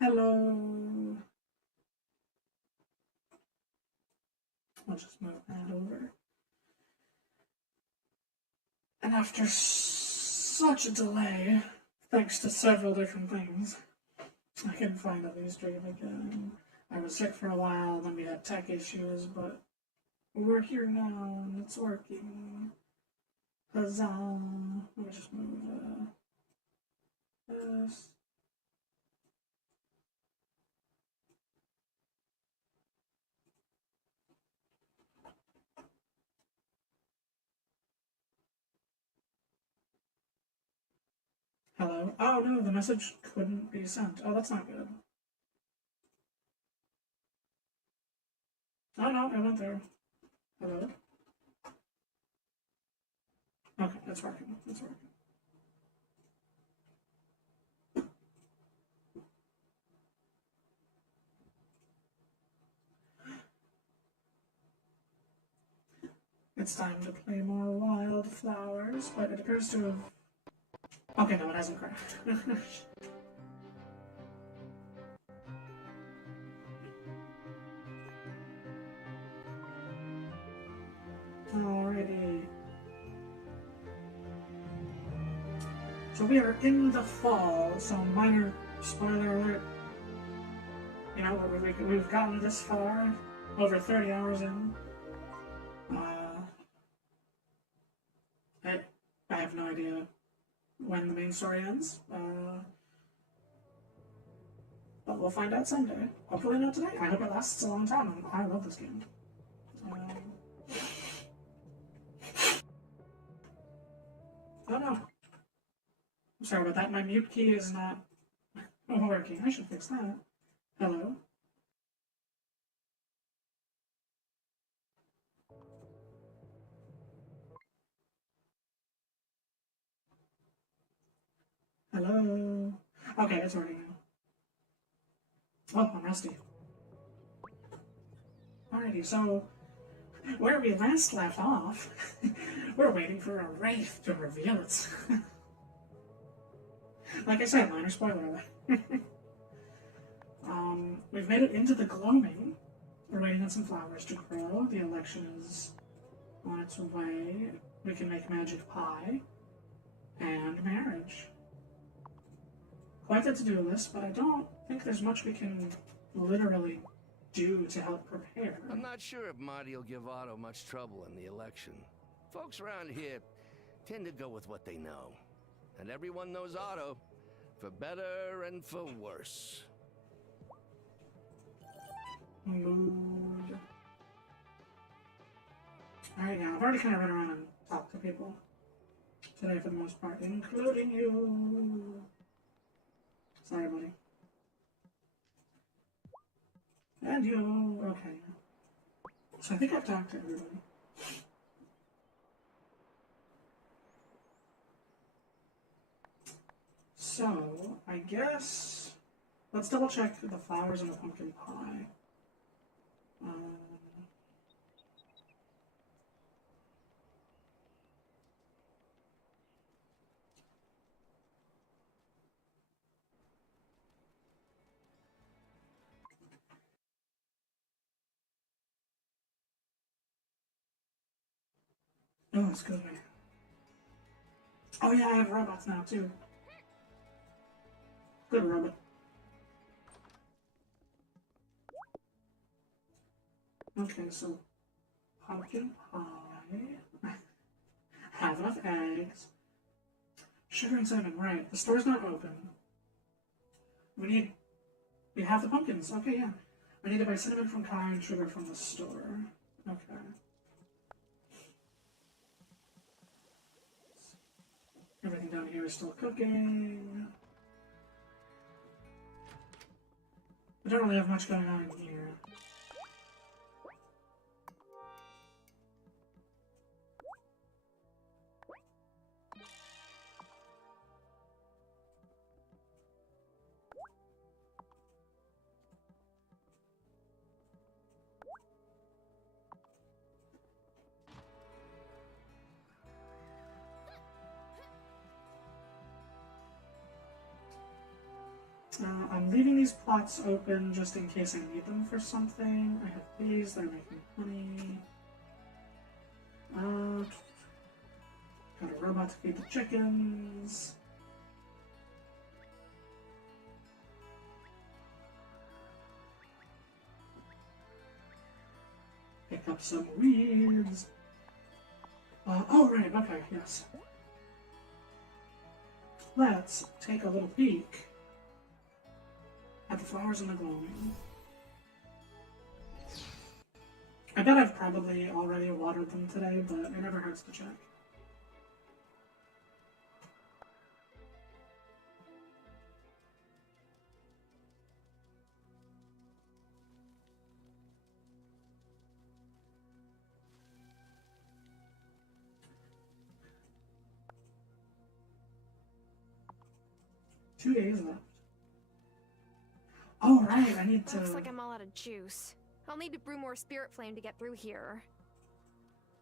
Hello. I'll just move that over. And after such a delay, thanks to several different things, I can finally stream again. I was sick for a while, then we had tech issues, but we're here now and it's working. Huzzah. Let me just move this. Hello? Oh no, the message couldn't be sent. Oh, that's not good. Oh no, it went through. Hello? Okay, it's working. It's working. It's time to play more Wylde Flowers, but it appears to have... Okay, no, it hasn't crashed. Alrighty. So we are in the fall, so minor spoiler alert. You know, we've gotten this far, over 30 hours in. I have no idea when the main story ends, but we'll find out someday. Hopefully not today. I hope it lasts a long time. I love this game. Oh no. I'm sorry about that. My mute key is not working. I should fix that. Hello? Hello? Okay, it's working now. Oh, I'm rusty. Alrighty, so where we last left off, we're waiting for a wraith to reveal it. Like I said, minor spoiler alert. We've made it into the gloaming. We're waiting on some flowers to grow. The election is on its way. We can make magic pie. And marriage. Quite the to-do list, but I don't think there's much we can literally do to help prepare. I'm not sure if Marty will give Otto much trouble in the election. Folks around here tend to go with what they know. And everyone knows Otto, for better and for worse. Mood. Alright, now I've already kind of run around and talked to people today for the most part, including you. Sorry, buddy. And you. Okay. So I think I've talked to everybody. So, I guess... Let's double check the flowers and the pumpkin pie. Oh, excuse me. Oh yeah, I have robots now too. Good robot. Okay, so pumpkin pie. Have enough eggs. Sugar and cinnamon, right. The store's not open. We have the pumpkins. Okay, yeah. We need to buy cinnamon from Kai and sugar from the store. Okay. Everything down here is still cooking. We don't really have much going on here. Now, I'm leaving these plots open just in case I need them for something. I have these, they're making honey. Got a robot to feed the chickens. Pick up some weeds. Oh, right, okay, yes. Let's take a little peek at the flowers in the gloaming. I bet I've probably already watered them today, but it never hurts to check. Two days left. Oh, right, I need to... Looks like I'm all out of juice. I'll need to brew more spirit flame to get through here.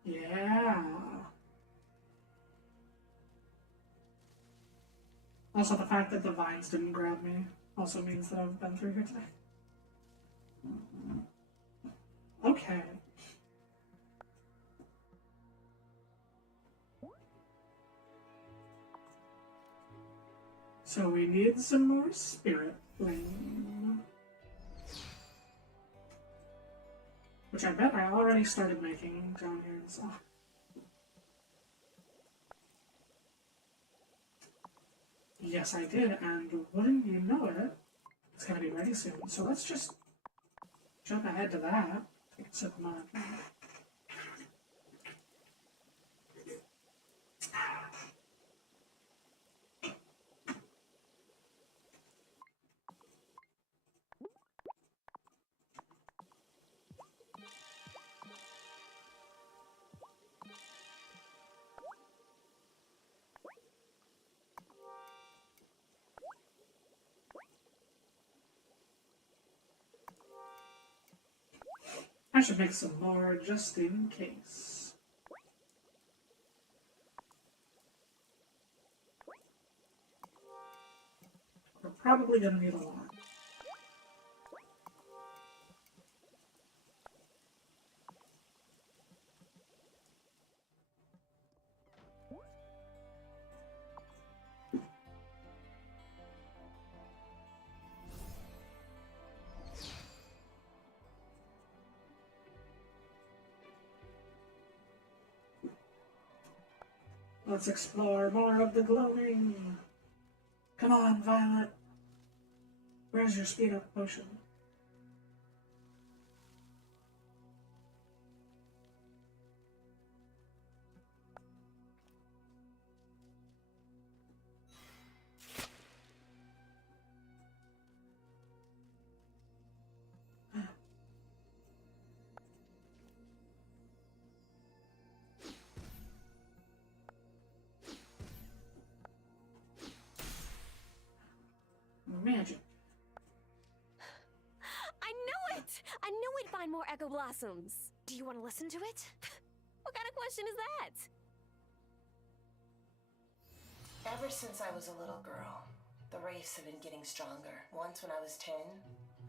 Yeah. Also, the fact that the vines didn't grab me also means that I've been through here today. Okay. So we need some more spirit flame. Which I bet I already started making down here in South. Yes, I did, and wouldn't you know it, it's gonna be ready soon. So let's just jump ahead to that. Take a sip of mine. I should make some more just in case. We're probably gonna need a lot. Let's explore more of the gloaming. Come on, Violet. Where's your speed up potion? Magic. I knew it! I knew we'd find more echo blossoms. Do you want to listen to it? What kind of question is that? Ever since I was a little girl, the wraiths have been getting stronger. Once when I was 10,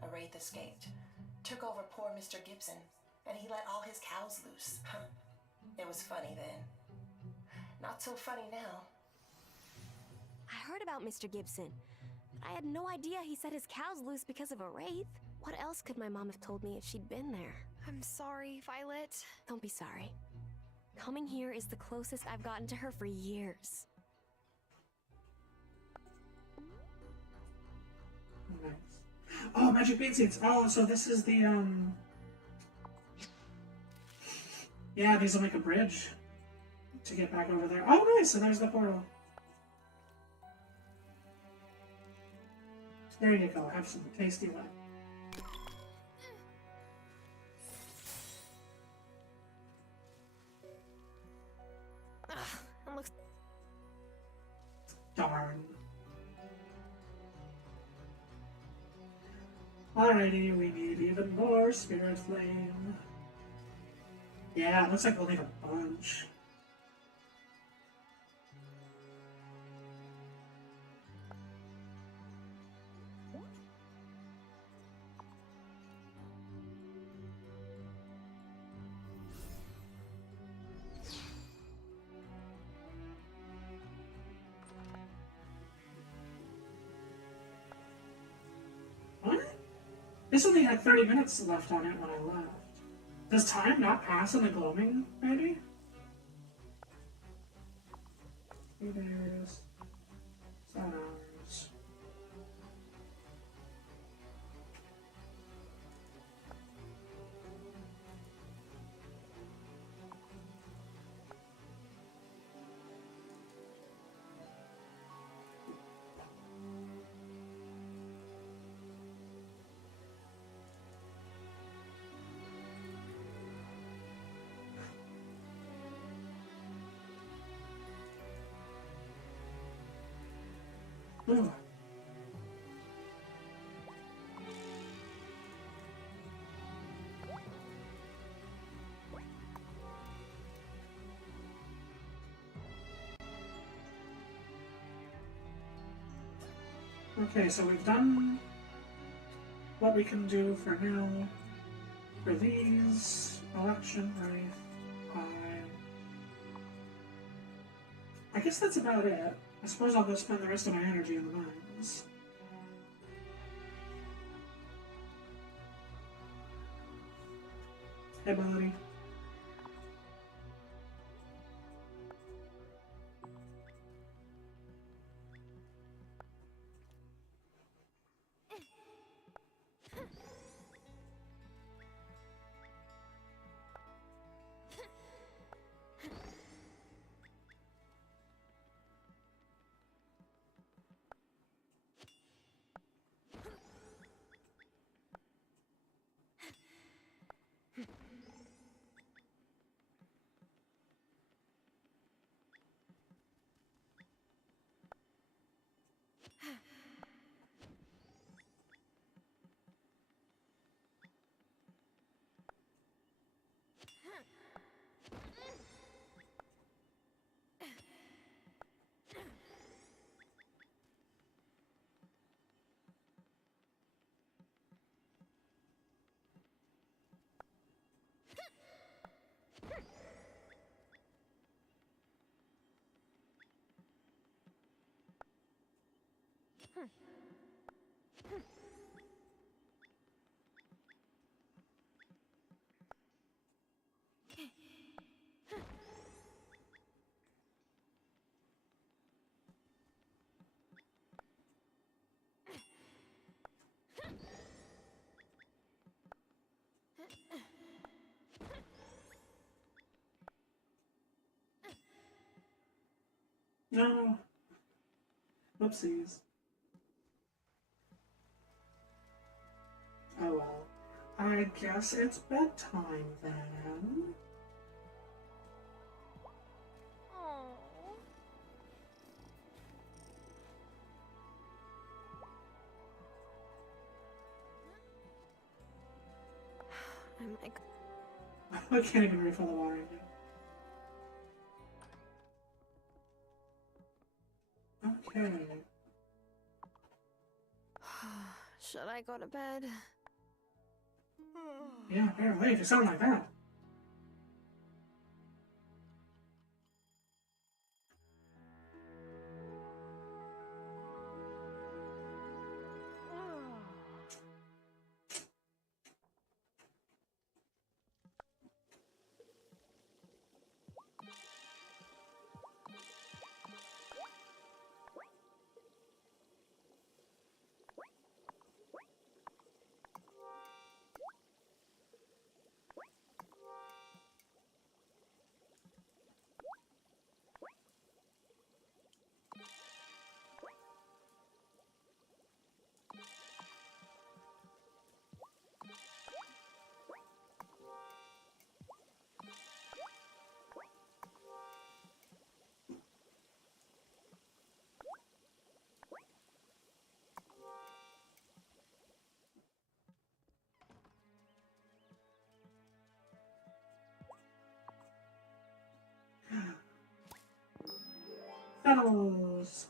a wraith escaped, took over poor Mr. Gibson, and he let all his cows loose. It was funny then. Not so funny now. I heard about Mr. Gibson. I had no idea he set his cows loose because of a wraith. What else could my mom have told me if she'd been there? I'm sorry, Violet. Don't be sorry. Coming here is the closest I've gotten to her for years. Nice. Oh, magic bean seeds. Oh, so this is the, yeah, these will make a bridge to get back over there. Oh, nice. So there's the portal. There you go. Have some tasty wet. It looks... Darn. Alrighty, we need even more spirit flame. Yeah, it looks like we'll need a bunch. This only had 30 minutes left on it when I left. Does time not pass in the gloaming, maybe? 3 days. 7 hours. Ooh. Okay, so we've done what we can do for now. For these, election, right? I guess that's about it. I suppose I'll go spend the rest of my energy in the mines. Hey, buddy. No. Whoopsies. Oh well. I guess it's bedtime then. I'm like... I can't even refill the water again. Okay. Should I go to bed? Yeah, apparently, if you sound like that. Fellows.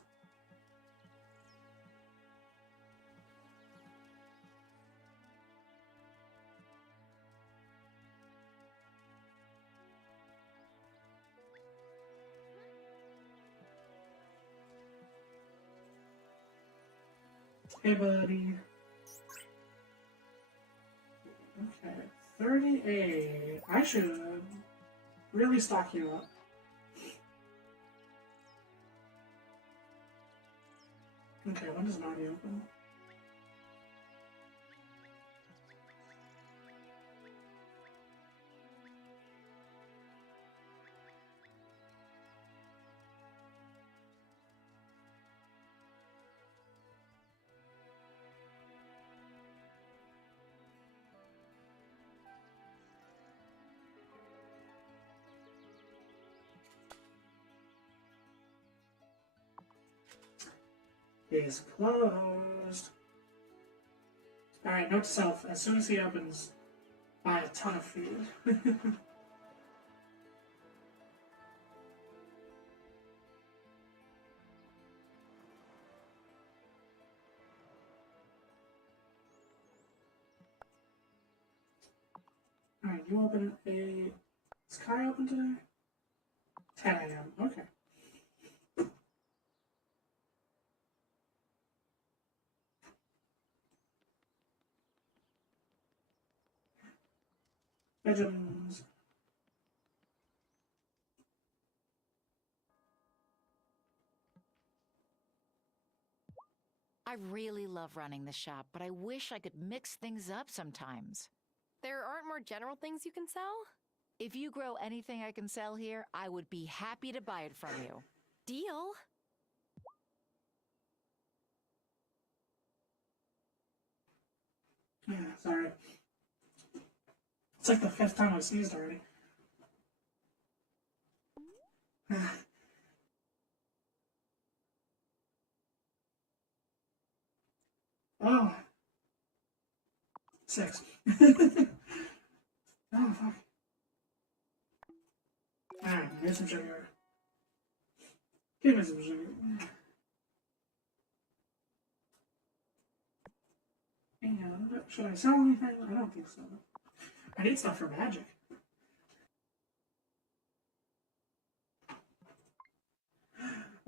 Hey, buddy. 38. I should really stock you up. Okay, when does Naughty open? He's closed. Alright, note to self, as soon as he opens, buy a ton of food. Alright, you open at 8. Is Kai open today? 10 a.m. Okay. Bedrooms. I really love running the shop, but I wish I could mix things up sometimes. There aren't more general things you can sell? If you grow anything I can sell here, I would be happy to buy it from you. Deal. Yeah, sorry. It's like the 5th time I've sneezed already. Oh. 6. Oh, fuck. Alright, here's some sugar. Give me some sugar. And should I sell anything? I don't think so. I need stuff for magic.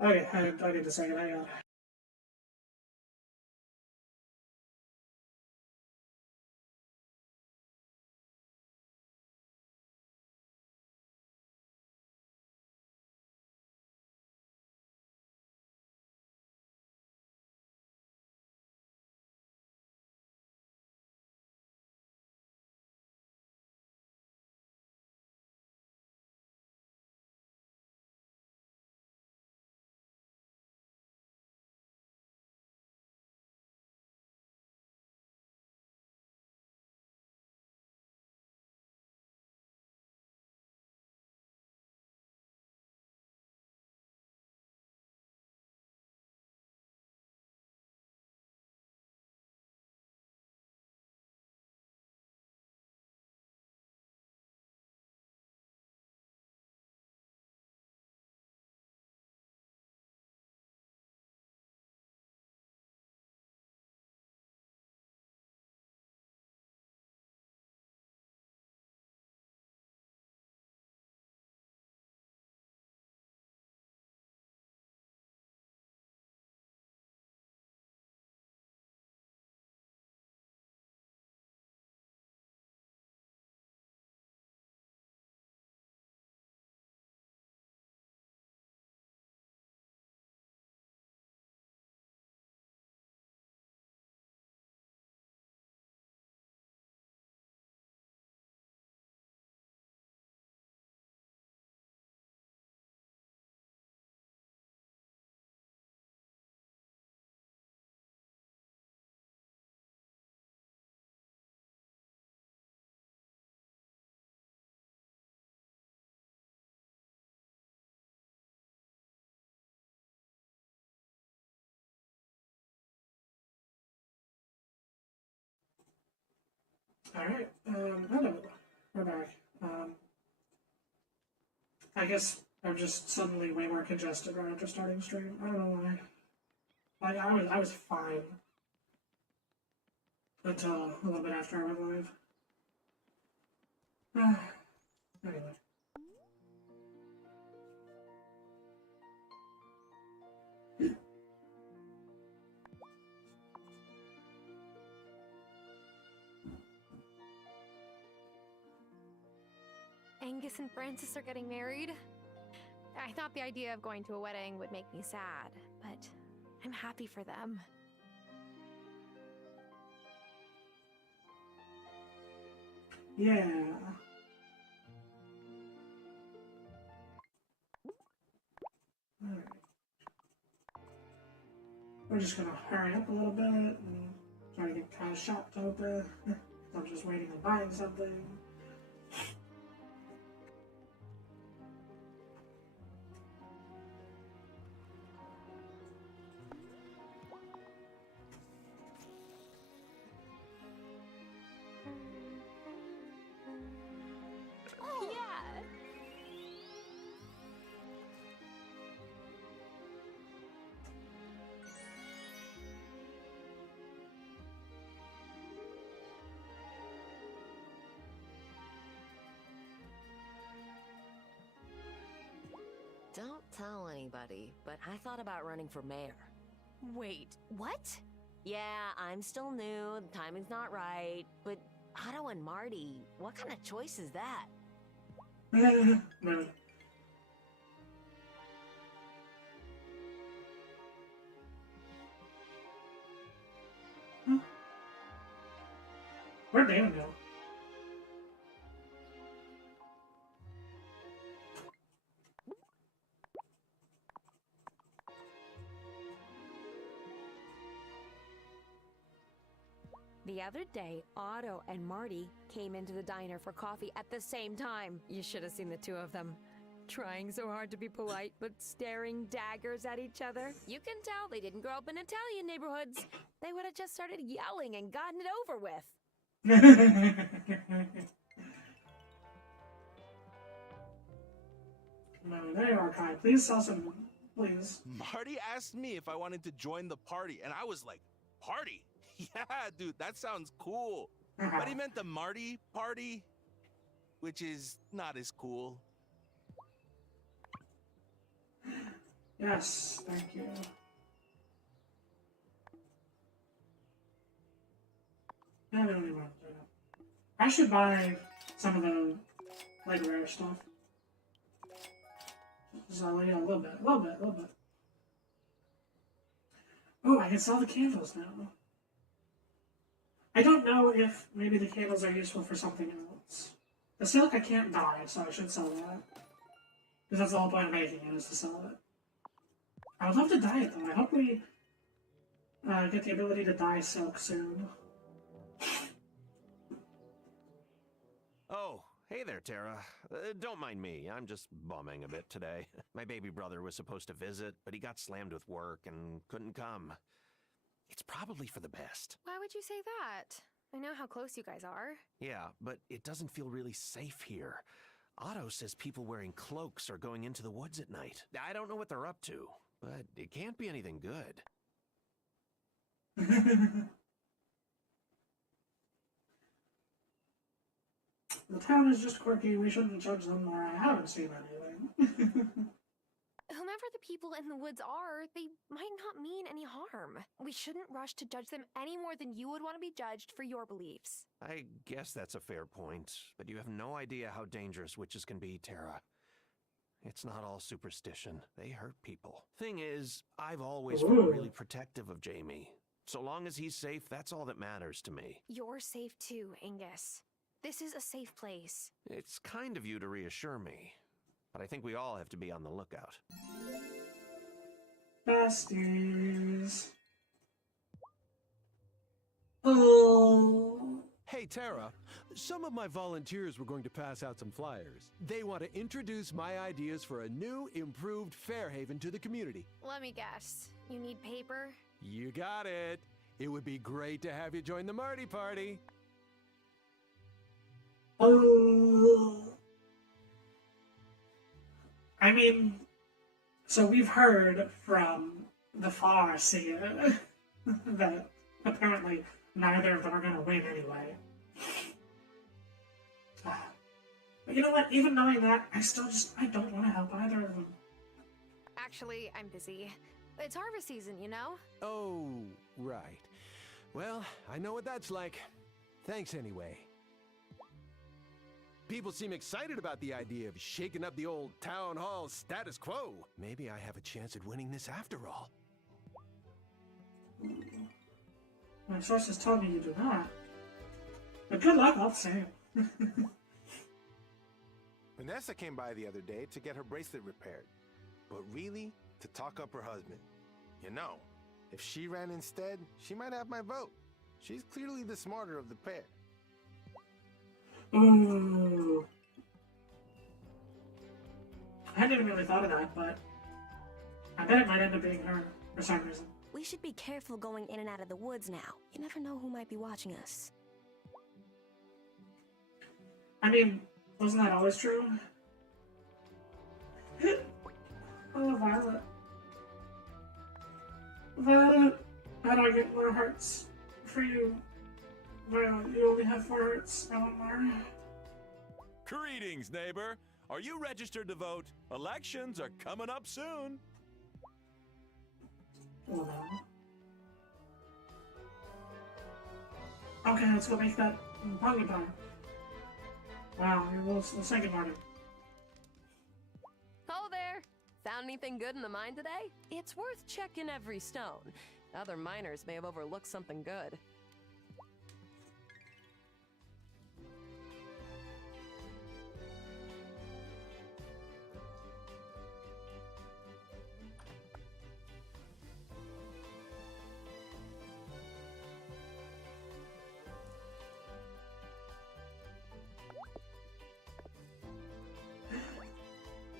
Okay, I need to say it. Hang on. Alright, hello. We're back. I guess I'm just suddenly way more congested right after starting stream. I don't know why. Like, I was fine until a little bit after I went live. Anyway. Angus and Francis are getting married. I thought the idea of going to a wedding would make me sad, but I'm happy for them. Yeah. Alright. We're just gonna hurry up a little bit and try to get Kyle's shop to open. I'm just waiting on buying something. Oh, yeah. Don't tell anybody, but I thought about running for mayor. Wait, what? Yeah, I'm still new, the timing's not right, but Otto and Marty, what kind of choice is that? No. Where'd Damon go? The other day, Otto and Marty came into the diner for coffee at the same time. You should have seen the two of them. Trying so hard to be polite, but staring daggers at each other. You can tell they didn't grow up in Italian neighborhoods. They would have just started yelling and gotten it over with. No, there you are, Kai. Please sell some, please. Marty asked me if I wanted to join the party, and I was like, party? Yeah, dude, that sounds cool. But he meant the Marty party, which is not as cool. Yes, thank you. Yeah, we don't even want to do that. I should buy some of the like rare stuff. So, yeah, a little bit. Oh, I can sell the candles now. I don't know if maybe the candles are useful for something else. The silk I can't dye, so I should sell that. Because that's the whole point of making it, is to sell it. I would love to dye it, though. I hope we get the ability to dye silk soon. Oh, hey there, Tara. Don't mind me. I'm just bumming a bit today. My baby brother was supposed to visit, but he got slammed with work and couldn't come. It's probably for the best. Why would you say that? I know how close you guys are. Yeah, but it doesn't feel really safe here. Otto says people wearing cloaks are going into the woods at night. I don't know what they're up to, but it can't be anything good. The town is just quirky. We shouldn't judge them, or I haven't seen anything. Whomever the people in the woods are, they might not mean any harm. We shouldn't rush to judge them any more than you would want to be judged for your beliefs. I guess that's a fair point, but you have no idea how dangerous witches can be, Tara. It's not all superstition. They hurt people. Thing is, I've always felt really protective of Jamie. So long as he's safe, that's all that matters to me. You're safe too, Angus. This is a safe place. It's kind of you to reassure me, but I think we all have to be on the lookout. Besties. Oh. Hey, Tara. Some of my volunteers were going to pass out some flyers. They want to introduce my ideas for a new, improved Fairhaven to the community. Let me guess. You need paper? You got it. It would be great to have you join the Marty party. Oh. I mean, so we've heard from the far seer that apparently neither of them are going to win anyway. But you know what? Even knowing that, I don't want to help either of them. Actually, I'm busy. It's harvest season, you know? Oh, right. Well, I know what that's like. Thanks anyway. People seem excited about the idea of shaking up the old town hall status quo. Maybe I have a chance at winning this after all. My sources tell me you do not. But good luck, all the same. Vanessa came by the other day to get her bracelet repaired. But really, to talk up her husband. You know, if she ran instead, she might have my vote. She's clearly the smarter of the pair. Ooh. I hadn't even really thought of that, but I bet it might end up being her for some reason. We should be careful going in and out of the woods now. You never know who might be watching us. I mean, wasn't that always true? Oh, Violet. Violet, how do I get more hearts for you? Violet, you only have 4 hearts. I want more. Greetings, neighbor. Are you registered to vote? Elections are coming up soon. Oh, no. Okay, let's go make that pumpkin pie. Wow, we'll say good morning. Oh there! Found anything good in the mine today? It's worth checking every stone. Other miners may have overlooked something good.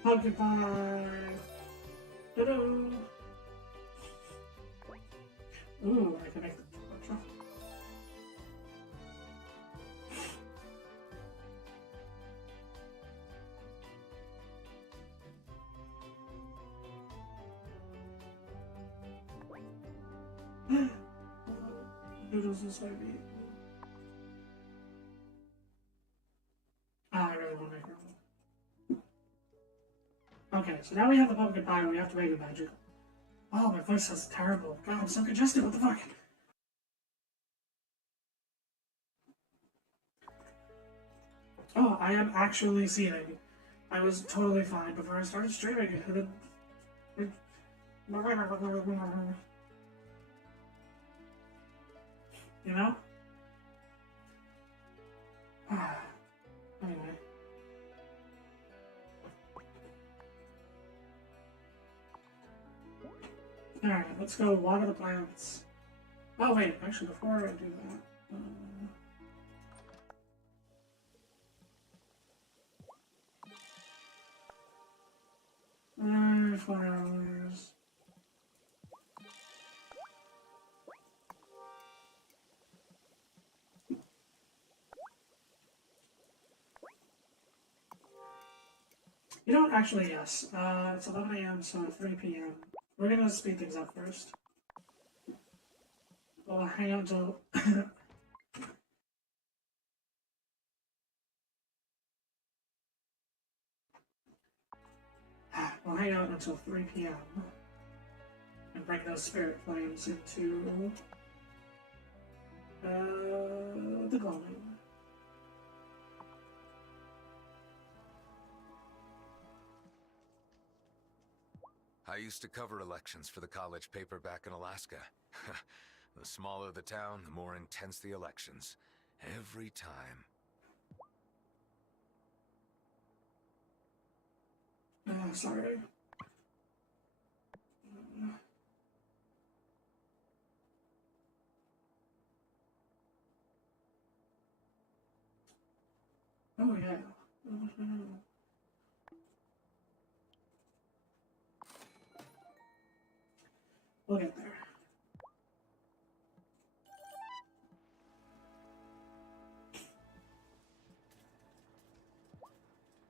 Pumpkin pie! Ta-da! Ooh, I can make the chocolate. Noodles and soybean. Ah, I really want to make it. Okay, so now we have the pumpkin pie and we have to make it magical. Oh, my voice sounds terrible. God, I'm so congested. What the fuck? Oh, I am actually seeing. I was totally fine before I started streaming. And then... You know? Anyway. Alright, let's go water the plants. Oh wait, actually before I do that... flowers... You know what, actually yes. It's 11 AM, so 3 PM. We're gonna speed things up first. We'll hang out until... we'll hang out until 3 PM. And bring those spirit flames into... the glowing. I used to cover elections for the college paper back in Alaska. The smaller the town, the more intense the elections. Every time. Sorry. Oh yeah. We'll get there.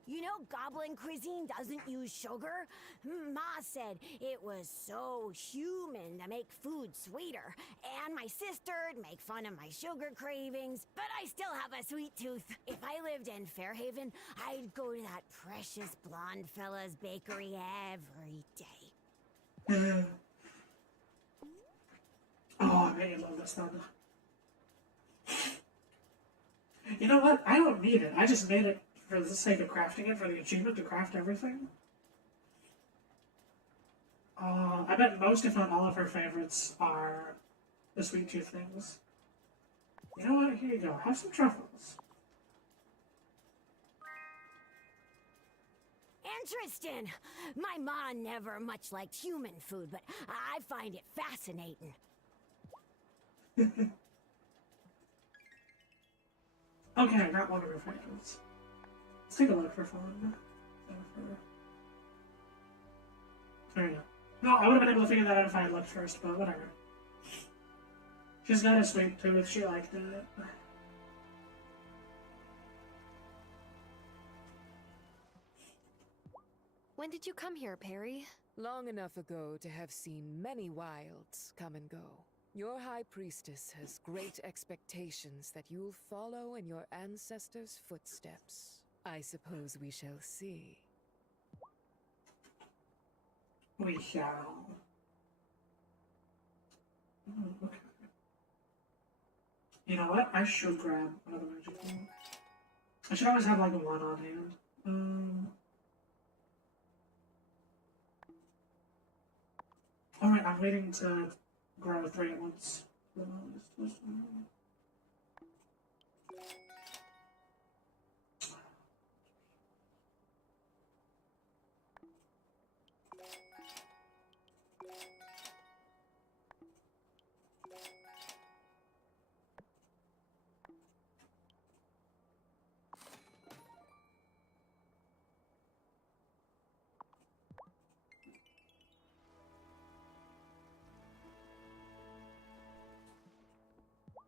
You know, goblin cuisine doesn't use sugar. Ma said it was so human to make food sweeter. And my sister'd make fun of my sugar cravings, but I still have a sweet tooth. If I lived in Fairhaven, I'd go to that precious blonde fella's bakery every day. Oh, I really love this thunder. You know what? I don't need it. I just made it for the sake of crafting it, for the achievement to craft everything. I bet most, if not all, of her favorites are the sweet tooth things. You know what? Here you go. Have some truffles. Interesting. My ma never much liked human food, but I find it fascinating. Okay, I got one of her favorites. Let's take a look for fun. There you go. No, I would have been able to figure that out if I had looked first, but whatever. She's got a sweet tooth, she liked it. When did you come here, Perry? Long enough ago to have seen many wilds come and go. Your High Priestess has great expectations that you'll follow in your ancestors' footsteps. I suppose we shall see. We shall. Oh, okay. You know what? I should grab another magic one. I should always have like one on hand. Alright, I'm waiting to grow 3 at once.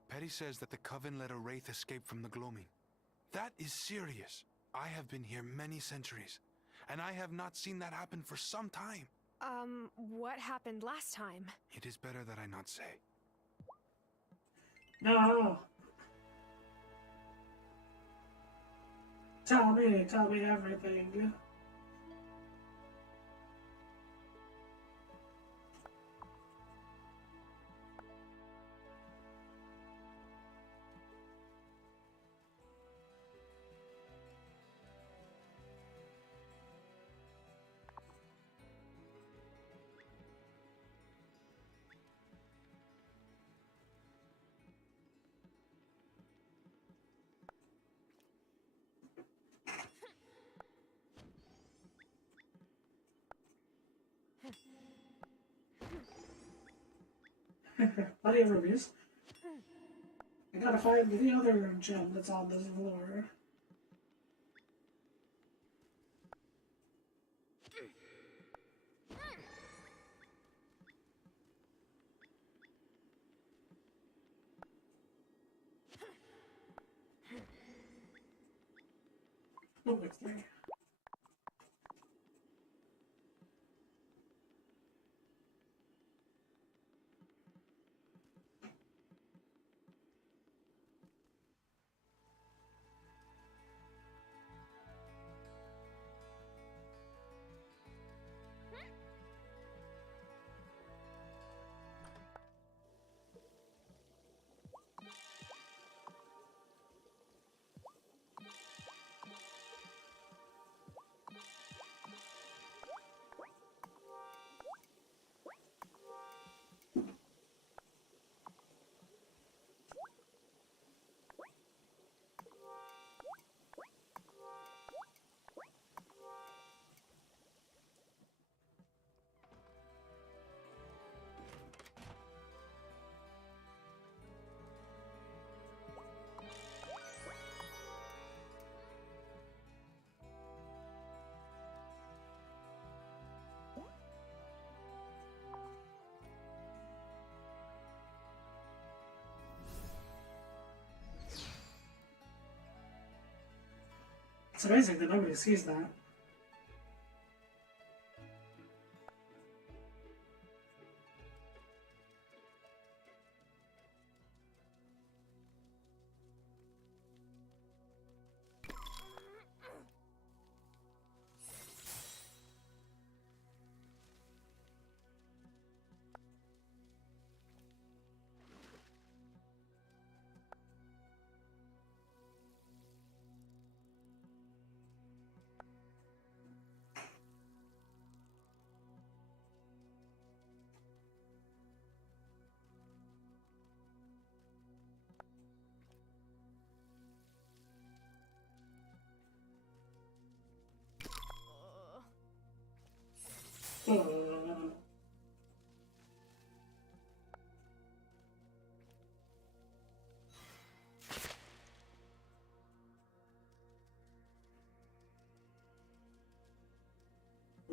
Petty says that the Coven let a wraith escape from the gloaming. That is serious. I have been here many centuries, and I have not seen that happen for some time. What happened last time? It is better that I not say. No! Tell me everything. Plenty of rubies. I gotta find the other gem that's on this floor. Oh, it's there. It's amazing that nobody sees that.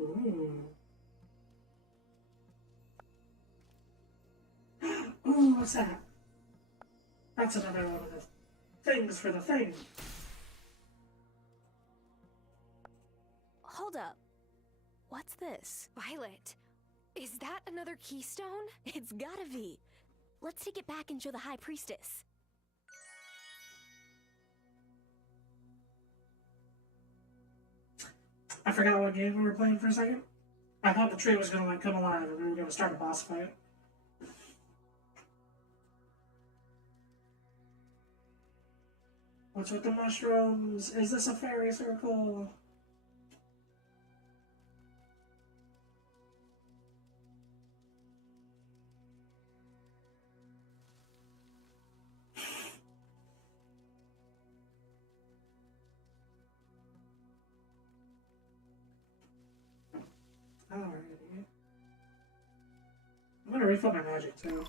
Ooh. Ooh, what's that? That's another one of the things for the thing. Hold up. What's this? Violet, is that another keystone? It's gotta be. Let's take it back and show the High Priestess. I forgot what game we were playing for a second. I thought the tree was gonna like come alive and we were gonna start a boss fight. What's with the mushrooms? Is this a fairy circle? Alrighty. I'm gonna refill my magic too.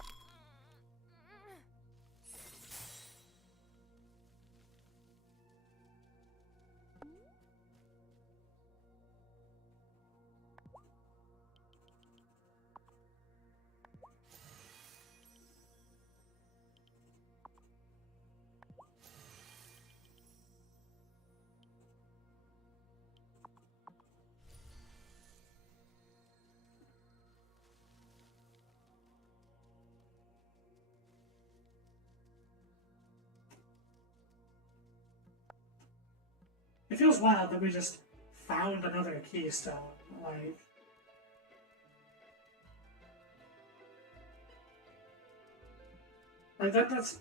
It feels wild that we just found another keystone. Like that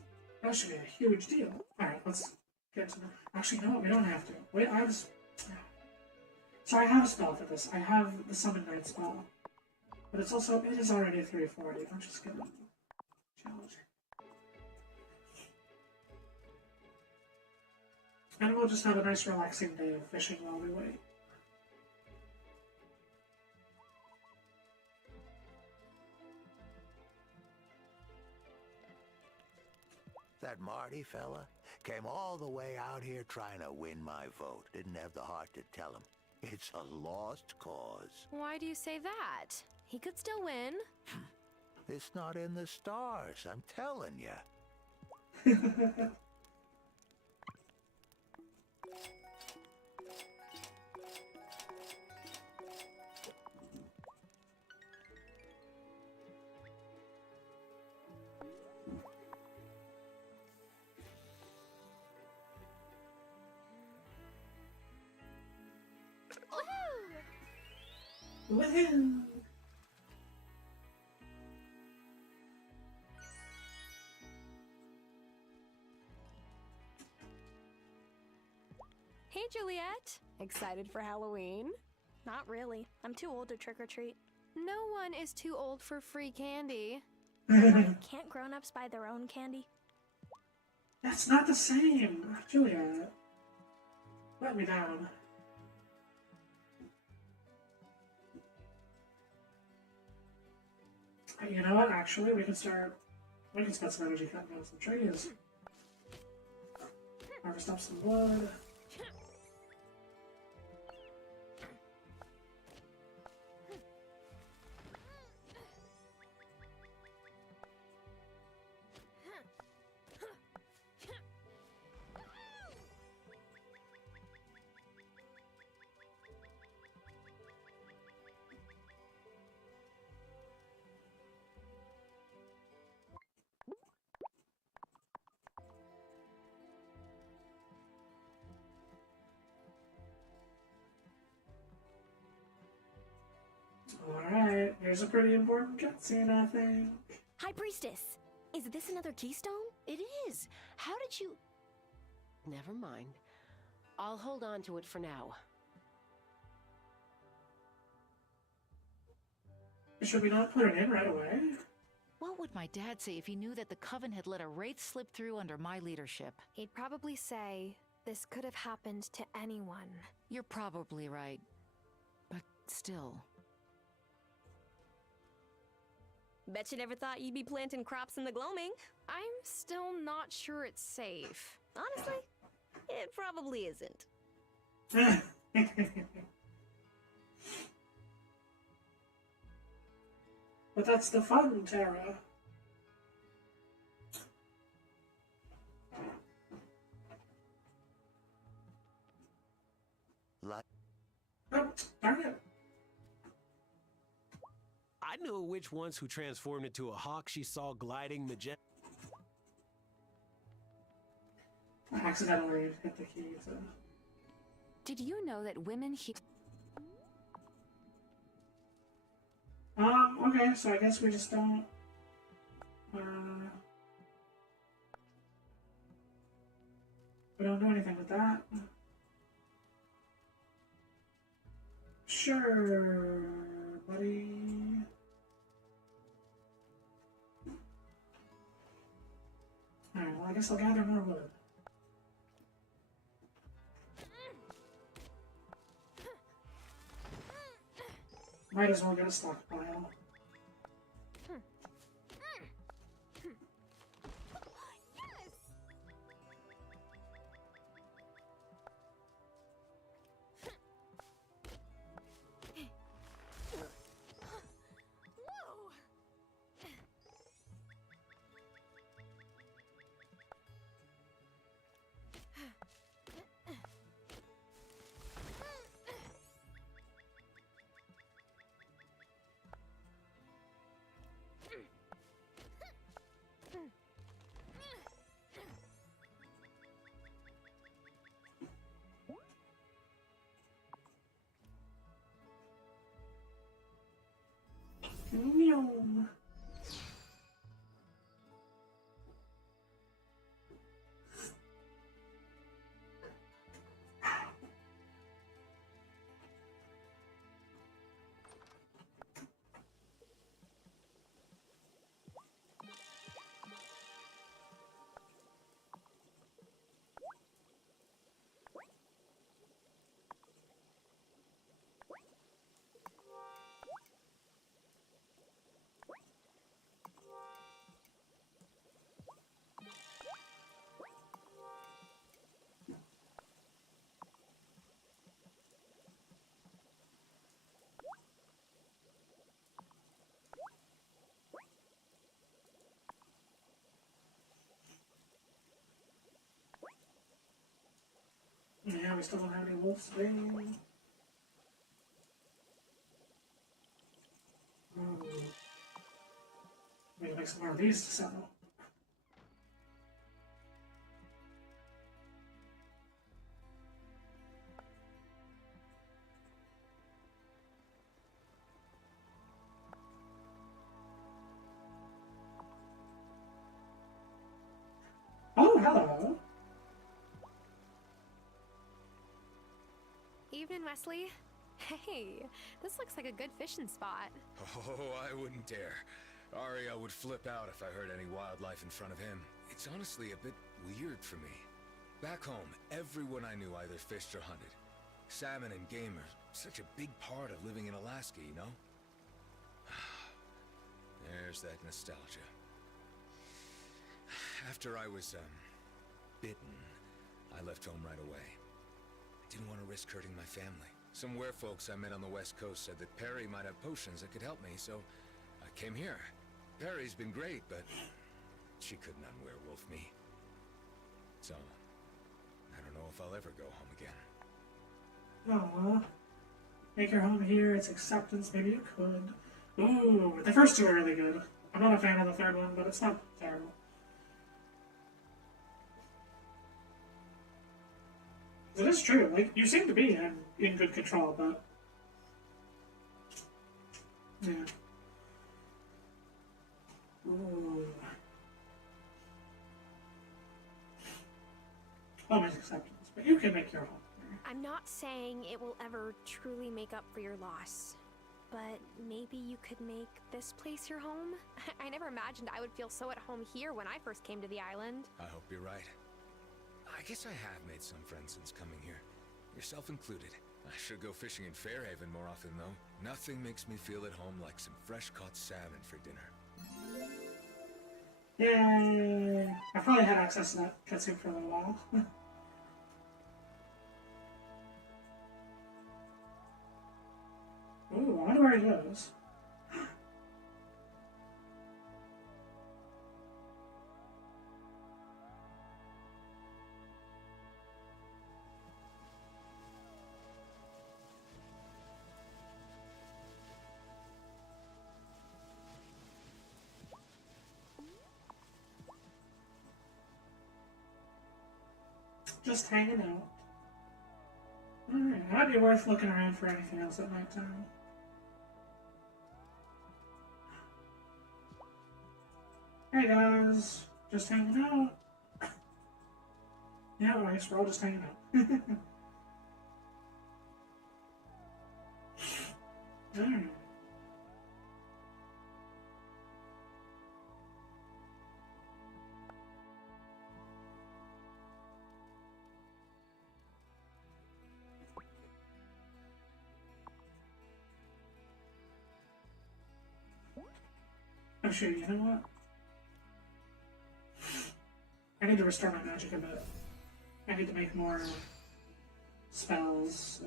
should be a huge deal. Alright, let's get to the... Actually, no, we don't have to. Wait, So I have a spell for this. I have the Summon Night spell. But it is already 340. Don't just get it. Challenge. And we'll just have a nice relaxing day of fishing while we wait. That Marty fella came all the way out here trying to win my vote. Didn't have the heart to tell him. It's a lost cause. Why do you say that? He could still win. It's not in the stars, I'm telling you. Woohoo! Hey, Juliet. Excited for Halloween? Not really. I'm too old to trick or treat. No one is too old for free candy. Can't grown-ups buy their own candy? That's not the same, Julia. Let me down. You know what? Actually, we can spend some energy cutting down some trees. Harvest up some wood. Alright, here's a pretty important cutscene, I think. High Priestess! Is this another keystone? It is. How did you... Never mind. I'll hold on to it for now. Should we not put it in right away? What would my dad say if he knew that the Coven had let a wraith slip through under my leadership? He'd probably say, this could have happened to anyone. You're probably right. But still... Bet you never thought you'd be planting crops in the gloaming. I'm still not sure it's safe. Honestly, it probably isn't. But that's the fun, Tara. Oh, darn it. I knew a witch once who transformed into a hawk she saw gliding majestic. I accidentally hit the key to... Did you know that women Okay, so I guess we just don't... we don't do anything with that. Sure, buddy. Alright, well I guess I'll gather more wood. Might as well get a stockpile. Meow. Yeah, we still don't have any wolves today. We can make some more of these to sell. Oh, hello. Evening, Wesley. Hey, this looks like a good fishing spot. Oh, I wouldn't dare. Aria would flip out if I heard any wildlife in front of him. It's honestly a bit weird for me. Back home, everyone I knew either fished or hunted. Salmon and game are such a big part of living in Alaska, you know? There's that nostalgia. After I was, bitten, I left home right away. I didn't want to risk hurting my family. Some werefolks I met on the West Coast said that Perry might have potions that could help me, so I came here. Perry's been great, but she couldn't unwerewolf me. So, I don't know if I'll ever go home again. Aww. Make your home here, it's acceptance, maybe you could. Ooh, the first two are really good. I'm not a fan of the third one, but it's not terrible. It is true, like, you seem to be in good control, but... yeah. Ooh. Home is acceptance, but you can make your home. I'm not saying it will ever truly make up for your loss, but maybe you could make this place your home? I never imagined I would feel so at home here when I first came to the island. I hope you're right. I guess I have made some friends since coming here, yourself included. I should go fishing in Fairhaven more often, though. Nothing makes me feel at home like some fresh-caught salmon for dinner. Yay! I've probably had access to that cutscene for a little while. Ooh, I wonder where he goes. Just hanging out. Alright, might be worth looking around for anything else at night time. Hey guys, just hanging out. Yeah, I guess we're all just hanging out. Alright. Oh shoot, you know what? I need to restore my magic a bit. I need to make more spells.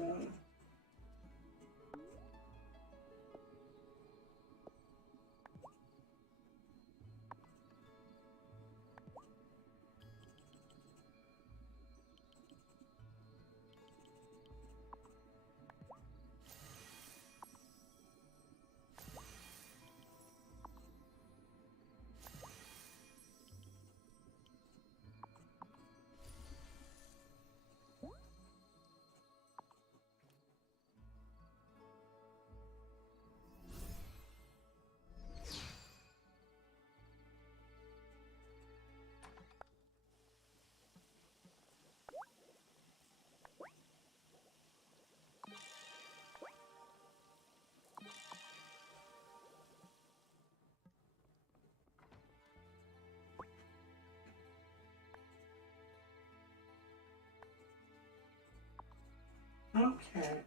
Okay.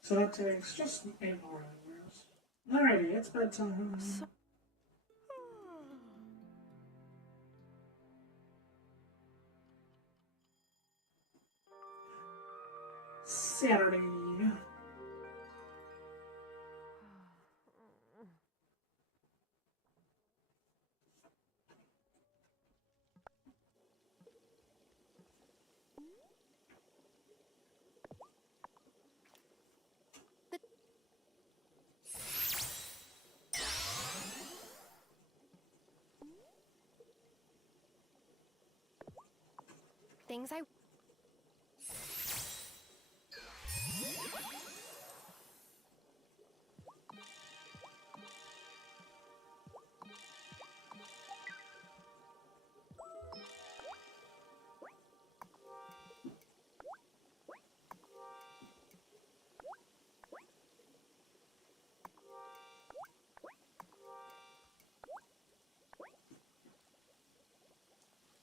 So that takes just 8 more hours. Alrighty, it's bedtime. Saturday. Things I...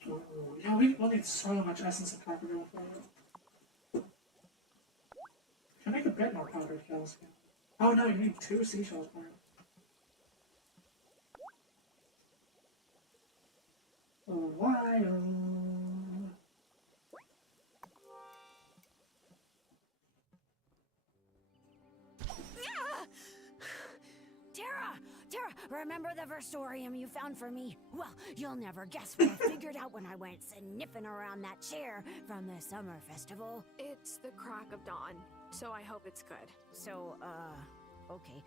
Ooh, yeah, we'll need so much essence of copper going forward. Can I make a bit more powdered shells? Oh no, you need 2 seashells for it. Wild. Tara, remember the versorium you found for me? Well, you'll never guess what I figured out when I went sniffing around that chair from the summer festival. It's the crack of dawn, so I hope it's good. So, okay.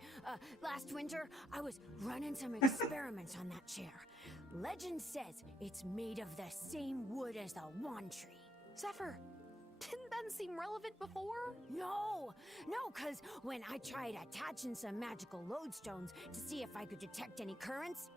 Last winter, I was running some experiments on that chair. Legend says it's made of the same wood as the wand tree. Zephyr, didn't that seem relevant before? No, cause when I tried attaching some magical lodestones to see if I could detect any currents,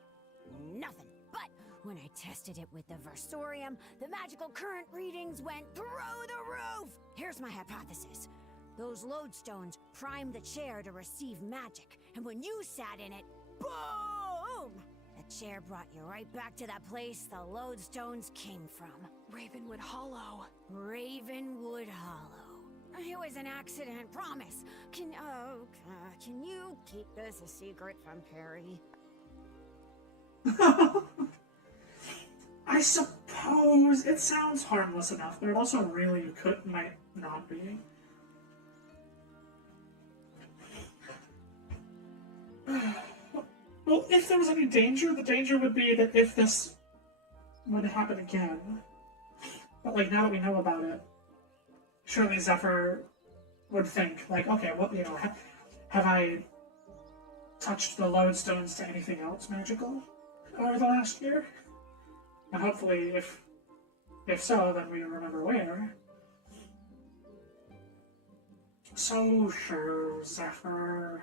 nothing. But when I tested it with the versorium, the magical current readings went through the roof! Here's my hypothesis. Those lodestones primed the chair to receive magic, and when you sat in it, boom! The chair brought you right back to that place the lodestones came from. Ravenwood Hollow. Ravenwood Hollow. It was an accident, promise. Can you keep this a secret from Perry? I suppose it sounds harmless enough, but it also really might not be. Well, if there was any danger, the danger would be that if this would happen again. But, like, now that we know about it, surely Zephyr would think, like, okay, well, you know, have I touched the lodestones to anything else magical over the last year? And hopefully, if so, then we remember where. So sure, Zephyr.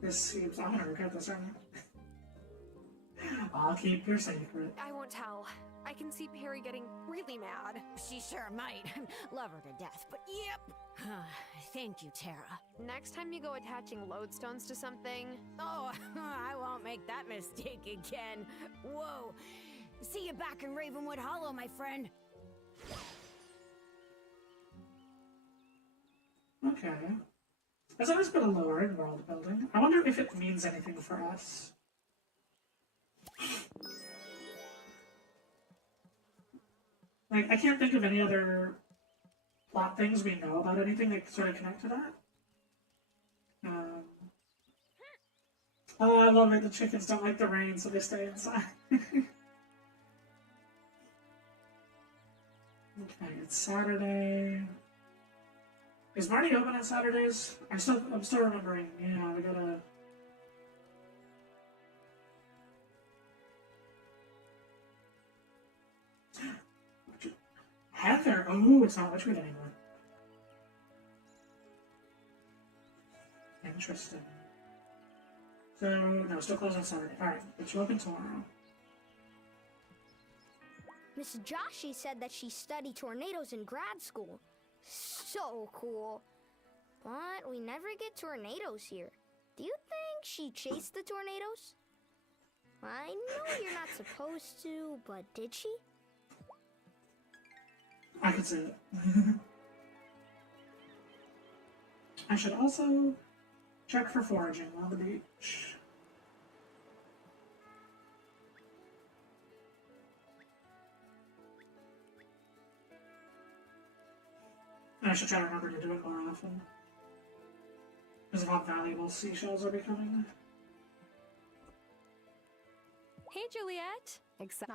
This seems... I'm gonna regret this, aren't I? I'll keep your secret. I won't tell. I can see Perry getting really mad. She sure might. Love her to death, but yep. Thank you, Tara. Next time you go attaching lodestones to something... Oh, I won't make that mistake again. Whoa. See you back in Ravenwood Hollow, my friend. Okay. There's always been a lore in world building. I wonder if it means anything for us. Like, I can't think of any other plot things we know about anything that sort of connect to that. Oh, I love it. The chickens don't like the rain, so they stay inside. Okay, it's Saturday. Is Marty open on Saturdays? I'm still remembering. Yeah, we gotta. Heather. Oh, it's not Witchwood anymore. Interesting. So no, still closed on Saturday. All right, but you open tomorrow. Miss Joshi said that she studied tornadoes in grad school. So cool. But we never get tornadoes here. Do you think she chased the tornadoes? I know you're not supposed to, but did she? I could see it. I should also check for foraging on the beach. And I should try to remember to do it more often. Because of how valuable seashells are becoming. Hey, Juliet. Except...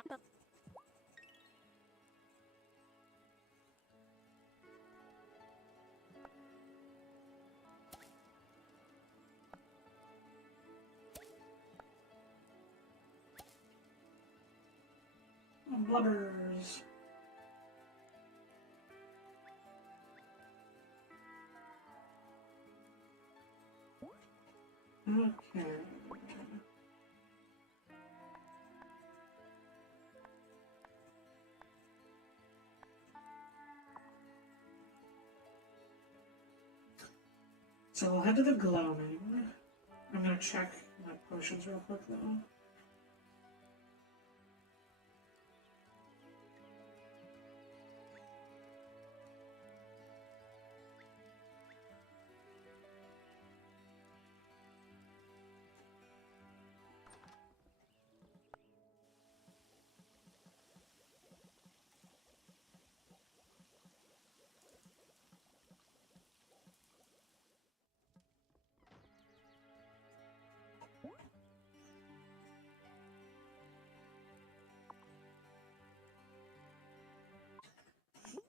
Blubbers. Okay. So we'll head to the gloaming. I'm gonna check my potions real quick though.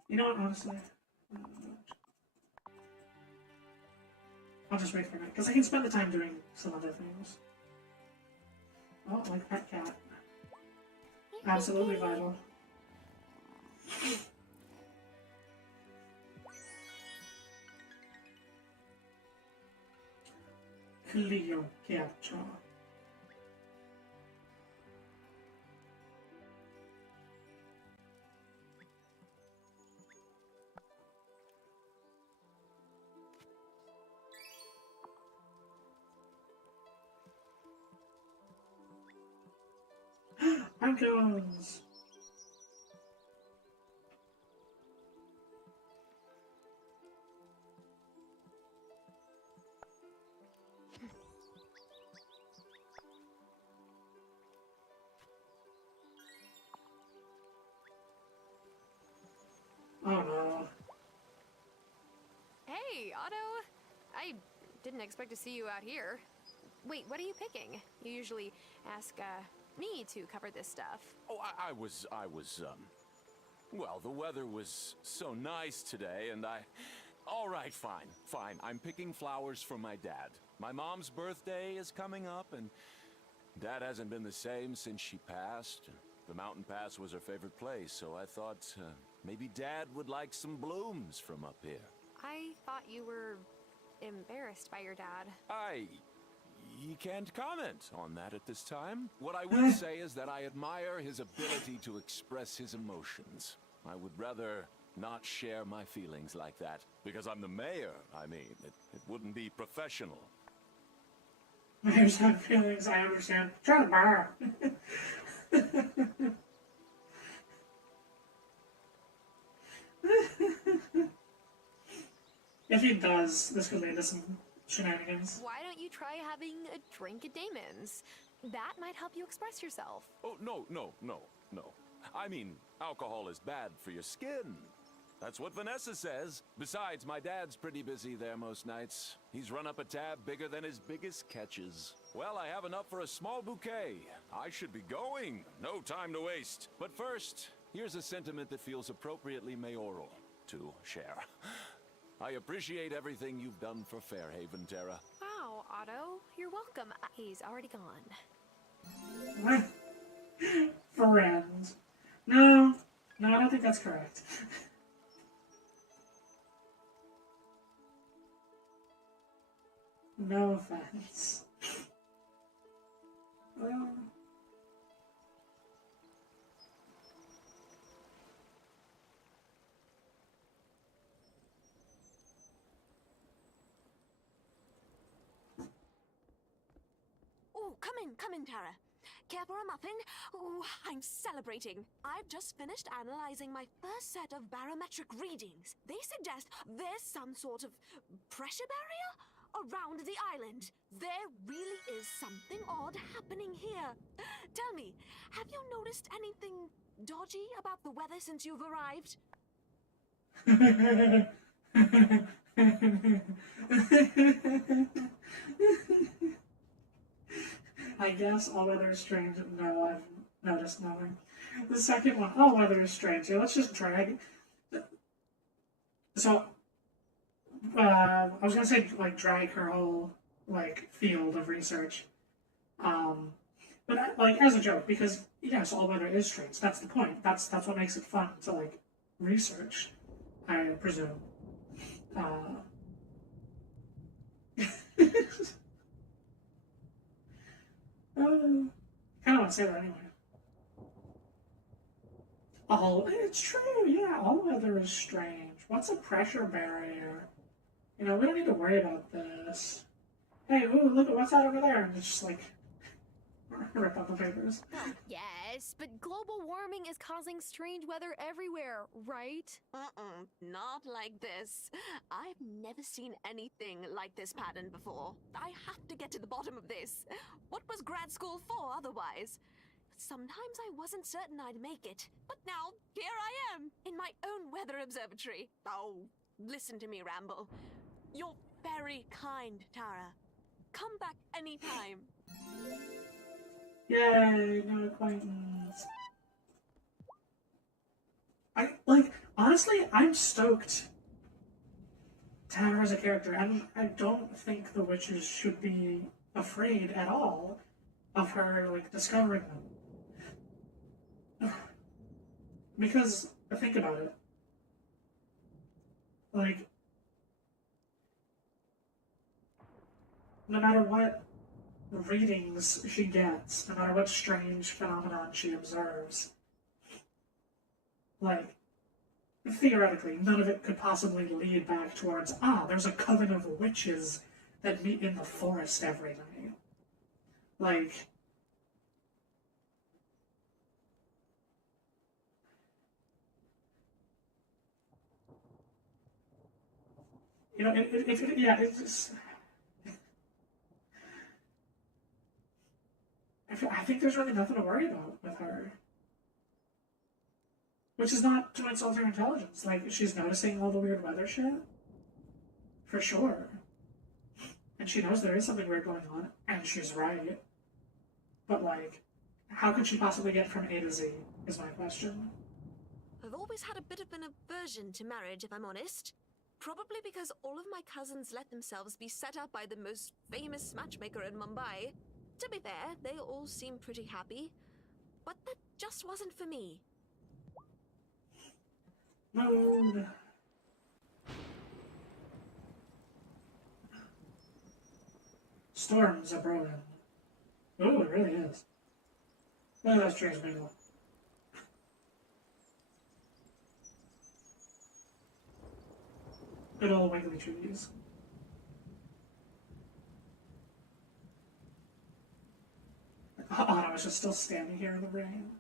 You know what, honestly? I'll just wait for a minute, because I can spend the time doing some other things. Oh, like pet cat. Absolutely vital. Cleopatra. Icons! Oh no. Hey, Otto. I didn't expect to see you out here. Wait, what are you picking? You usually ask, me to cover this stuff. Oh, I was, well, the weather was so nice today, and all right, fine. I'm picking flowers for my dad. My mom's birthday is coming up, and Dad hasn't been the same since she passed. The mountain pass was her favorite place, so I thought maybe Dad would like some blooms from up here. I thought you were embarrassed by your dad. He can't comment on that at this time. What I will say is that I admire his ability to express his emotions. I would rather not share my feelings like that. Because I'm the mayor, I mean, it wouldn't be professional. Mayors have feelings, I understand. Try to bar. If he does, this could lead to some shenanigans. Why don't you try having a drink at Damon's? That might help you express yourself. Oh, no. I mean, alcohol is bad for your skin. That's what Vanessa says. Besides, my dad's pretty busy there most nights. He's run up a tab bigger than his biggest catches. Well, I have enough for a small bouquet. I should be going. No time to waste. But first, here's a sentiment that feels appropriately mayoral to share. I appreciate everything you've done for Fairhaven, Tara. Wow, Otto, you're welcome. He's already gone. Friend. No, I don't think that's correct. No offense. Oh, come in, Tara. Care for a muffin? Oh, I'm celebrating. I've just finished analyzing my first set of barometric readings. They suggest there's some sort of pressure barrier around the island. There really is something odd happening here. Tell me, have you noticed anything dodgy about the weather since you've arrived? I guess all weather is strange. No, I've noticed nothing. The second one, all weather is strange. Yeah, let's just drag. So, I was gonna say like drag her whole like field of research, but like as a joke because yes, all weather is strange. That's the point. That's what makes it fun to like research, I presume. I kind of want to say that anyway. It's true, yeah, all weather is strange. What's a pressure barrier? You know, we don't need to worry about this. Hey, ooh, look at what's that over there. And it's just like, rip out the papers. Yes, but global warming is causing strange weather everywhere, right? Not like this. I've never seen anything like this pattern before. I have to get to the bottom of this. What was grad school for otherwise? Sometimes I wasn't certain I'd make it, but now here I am, in my own weather observatory. Oh, listen to me ramble. You're very kind, Tara. Come back anytime. Yay, no acquaintance. Honestly, I'm stoked to have her as a character, and I don't think the witches should be afraid at all of her, like, discovering them. Because, think about it. Like, no matter what readings she gets, no matter what strange phenomenon she observes, like, theoretically, none of it could possibly lead back towards, there's a coven of witches that meet in the forest every night. Like, you know, it's just... I think there's really nothing to worry about with her. Which is not to insult her intelligence. Like, she's noticing all the weird weather shit. For sure. And she knows there is something weird going on, and she's right. But, like, how could she possibly get from A to Z, is my question. I've always had a bit of an aversion to marriage, if I'm honest. Probably because all of my cousins let themselves be set up by the most famous matchmaker in Mumbai. To be fair, they all seem pretty happy. but that just wasn't for me. Mode. Storms are brewing. Ooh, it really is. Look at those trees, Mingle. Good old wiggly trees. Oh, I was just still standing here in the rain.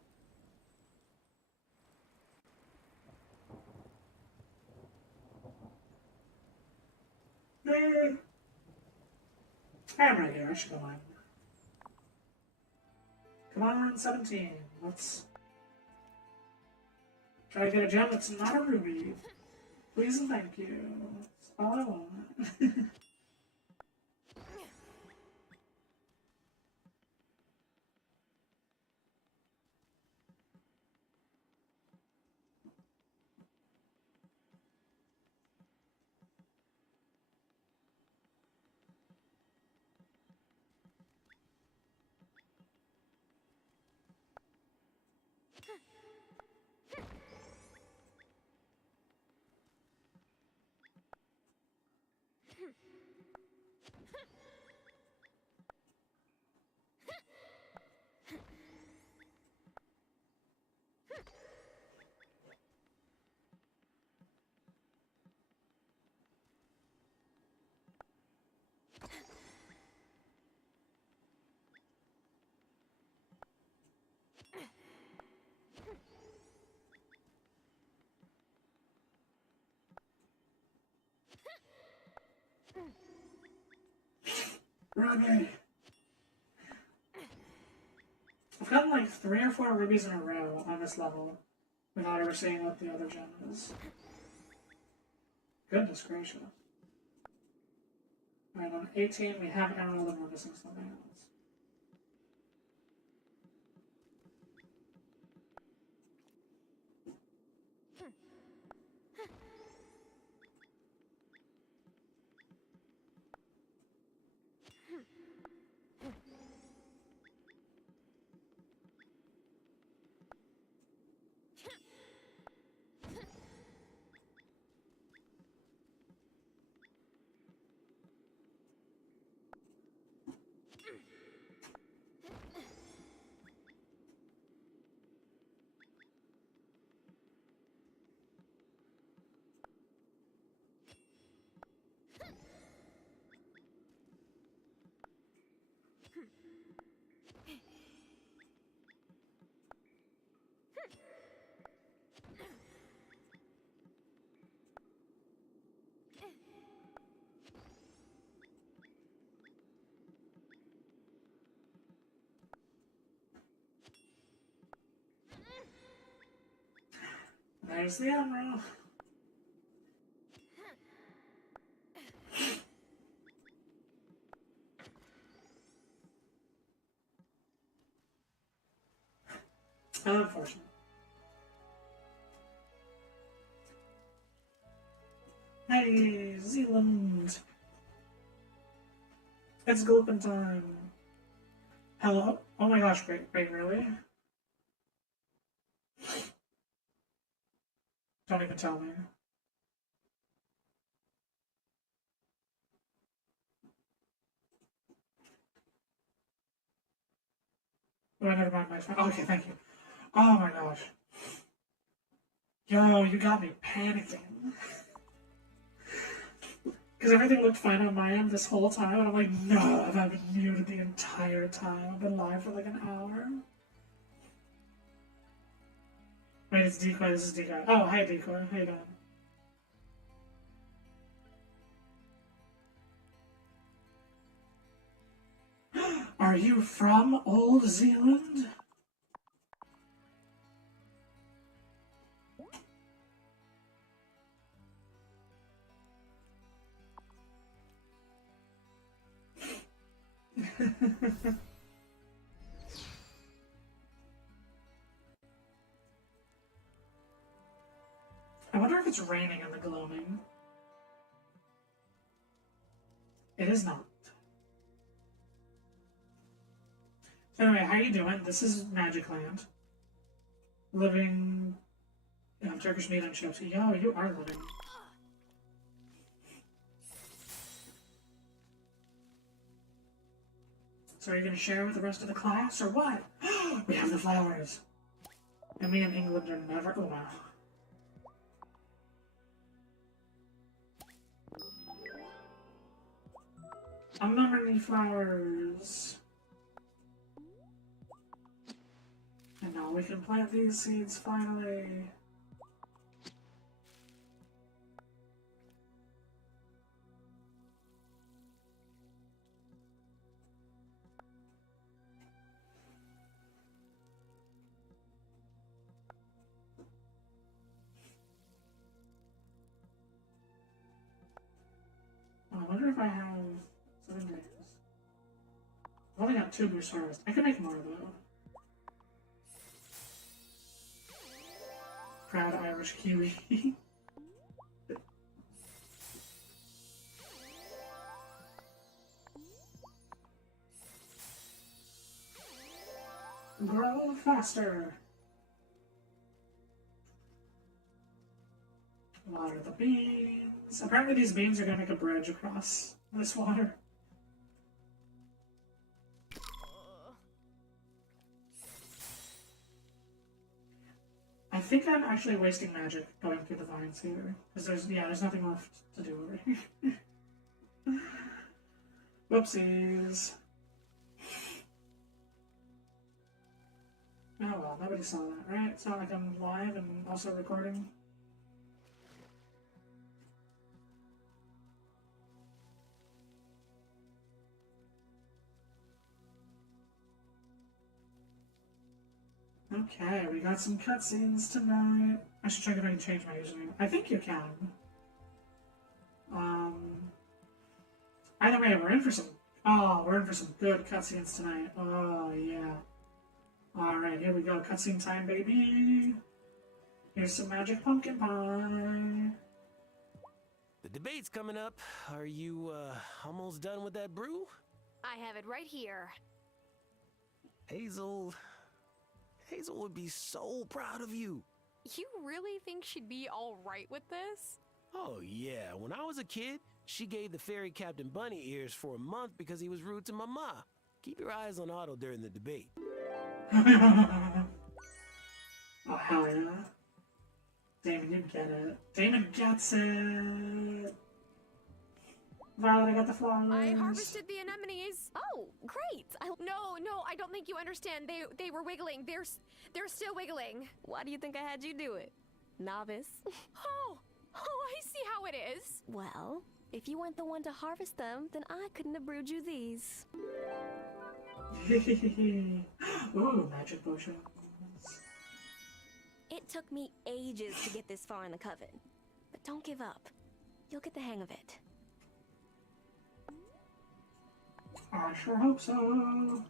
I'm right here, I should go mine. Come on, we're in 17. Let's try to get a gem that's not a ruby. Please and thank you. That's all I want. Ruby! I've gotten like 3 or 4 rubies in a row on this level without ever seeing what the other gem is. Goodness gracious. Alright, on 18 we have emerald and we're missing something else. There's the emerald. Unfortunate. Hey, Zealand! It's Gloopy time! Hello? Oh my gosh, wait, really? Don't even tell me. Oh, never mind my phone. Okay, thank you. Oh my gosh. Yo, you got me panicking. Because everything looked fine on my end this whole time, and I'm like, no, I've been muted the entire time. I've been live for like an hour. Wait, it's Decoy, this is Decoy. Oh, hi Decoy, how you doing? Are you from Old Zealand? I wonder if it's raining in the gloaming. It is not. Anyway, how you doing? This is Magic Land. Living... Turkish meat and chips. Yo, you are living. So are you going to share with the rest of the class, or what? We have the flowers. And me and England are never... Oh, wow. Anemone flowers. And now we can plant these seeds finally. I wonder if I have 7 days. I've only got 2 Moose Harvest. I could make more though. Proud Irish Kiwi. Grow faster. Water the beans. Apparently these beans are gonna make a bridge across this water. I think I'm actually wasting magic going through the vines here. Because there's nothing left to do over here. Whoopsies. Oh well, nobody saw that, right? It's not like I'm live and also recording. Okay, we got some cutscenes tonight. I should check if I can change my username. I think you can. Either way, we're in for some good cutscenes tonight. Oh yeah. Alright, here we go. Cutscene time, baby. Here's some magic pumpkin pie. The debate's coming up. Are you, almost done with that brew? I have it right here. Hazel would be so proud of you. You really think she'd be all right with this? Oh yeah, when I was a kid, she gave the fairy Captain Bunny ears for a month because he was rude to my ma. Keep your eyes on Otto during the debate. Oh, hell yeah. Damon, you get it. Damon gets it. Violet, I got the flowers. I harvested the anemones. Oh, great. No, I don't think you understand. They were wiggling. They're still wiggling. Why do you think I had you do it? Novice. Oh, I see how it is. Well, if you weren't the one to harvest them, then I couldn't have brewed you these. Ooh, magic potions. It took me ages to get this far in the coven. But don't give up. You'll get the hang of it. I sure hope so.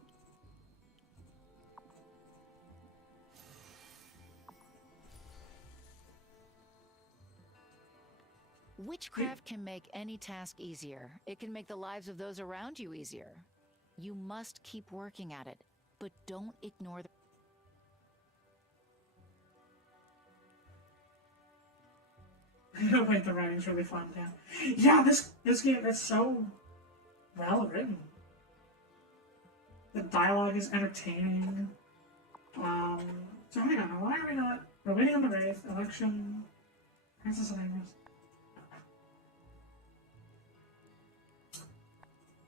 Witchcraft can make any task easier. It can make the lives of those around you easier. You must keep working at it, but don't ignore the... Wait, the writing's really fun, yeah. Yeah, this game is so well written. The dialogue is entertaining. So hang on, why are we not... We're waiting on the Wraith, election... Princess Elaine.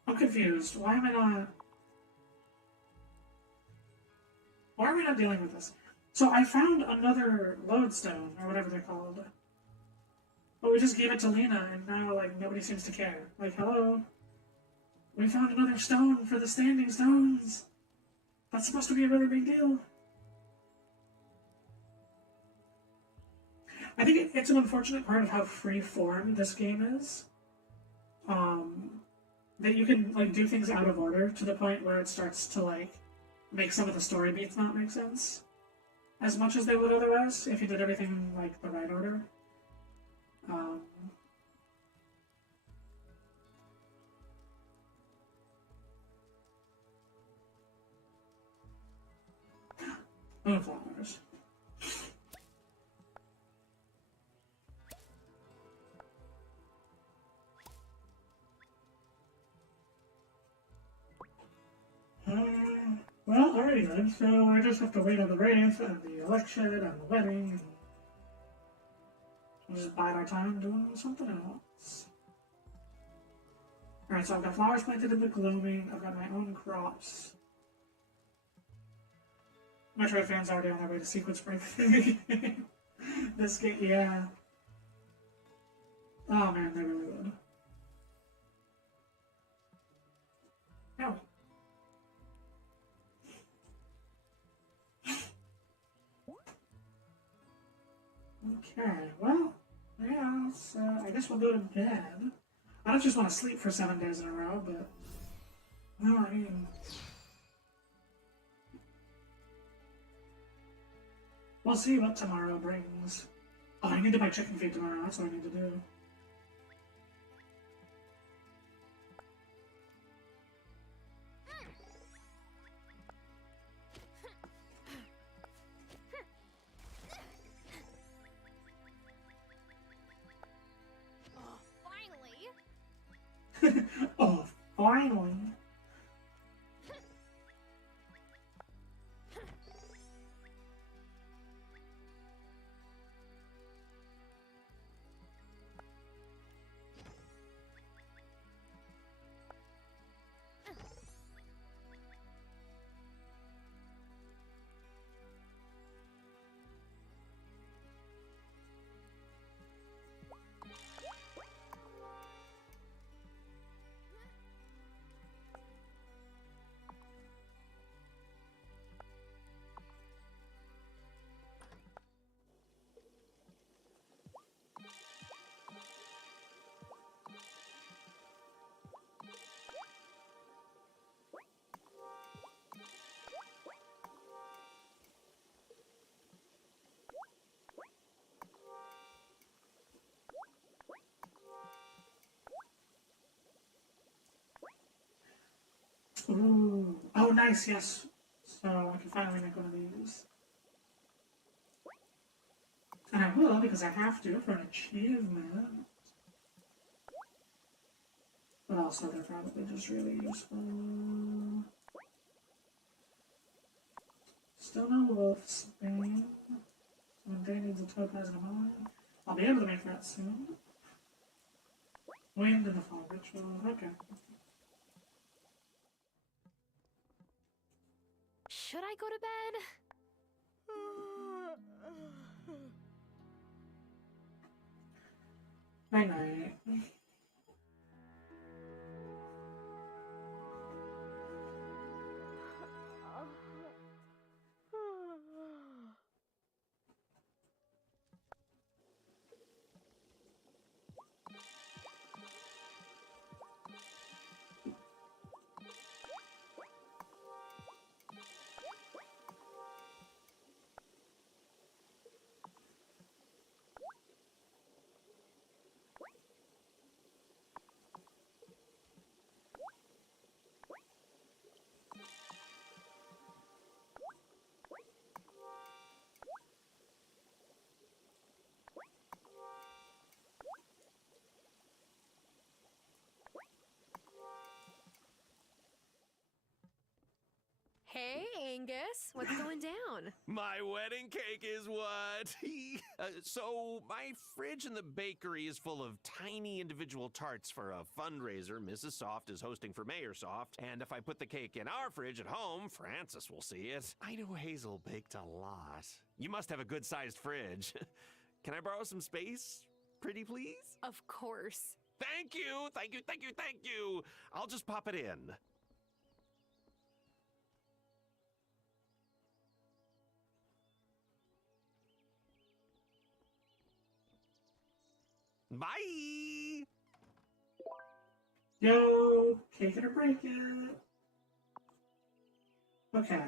I'm confused. Why am I not... Why are we not dealing with this? So I found another lodestone, or whatever they're called. But we just gave it to Lena, and now, like, nobody seems to care. Like, hello? We found another stone for the standing stones! That's supposed to be a really big deal. I think it's an unfortunate part of how free-form this game is. That you can, like, do things out of order to the point where it starts to, like, make some of the story beats not make sense. As much as they would otherwise, if you did everything in, like, the right order. Wylde Flowers. Well, alrighty then, so I just have to wait on the race and the election and the wedding and we'll just bide our time doing something else. Alright, so I've got flowers planted in the gloaming, I've got my own crops. Metroid fans already on their way to sequence break. This game, yeah. Oh man, they really would. No. Okay, well, yeah, so I guess we'll go to bed. I don't just want to sleep for 7 days in a row, but, well, I mean, we'll see what tomorrow brings. Oh, I need to buy chicken feed tomorrow, that's what I need to do. Oh, finally. Ooh. Oh, nice, yes. So I can finally make one of these. And I will, because I have to for an achievement. But also, they're probably just really useful. Still no wolf's bane. When Day needs a topaz and a mine. I'll be able to make that soon. Wind in the fall ritual. Okay. Should I go to bed? Night night. Hey, Angus, what's going down? My wedding cake is what? So, my fridge in the bakery is full of tiny individual tarts for a fundraiser Mrs. Soft is hosting for Mayor Soft. And if I put the cake in our fridge at home, Francis will see it. I know Hazel baked a lot. You must have a good-sized fridge. Can I borrow some space? Pretty please? Of course. Thank you, thank you, thank you, thank you. I'll just pop it in. Bye! Yo, cake it or break it. Okay.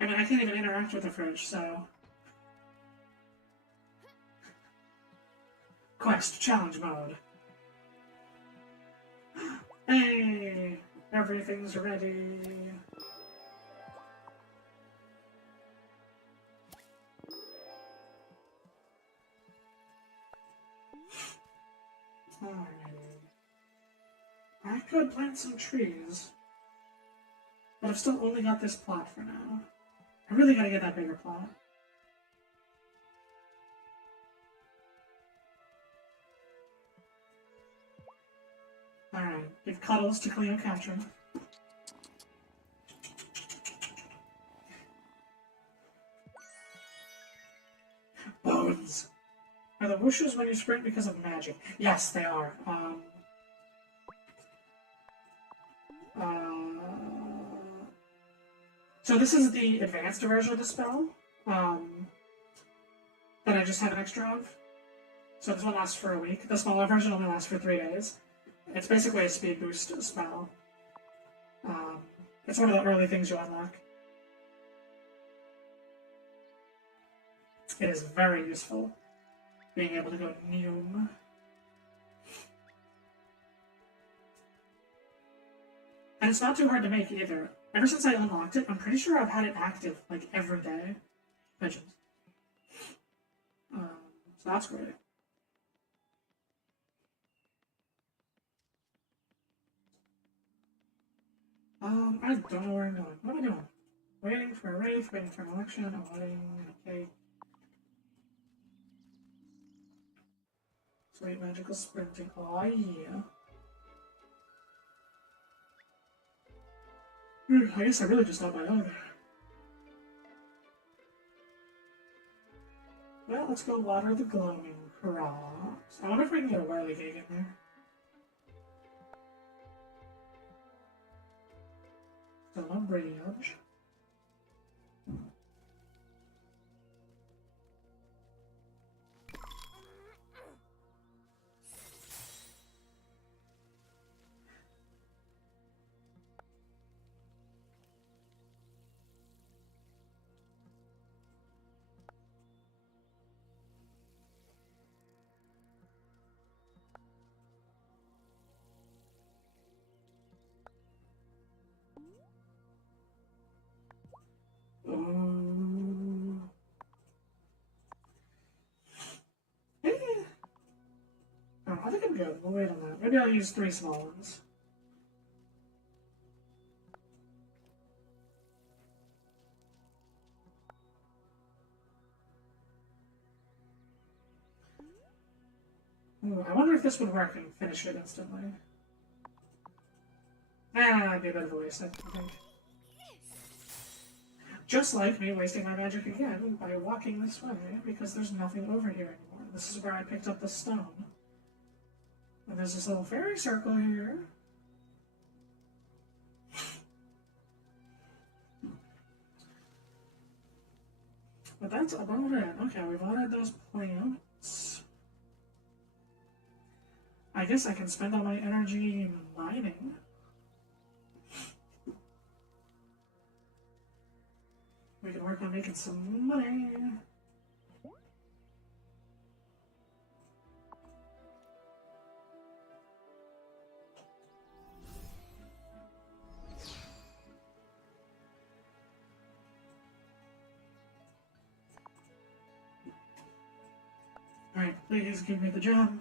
I mean, I can't even interact with the fridge, so... Quest, challenge mode. Hey! Everything's ready. Alrighty. I could plant some trees, but I've still only got this plot for now. I really gotta get that bigger plot. Alright, give cuddles to Cleopatra. Bones. Are the whooshes when you sprint because of magic? Yes, they are. So this is the advanced version of the spell that I just have an extra of. So this one lasts for a week. The smaller version only lasts for 3 days. It's basically a speed boost spell. It's one of the early things you unlock. It is very useful, being able to go Neum. And it's not too hard to make either. Ever since I unlocked it, I'm pretty sure I've had it active like every day. Pigeons. So that's great. I don't know where I'm going. What am I doing? Waiting for a wraith, waiting for an election, a wedding, a cake. Sweet magical sprinting. Oh yeah. I guess I really just thought my own. Well, let's go water the gloaming crops. I wonder if we can get a Wylde cake in there. Still no bridge. Oh, I think I'm good. We'll wait on that. Maybe I'll use 3 small ones. Ooh, I wonder if this would work and finish it instantly. That'd be a bit of a waste, I think. Just like me wasting my magic again by walking this way, because there's nothing over here anymore. This is where I picked up the stone. And there's this little fairy circle here. But that's about it. Okay, we've watered those plants. I guess I can spend all my energy mining. We can work on making some money. Alright, please give me the job.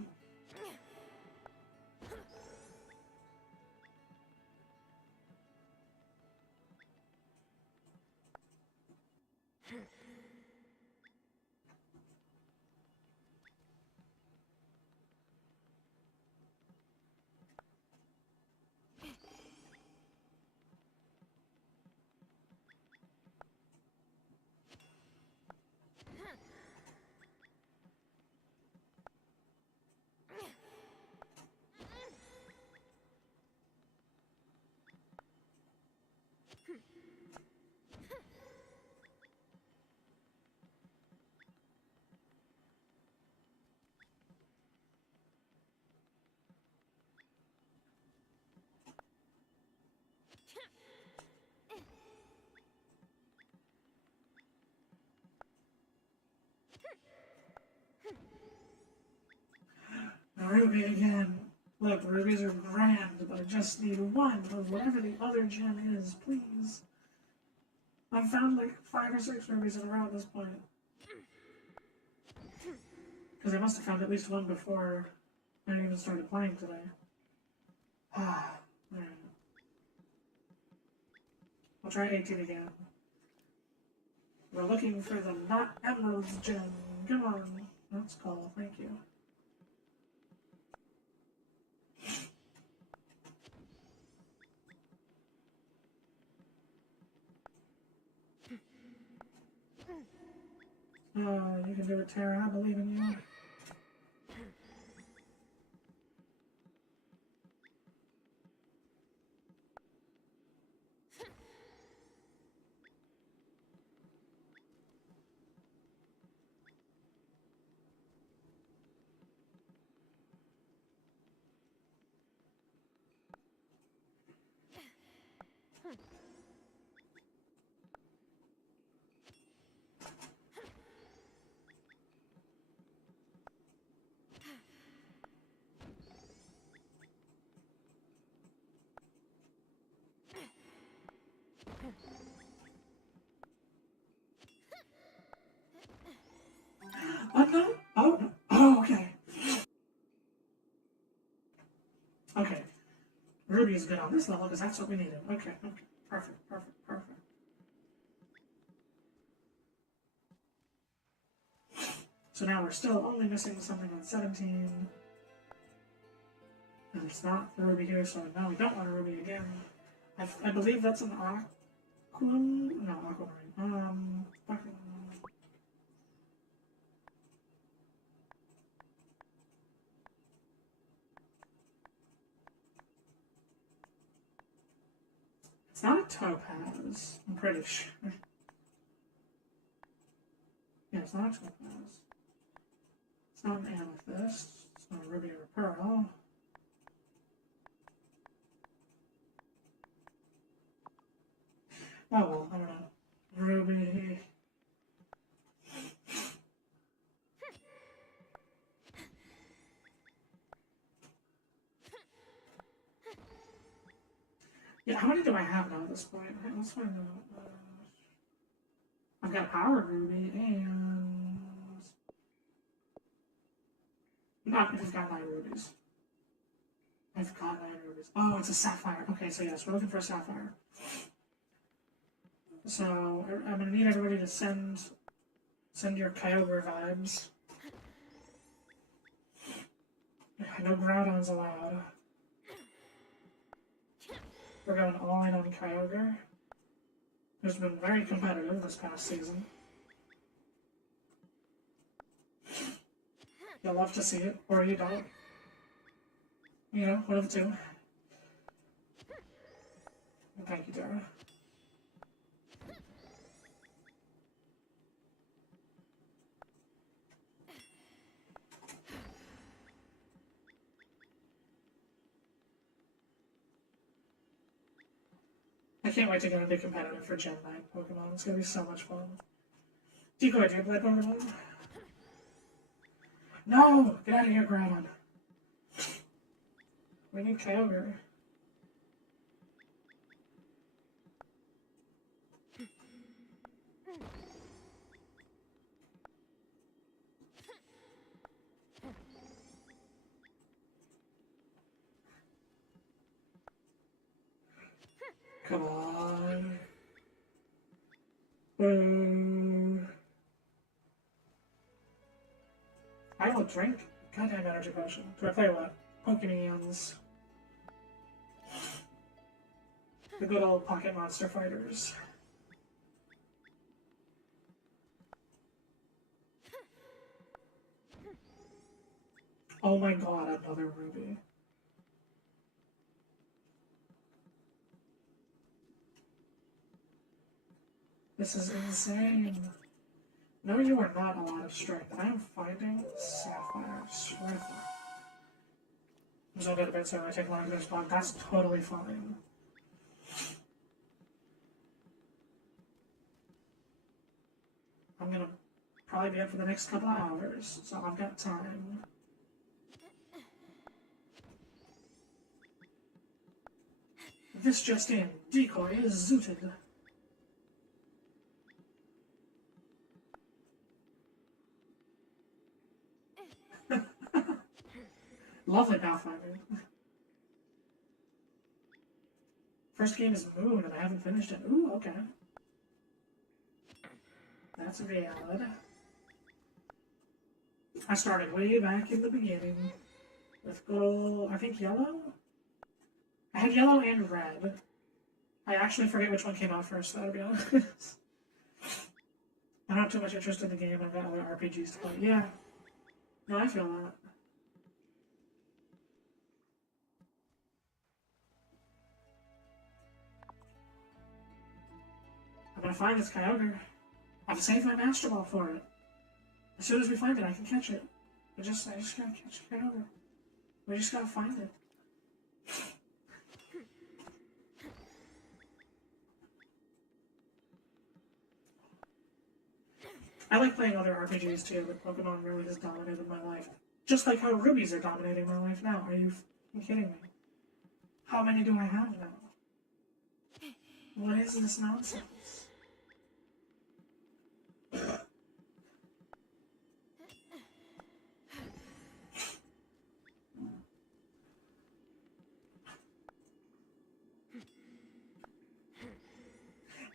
Ruby again. Look, rubies are grand, but I just need one of whatever the other gem is, please. I've found like 5 or 6 rubies in a row at this point. Because I must have found at least one before I haven't even started playing today. Ah, man. I'll try 18 again. We're looking for the not emeralds gem. Come on. That's cool, thank you. Oh, you can do it, Tara. I believe in you. Oh, no. Oh, no. Oh, okay. Okay. Ruby is good on this level because that's what we needed. Okay, okay. Perfect, perfect, perfect. So now we're still only missing something on 17. And it's not the ruby here, so no, we don't want a ruby again. I believe that's an aquamarine. No, aquamarine. Fucking. It's not a topaz. I'm pretty sure. Yeah, it's not a topaz. It's not an amethyst. It's not a ruby or a pearl. Oh well, I don't know. Ruby. Yeah, how many do I have now at this point? Let's find out. I've got a powered ruby and... No, I've got 9 rubies. I've got 9 rubies. Oh, it's a sapphire. Okay, so yes, we're looking for a sapphire. So, I'm gonna need everybody to send your Kyogre vibes. No Groudon's allowed. We're going all in on Kyogre. Who's been very competitive this past season. You'll love to see it, or you don't. You know, one of the two. Thank you, Tara. I can't wait to go into competitive for Gen 9 Pokemon. It's gonna be so much fun. Decoy, do you play Pokemon? No! Get out of here, Groudon. We need Kyogre. Come on. I will drink goddamn energy potion. Do I play what? Pokemons. The good old pocket monster fighters. Oh my god, another ruby. This is insane. No, you are not a lot of strength. I am finding sapphire. Swear to God. I'm so good at it, so I take longer to respond. That's totally fine. I'm gonna probably be up for the next couple of hours, so I've got time. This just in. Decoy is zooted. Lovely Pathfinder. First game is Moon, and I haven't finished it. Ooh, okay. That's valid. I started way back in the beginning with good old, I think, yellow? I had yellow and red. I actually forget which one came out first, though, to be honest. I don't have too much interest in the game. I've got other RPGs to play. Yeah. No, I feel that. I'm gonna find this Kyogre. I've saved my Master Ball for it. As soon as we find it, I can catch it. I just gotta catch Kyogre. We just gotta find it. I like playing other RPGs too, but Pokemon really has dominated my life. Just like how rubies are dominating my life now. Are you kidding me? How many do I have now? What is this nonsense?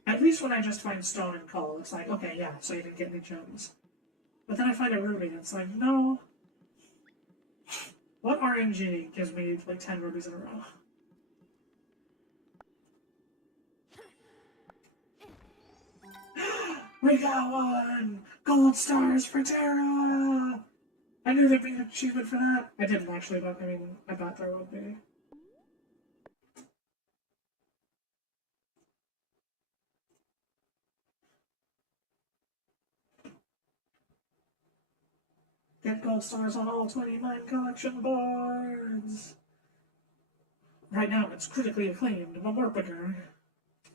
At least when I just find stone and coal, it's like, okay, yeah, so you didn't get any gems. But then I find a ruby, and it's like, no. What RNG gives me like 10 rubies in a row? We got one! Gold stars for Terra! I knew there'd be an achievement for that. I didn't actually, but I mean, I thought there would be. Get gold stars on all 20 mine collection boards! Right now, it's critically acclaimed, Mamorpiger.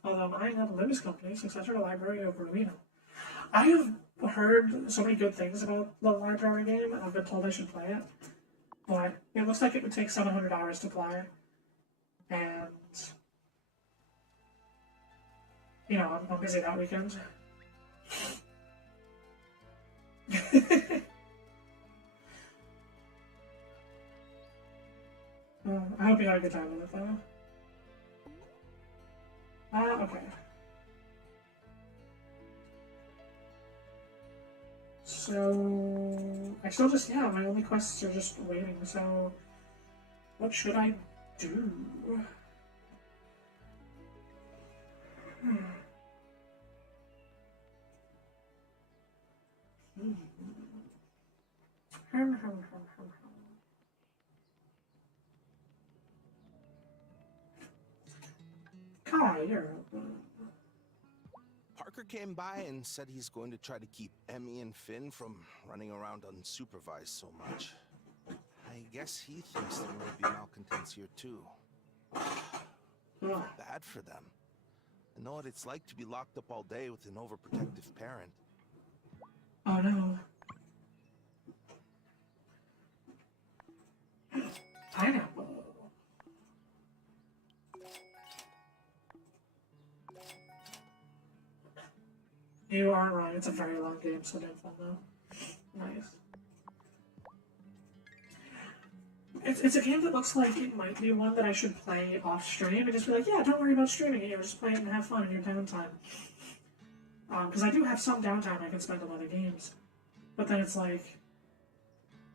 Although mine at Olympus Company, successor to Library of Ruina. I have heard so many good things about the library game, and I've been told I should play it. But it looks like it would take 700 hours to play. And, you know, I'm busy that weekend. I hope you had a good time with it, though. Okay. So, I still just, yeah, my only quests are just waiting, so what should I do? Kai, you're Parker came by and said he's going to try to keep Emmy and Finn from running around unsupervised so much. I guess he thinks there may be malcontents here too. Bad for them. I know what it's like to be locked up all day with an overprotective parent. Oh no. Pineapple. You are right, it's a very long game, so damn fun though. Nice. It's a game that looks like it might be one that I should play off stream and just be like, yeah, don't worry about streaming it, just play it and have fun in your downtime. Because I do have some downtime I can spend on other games. But then it's like,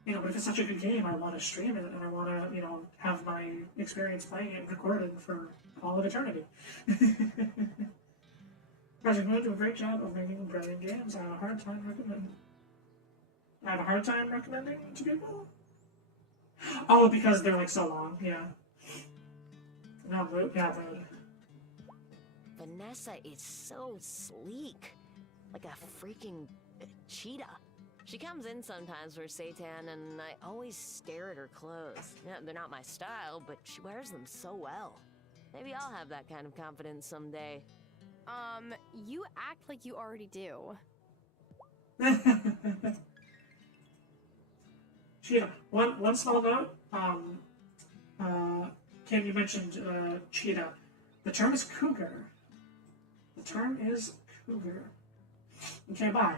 you know, but if it's such a good game, I want to stream it and I want to, you know, have my experience playing it recorded for all of eternity. Project Moon do a great job of making brilliant games. I have a hard time recommending to people? Oh, because they're like so long, yeah. No, yeah, dude. Vanessa is so sleek. Like a freaking cheetah. She comes in sometimes for Satan, and I always stare at her clothes. Yeah, they're not my style, but she wears them so well. Maybe I'll have that kind of confidence someday. You act like you already do. Cheetah. One small note. Kim, you mentioned cheetah. The term is cougar. The term is cougar. Okay, bye.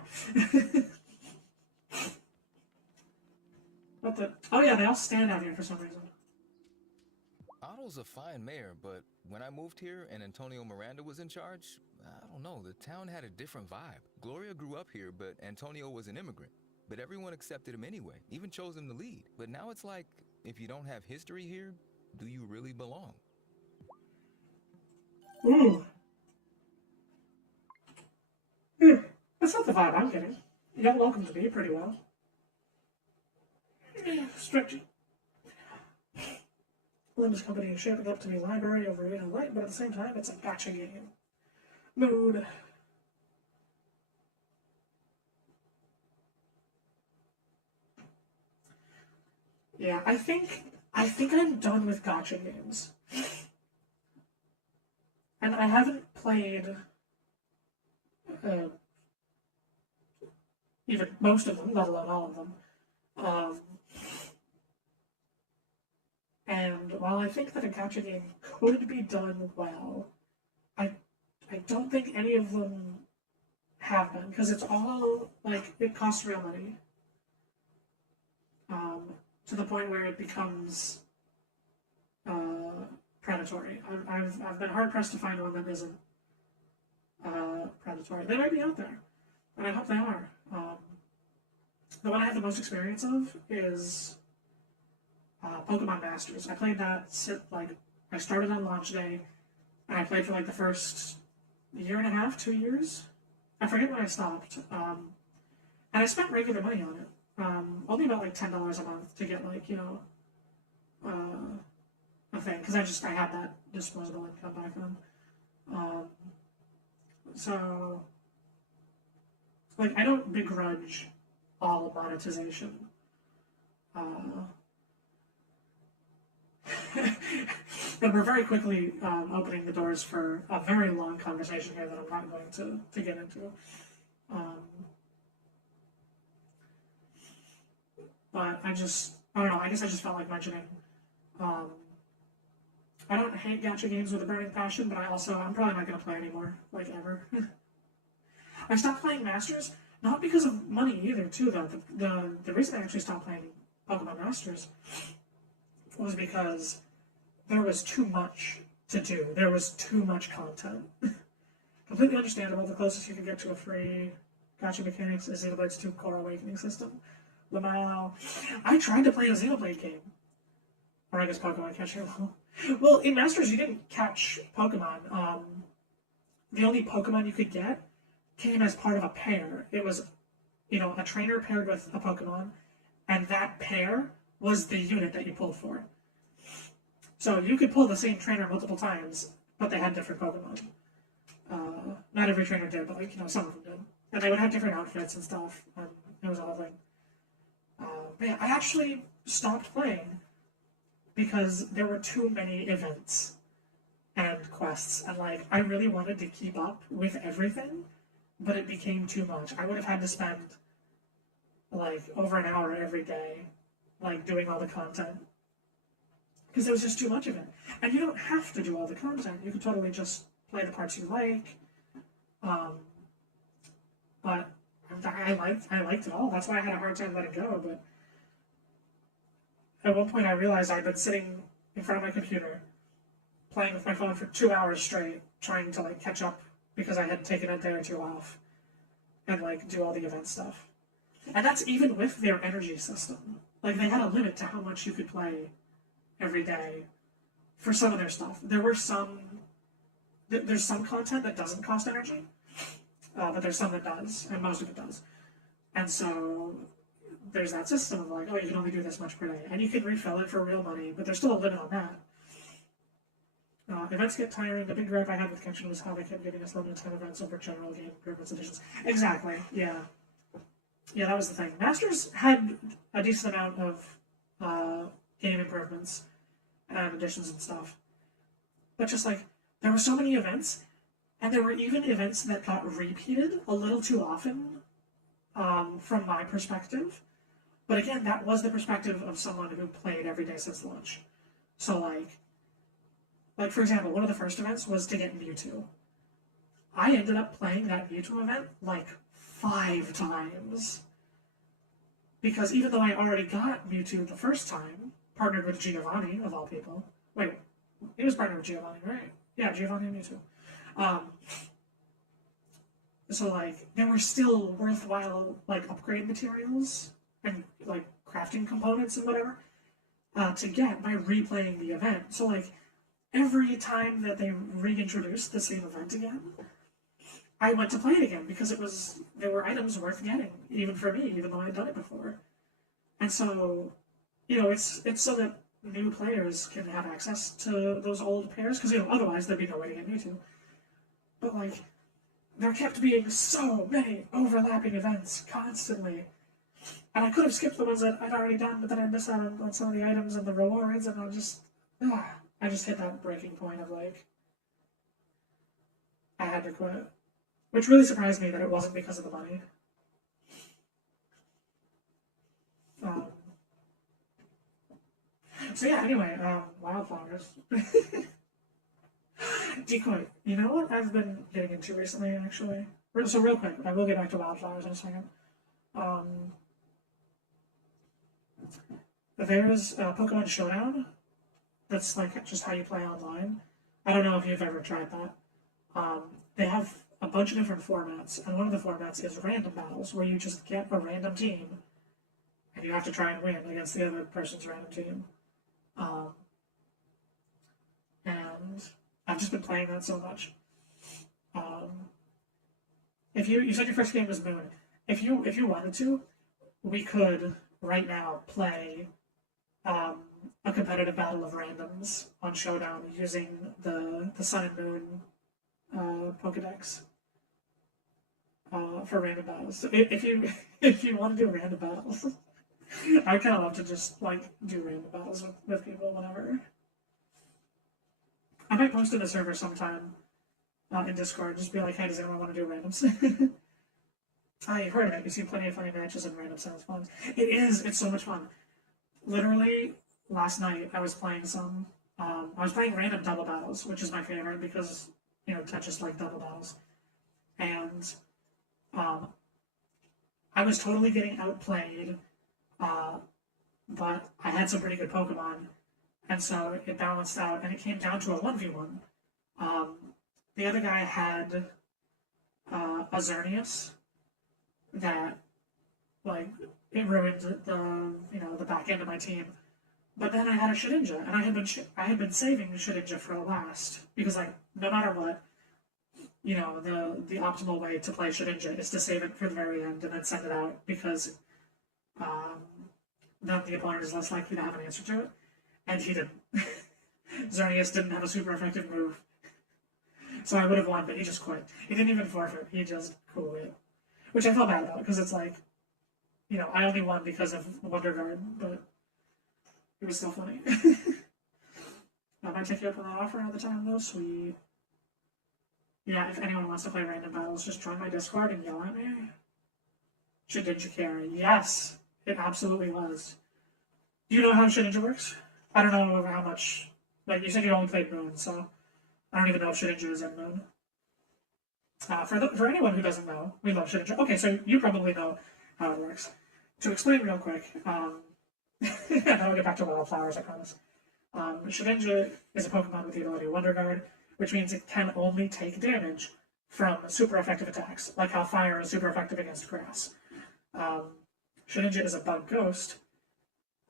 What the? Oh yeah, they all stand out here for some reason. Otto's a fine mayor, but when I moved here and Antonio Miranda was in charge, I don't know, the town had a different vibe. Gloria grew up here, but Antonio was an immigrant. But everyone accepted him anyway, even chose him to lead. But now it's like, if you don't have history here, do you really belong? Ooh. That's not the vibe I'm getting. You're welcome to me pretty well. Strict. Lim's company is shaping up to be a library over read and write, but at the same time, it's a gotcha game. Mood. Yeah, I think I'm done with gotcha games. And I haven't played even most of them, let alone all of them. And while I think that a gotcha game could be done well, I don't think any of them have been, because it's all, like, it costs real money. To the point where it becomes predatory. I've been hard-pressed to find one that isn't predatory. They might be out there, and I hope they are. The one I have the most experience of is Pokemon Masters. I played that, I started on launch day, and I played for like the first year and a half, 2 years. I forget when I stopped. And I spent regular money on it. Only about like $10 a month to get like, you know, a thing. Because I had that disposable income back then. So, like, I don't begrudge all monetization. But we're very quickly opening the doors for a very long conversation here that I'm not going to get into. But I don't know, I guess I just felt like mentioning. I don't hate gacha games with a burning passion, but I'm probably not going to play anymore, like ever. I stopped playing Masters, not because of money either, too, though. The reason I actually stopped playing Pokemon Masters was because there was too much to do. There was too much content. Completely understandable. The closest you can get to a free gacha mechanics is Xenoblade's 2 Core Awakening system. Lamau. I tried to play a Xenoblade game. Or I guess Pokemon Catcher. Well, in Masters you didn't catch Pokemon. The only Pokemon you could get came as part of a pair. It was, you know, a trainer paired with a Pokemon, and that pair was the unit that you pulled for. So you could pull the same trainer multiple times, but they had different Pokemon. Not every trainer did, but like, you know, some of them did. And they would have different outfits and stuff, and it was a whole thing. But yeah, I actually stopped playing because there were too many events and quests, and like, I really wanted to keep up with everything, but it became too much. I would have had to spend like over an hour every day, like, doing all the content, because there was just too much of it. And you don't have to do all the content. You can totally just play the parts you like. But I liked it all. That's why I had a hard time letting go. But at one point I realized I'd been sitting in front of my computer playing with my phone for 2 hours straight, trying to like catch up because I had taken a day or two off and like do all the event stuff. And that's even with their energy system. Like, they had a limit to how much you could play every day for some of their stuff. There's some content that doesn't cost energy, but there's some that does, and most of it does. And so there's that system of like, oh, you can only do this much per day, and you can refill it for real money, but there's still a limit on that. Events get tiring. The big gripe I had with Kenshin was how they kept giving us limited time events over general game improvements editions. Exactly, yeah. Yeah, that was the thing. Masters had a decent amount of game improvements and additions and stuff. But just like, there were so many events, and there were even events that got repeated a little too often from my perspective. But again, that was the perspective of someone who played every day since launch. So like for example, one of the first events was to get Mewtwo. I ended up playing that Mewtwo event like 5 times. because even though I already got Mewtwo the first time, partnered with Giovanni, of all people. Wait, he was partnered with Giovanni, right? Yeah, Giovanni and Mewtwo. So, like, there were still worthwhile, like, upgrade materials and, like, crafting components and whatever to get by replaying the event. So, like, every time that they reintroduced the same event again, I went to play it again because there were items worth getting, even for me, even though I had done it before. And so, you know, it's so that new players can have access to those old pairs, because, you know, otherwise there'd be no way to get Mewtwo. But, like, there kept being so many overlapping events constantly. And I could have skipped the ones that I'd already done, but then I'd miss out on some of the items and the rewards, and I just hit that breaking point of, like, I had to quit. Which really surprised me that it wasn't because of the money. So yeah, anyway, Wylde Flowers. Decoy. You know what I've been getting into recently, actually? So real quick, I will get back to Wylde Flowers in a second. There's Pokemon Showdown. That's like just how you play online. I don't know if you've ever tried that. They have a bunch of different formats, and one of the formats is random battles, where you just get a random team, and you have to try and win against the other person's random team. And I've just been playing that so much. If you said your first game was Moon, if you wanted to, we could right now play a competitive battle of randoms on Showdown using the Sun and Moon Pokedex for random battles. So if you want to do random battles, I kind of love to just like do random battles with people whenever. I might post in the server sometime in Discord. Just be like, hey, does anyone want to do randoms? You've heard of it. You've seen plenty of funny matches and random sounds fun. It is. It's so much fun. Literally, last night I was playing some. I was playing random double battles, which is my favorite because, you know, I just like double battles. And I was totally getting outplayed, but I had some pretty good Pokemon. And so it balanced out, and it came down to a 1v1. The other guy had a Xerneas that, like, it ruined the back end of my team. But then I had a Shedinja, and I had been saving Shedinja for last because, like, no matter what, you know, the optimal way to play Shedinja is to save it for the very end and then send it out because then the opponent is less likely to have an answer to it. And he didn't. Xerneas didn't have a super effective move. So I would have won, but he just quit. He didn't even forfeit. He just quit. Which I felt bad about, because it's like, you know, I only won because of Wonder Guard, but it was still funny. I might take you up on that offer another time, though. Sweet. Yeah, if anyone wants to play random battles, just join my Discord and yell at me. Shedinja carry. Yes, it absolutely was. Do you know how Shedinja works? I don't know how much. Like, you said you only played Moon, so I don't even know if Shedinja is in Moon. For anyone who doesn't know, we love Shedinja. Okay, so you probably know how it works. To explain real quick, and then I'll get back to Wylde Flowers, I promise. Shedinja is a Pokemon with the ability Wonder Guard, which means it can only take damage from super effective attacks, like how fire is super effective against grass. Shedinja is a bug ghost,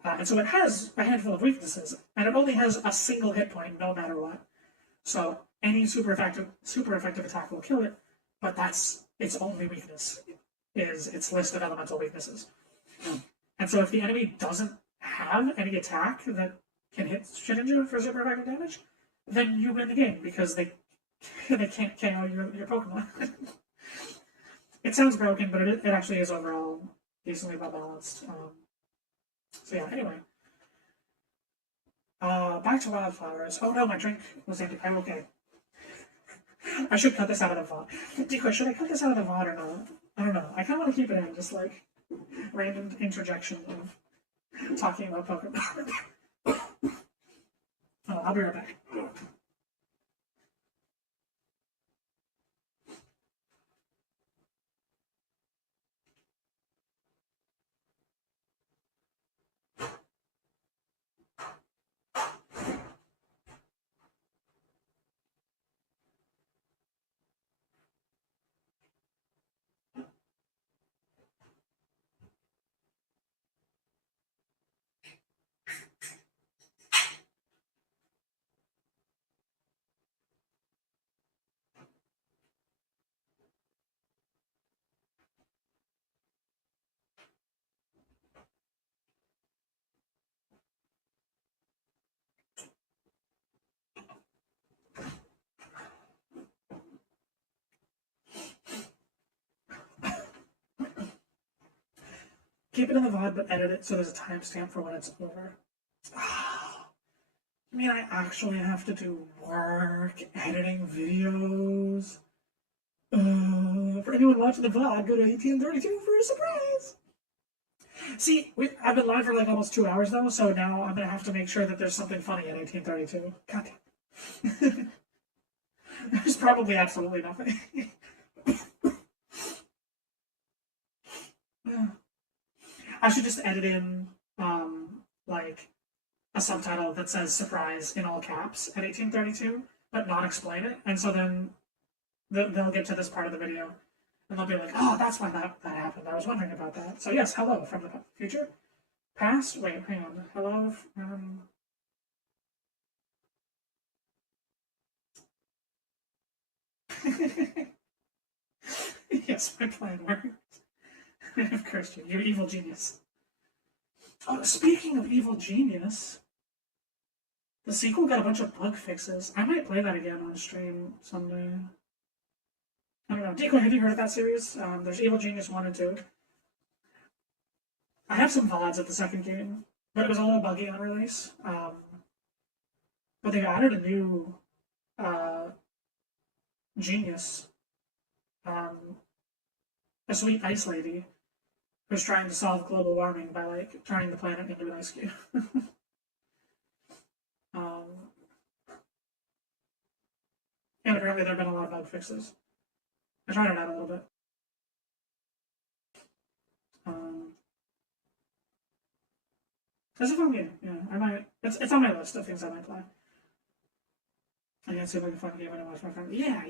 and so it has a handful of weaknesses, and it only has a single hit point no matter what. So any super effective attack will kill it, but that's its only weakness, is its list of elemental weaknesses. And so if the enemy doesn't have any attack that can hit Shedinja for super effective damage, then you win the game, because they can't KO your Pokemon. It sounds broken, but it actually is overall decently well balanced. So yeah, anyway. Back to Wylde Flowers. Oh no, my drink was empty. I'm okay. I should cut this out of the VOD. Decoy, should I cut this out of the VOD or not? I don't know. I kind of want to keep it in, just like random interjection of talking about Pokemon. I'll be right back. keep it in the VOD, but edit it so there's a timestamp for when it's over. I mean, I actually have to do work editing videos. For anyone watching the VOD, go to 1832 for a surprise. See, I've been live for like almost 2 hours though, so now I'm gonna have to make sure that there's something funny at 1832. God damn. There's probably absolutely nothing. I should just edit in, like, a subtitle that says surprise in all caps at 1832, but not explain it, and so then they'll get to this part of the video, and they'll be like, oh, that's why that happened. I was wondering about that. So yes, hello from the future. Past? Wait, hang on. Hello from... Yes, my plan worked. I've cursed you. You evil genius. Oh, speaking of evil genius, the sequel got a bunch of bug fixes. I might play that again on stream someday. I don't know. Decoy, have you heard of that series? There's Evil Genius 1 and 2. I have some VODs of the second game, but it was a little buggy on release. But they've added a new genius, a sweet ice lady, who's trying to solve global warming by, like, turning the planet into an ice cube. And apparently there have been a lot of bug fixes. I tried it out a little bit. It's a fun game, yeah. I might. It's on my list of things I might play. I think it seemed like a fun game when I watched my friend. Yeah.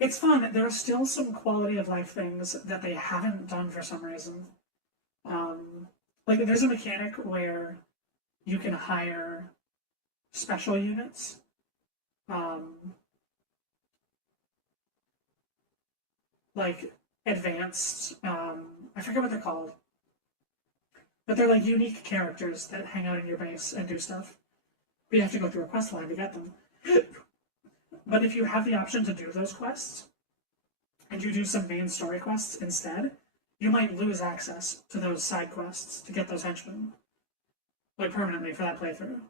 It's fun. There are still some quality of life things that they haven't done for some reason. Like, there's a mechanic where you can hire special units. Like advanced, I forget what they're called. But they're like unique characters that hang out in your base and do stuff. But you have to go through a quest line to get them. But if you have the option to do those quests, and you do some main story quests instead, you might lose access to those side quests to get those henchmen. Like permanently for that playthrough.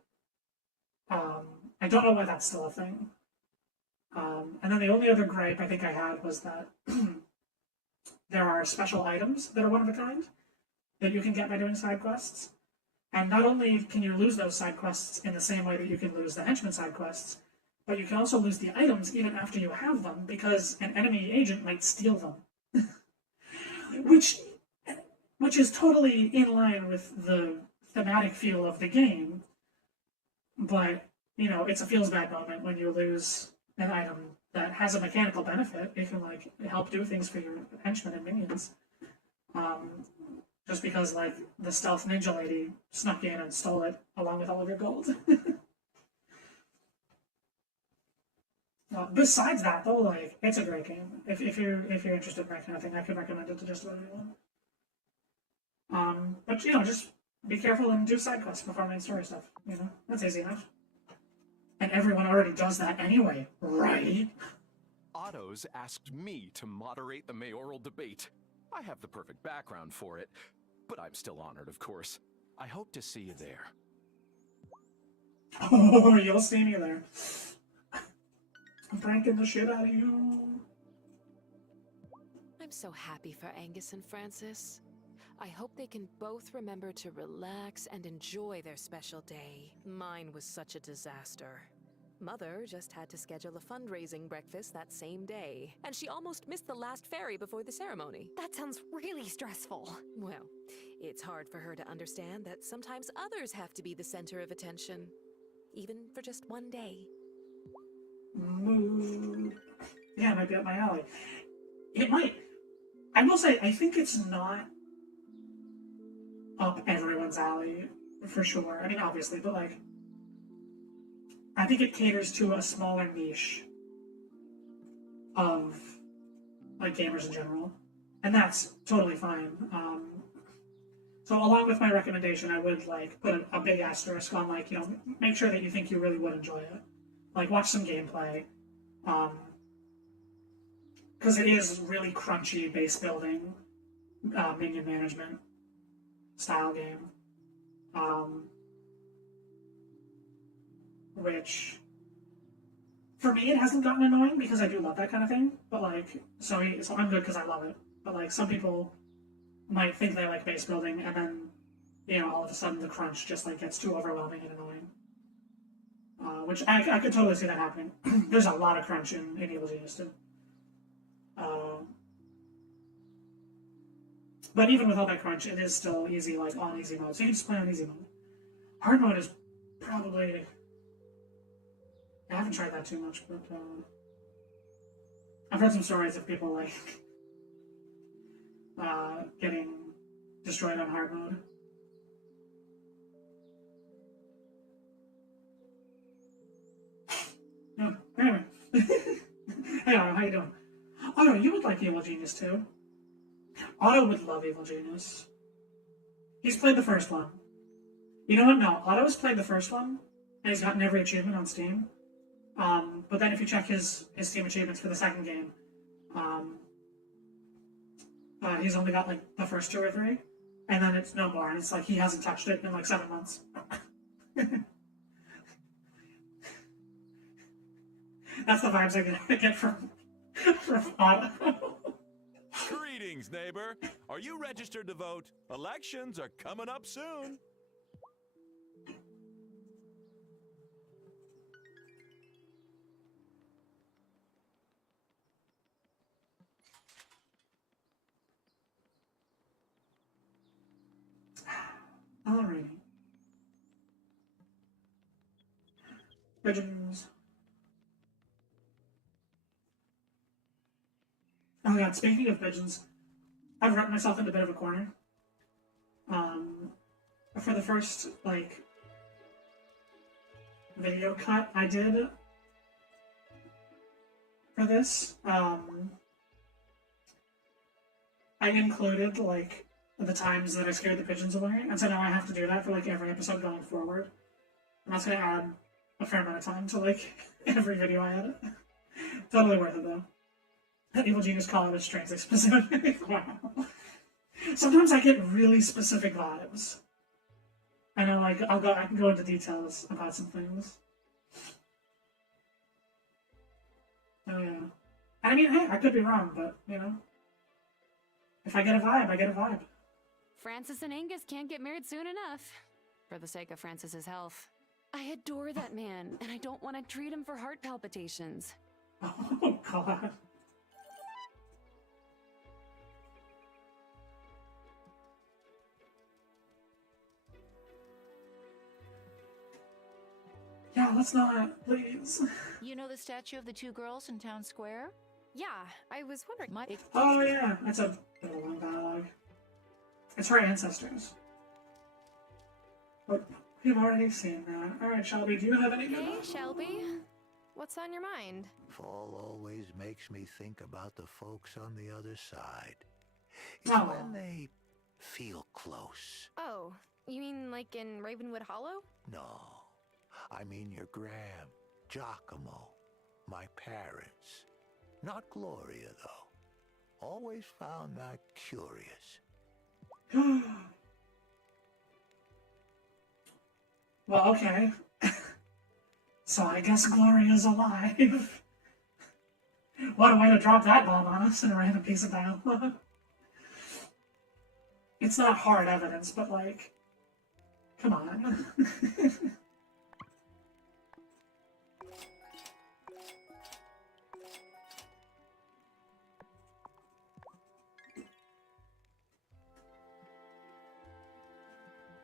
I don't know why that's still a thing. And then the only other gripe I think I had was that there are special items that are one of a kind that you can get by doing side quests. And not only can you lose those side quests in the same way that you can lose the henchman side quests, but you can also lose the items even after you have them because an enemy agent might steal them. which is totally in line with the thematic feel of the game, but, you know, it's a feels bad moment when you lose an item that has a mechanical benefit. It can, like, help do things for your henchmen and minions. Just because, like, the stealth ninja lady snuck in and stole it along with all of your gold. Besides that, though, like, it's a great game. If you're interested in that kind of thing, I could recommend it to just about anyone. But, you know, just be careful and do side quests before main story stuff. You know, that's easy enough. And everyone already does that anyway, right? Otto's asked me to moderate the mayoral debate. I have the perfect background for it, but I'm still honored, of course. I hope to see you there. Oh, you'll see me there. I'm pranking the shit out of you. I'm so happy for Angus and Francis. I hope they can both remember to relax and enjoy their special day. Mine was such a disaster. Mother just had to schedule a fundraising breakfast that same day, and she almost missed the last ferry before the ceremony. That sounds really stressful. Well, it's hard for her to understand that sometimes others have to be the center of attention, even for just one day. Mood. Yeah, it might be up my alley. It might. I will say, I think it's not up everyone's alley, for sure. I mean, obviously, but, like, I think it caters to a smaller niche of, like, gamers in general. And that's totally fine. So along with my recommendation, I would, like, put a big asterisk on, like, you know, make sure that you think you really would enjoy it. Like, watch some gameplay. Because it is really crunchy base building. minion management style game. Which, for me, it hasn't gotten annoying because I do love that kind of thing. But like, so I'm good because I love it. But like, some people might think they like base building, and then, you know, all of a sudden the crunch just like gets too overwhelming and annoying. Which I could totally see that happening. There's a lot of crunch in Evil Genius too. But even with all that crunch, it is still easy, like on easy mode. So you can just play on easy mode. Hard mode is probably... I haven't tried that too much, but I've heard some stories of people like getting destroyed on hard mode. No, anyway. Hey, Otto, how you doing? Otto, you would like Evil Genius too. Otto would love Evil Genius. He's played the first one. You know what? No, Otto has played the first one, and he's gotten every achievement on Steam. But then if you check his Steam achievements for the second game, he's only got like the first 2 or 3, and then it's no more, and it's like he hasn't touched it in like 7 months. That's the vibes I get from Otto. Greetings, neighbor. Are you registered to vote? Elections are coming up soon. Alrighty. Pigeons. Oh god, speaking of pigeons, I've run myself into a bit of a corner. For the first, like, video cut I did for this, I included, like, the times that I scared the pigeons away, and so now I have to do that for, like, every episode going forward. And that's gonna add a fair amount of time to, like, every video I edit. Totally worth it, though. Evil Genius call it a strangely specific. Wow. Sometimes I get really specific vibes. And I can go into details about some things. Oh yeah. And I mean, hey, I could be wrong, but, you know. If I get a vibe, I get a vibe. Francis and Angus can't get married soon enough. For the sake of Francis's health. I adore that man, and I don't want to treat him for heart palpitations. Oh, God. Yeah, let's not, please. You know the statue of the 2 girls in town square? Yeah, I was wondering. Oh, yeah, that's a bit of a long dialogue. It's her ancestors. But we've already seen that. Alright, Shelby, do you have any good Hey, Shelby. What's on your mind? Fall always makes me think about the folks on the other side. It's Oh. when they feel close. Oh, you mean like in Ravenwood Hollow? No, I mean your Graham, Giacomo, my parents. Not Gloria, though. Always found that curious. Well, okay. So I guess Gloria's alive. What a way to drop that bomb on us in a random piece of dialogue. It's not hard evidence, but like, come on.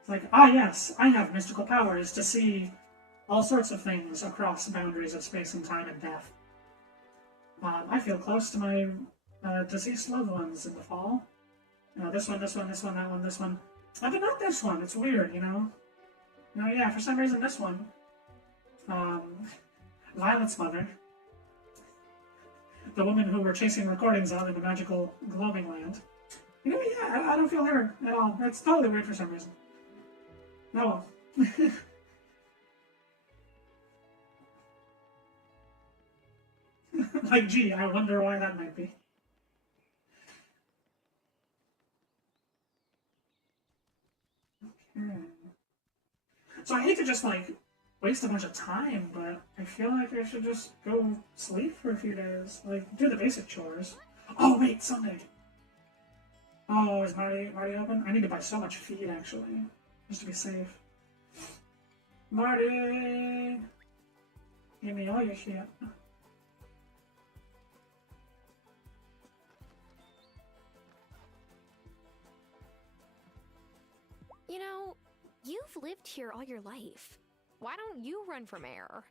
It's like, yes, I have mystical powers to see all sorts of things across boundaries of space and time and death. I feel close to my deceased loved ones in the fall. You know, this one, that one, this one. But not this one. It's weird, you know? You know, yeah, for some reason this one. Violet's mother. The woman who we're chasing recordings of in the magical glowing land. You know, yeah, I don't feel her at all. It's totally weird for some reason. No. Like, gee, I wonder why that might be. So I hate to just, like, waste a bunch of time, but I feel like I should just go sleep for a few days. Like, do the basic chores. Oh, wait, Sunday. Oh, is Marty open? I need to buy so much feed, actually, just to be safe. Marty! Give me all your shit. You know, you've lived here all your life. Why don't you run for mayor?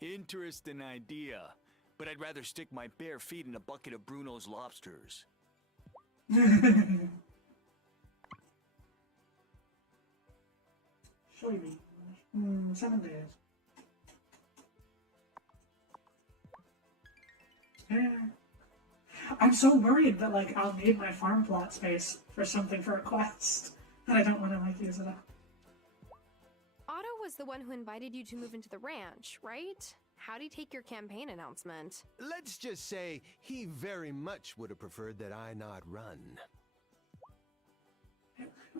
Interesting idea. But I'd rather stick my bare feet in a bucket of Bruno's lobsters. Show me. 7 days. Yeah. I'm so worried that, like, I'll need my farm plot space for something for a quest, and I don't want to, like, use it up. Otto was the one who invited you to move into the ranch, right? How'd he take your campaign announcement? Let's just say he very much would have preferred that I not run.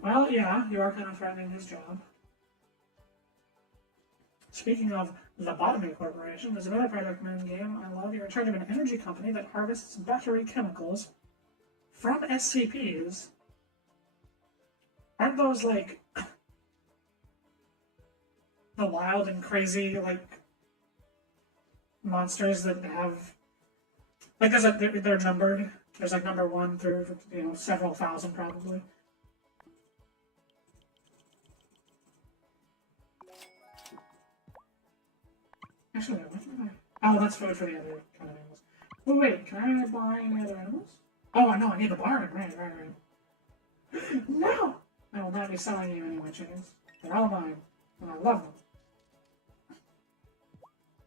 Well, yeah, you are kind of threatening his job. Speaking of Lobotomy Corporation, there's another project in the game I love. You're in charge of an energy company that harvests battery chemicals from SCPs. Aren't those, like, the wild and crazy, like, monsters that have, like, they're numbered. There's, like, number 1 through, you know, several thousand, probably. Actually, what can I? Oh, that's food for the other kind of animals. Oh, wait, can I buy any other animals? Oh, no, I need the barn. Right. No! I will not be selling you any of my chickens. They're all mine, and I love them.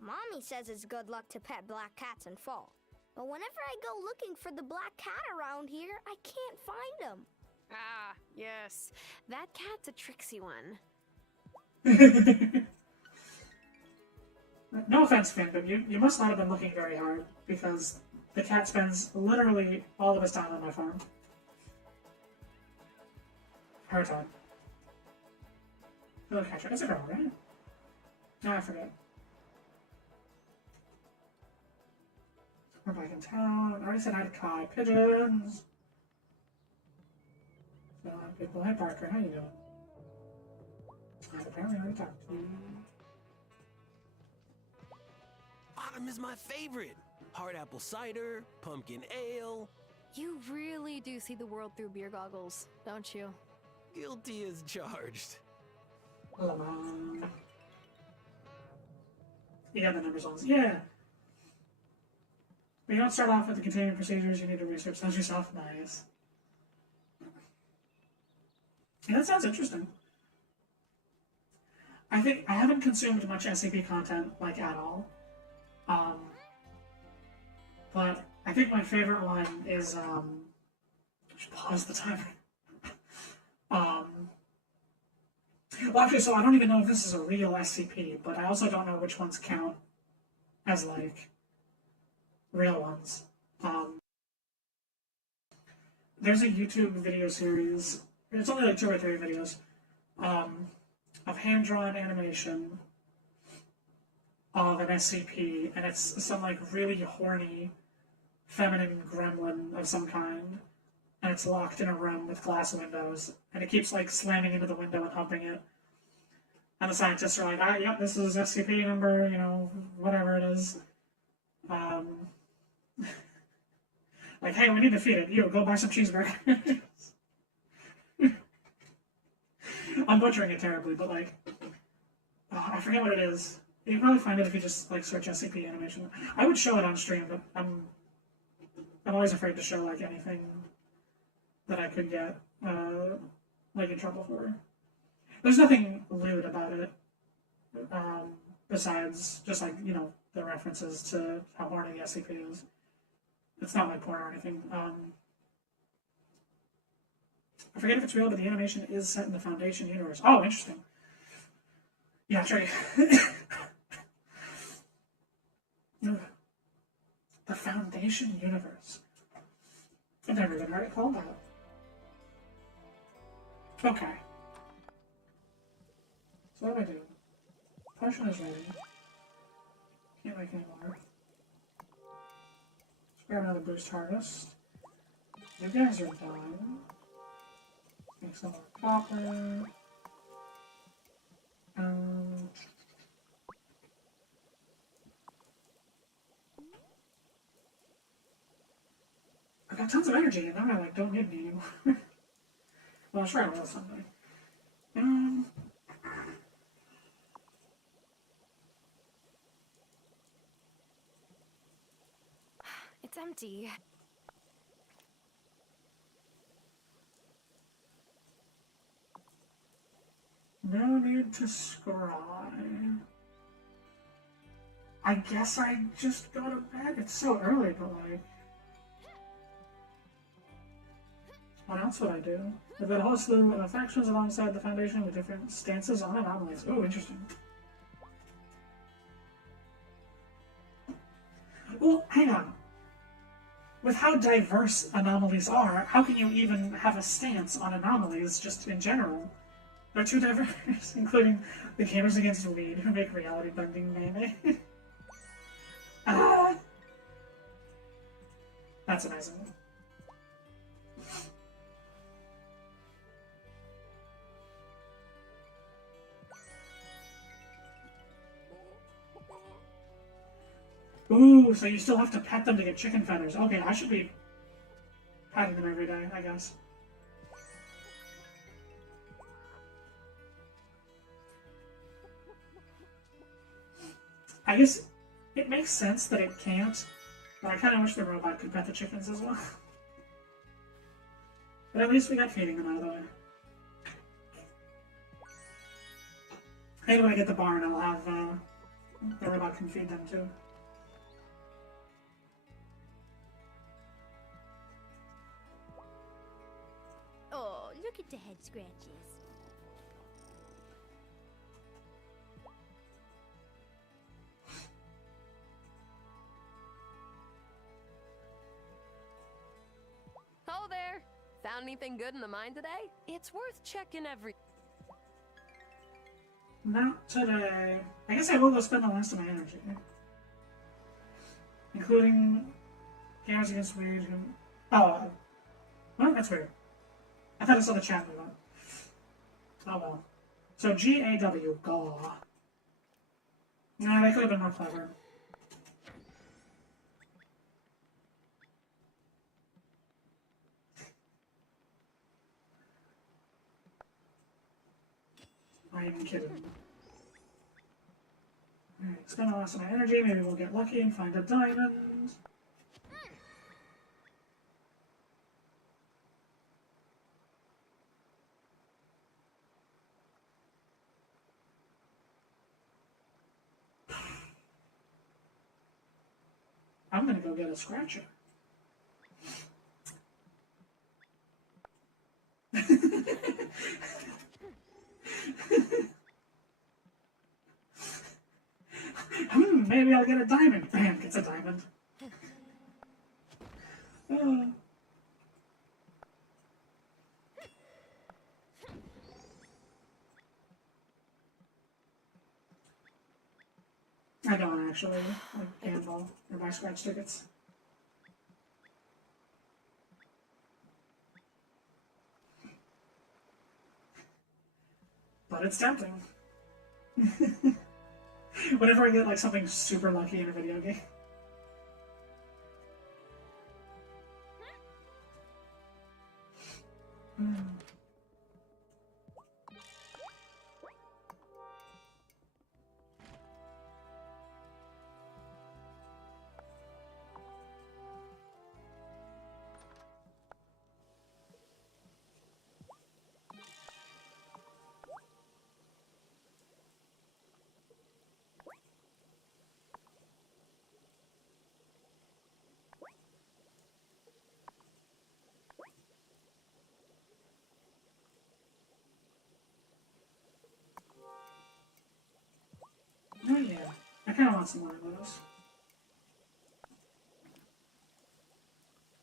Mommy says it's good luck to pet black cats in fall. But whenever I go looking for the black cat around here, I can't find him. Ah, yes. That cat's a tricksy one. No offense, Finn, but you must not have been looking very hard, because the cat spends literally all of his time on my farm. Her time. Little catcher. It's a girl, right? No, I forget. We're back in town. I already said hi to Kai. Pigeons! So, people. Hey, Parker, how you doing? I've apparently already talked to you. Autumn is my favorite. Hard apple cider, pumpkin ale. You really do see the world through beer goggles, don't you? Guilty as charged. Lamont. You got the numbers on. Yeah. But you don't start off with the containment procedures. You need to research those yourself. Nice. Yeah, that sounds interesting. I think I haven't consumed much SCP content, like, at all. But I think my favorite one is, I should pause the timer. Well, actually, so I don't even know if this is a real SCP, but I also don't know which ones count as, like, real ones. There's a YouTube video series, it's only like 2 or 3 videos, of hand-drawn animation of an SCP, and it's some, like, really horny, feminine gremlin of some kind, and it's locked in a room with glass windows, and it keeps, like, slamming into the window and humping it. And the scientists are like, yep, this is SCP number, you know, whatever it is. Like, hey, we need to feed it. You, go buy some cheeseburgers. I'm butchering it terribly, but, like, I forget what it is. You can probably find it if you just, like, search SCP animation. I would show it on stream, but I'm always afraid to show, like, anything that I could get, like, in trouble for. There's nothing lewd about it, besides just, like, you know, the references to how horny the SCP is. It's not like porn or anything. I forget if it's real, but the animation is set in the Foundation universe. Oh, interesting. Yeah, sure. The Foundation universe. I've never even heard it called that. Okay. So what do I do? Potion is ready. Can't make any more. Let's grab another boost harvest. You guys are dying. Make some more copper. I got tons of energy, and now I like don't need any anymore. Well, I'll try it someday. It's empty. No need to scry. I guess I just go to bed. It's so early, but like... What else would I do? I've got a whole slew of factions alongside the Foundation with different stances on anomalies. Oh, interesting. Well, hang on. With how diverse anomalies are, how can you even have a stance on anomalies just in general? They're too diverse, including the Gamers Against Weed, who make reality-bending melee. That's amazing. Ooh, so you still have to pet them to get chicken feathers. Okay, I should be petting them every day, I guess. I guess it makes sense that it can't, but I kind of wish the robot could pet the chickens as well. But at least we got feeding them out of the way. Maybe when I get the barn, I'll have the robot can feed them too. Oh, look at the head scratches. Oh there! Found anything good in the mine today? It's worth checking every... Not today. I guess I will go spend the last of my energy. Including Gamers Against Weed, who... Oh, well, that's weird. I thought I saw the chat move on. Oh well. So G-A-W, Gaw. Nah, they could have been more clever. I am kidding. Alright, spend the last of my energy, maybe we'll get lucky and find a diamond. I'm gonna go get a scratcher. Maybe I'll get a diamond. Bam, gets a diamond. I don't actually like gamble or buy scratch tickets. But it's tempting. Whenever I get like something super lucky in a video game. Oh yeah, I kind of want some more of those.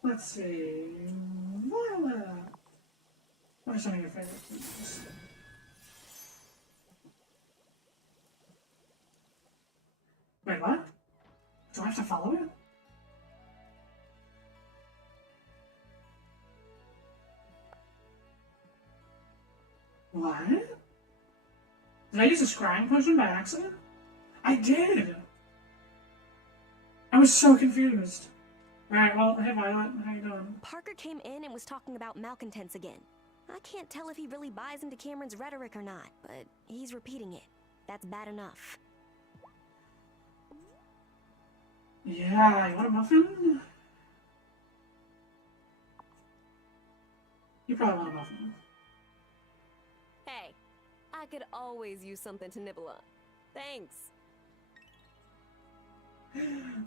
Let's see. Violet. What are some of your favorite things? What? Did I use a scrying potion by accident? I did! I was so confused. Alright, well, hey Violet, how you doing? Parker came in and was talking about malcontents again. I can't tell if he really buys into Cameron's rhetoric or not, but he's repeating it. That's bad enough. Yeah, you want a muffin? You probably want a muffin. Hey, I could always use something to nibble on. Thanks.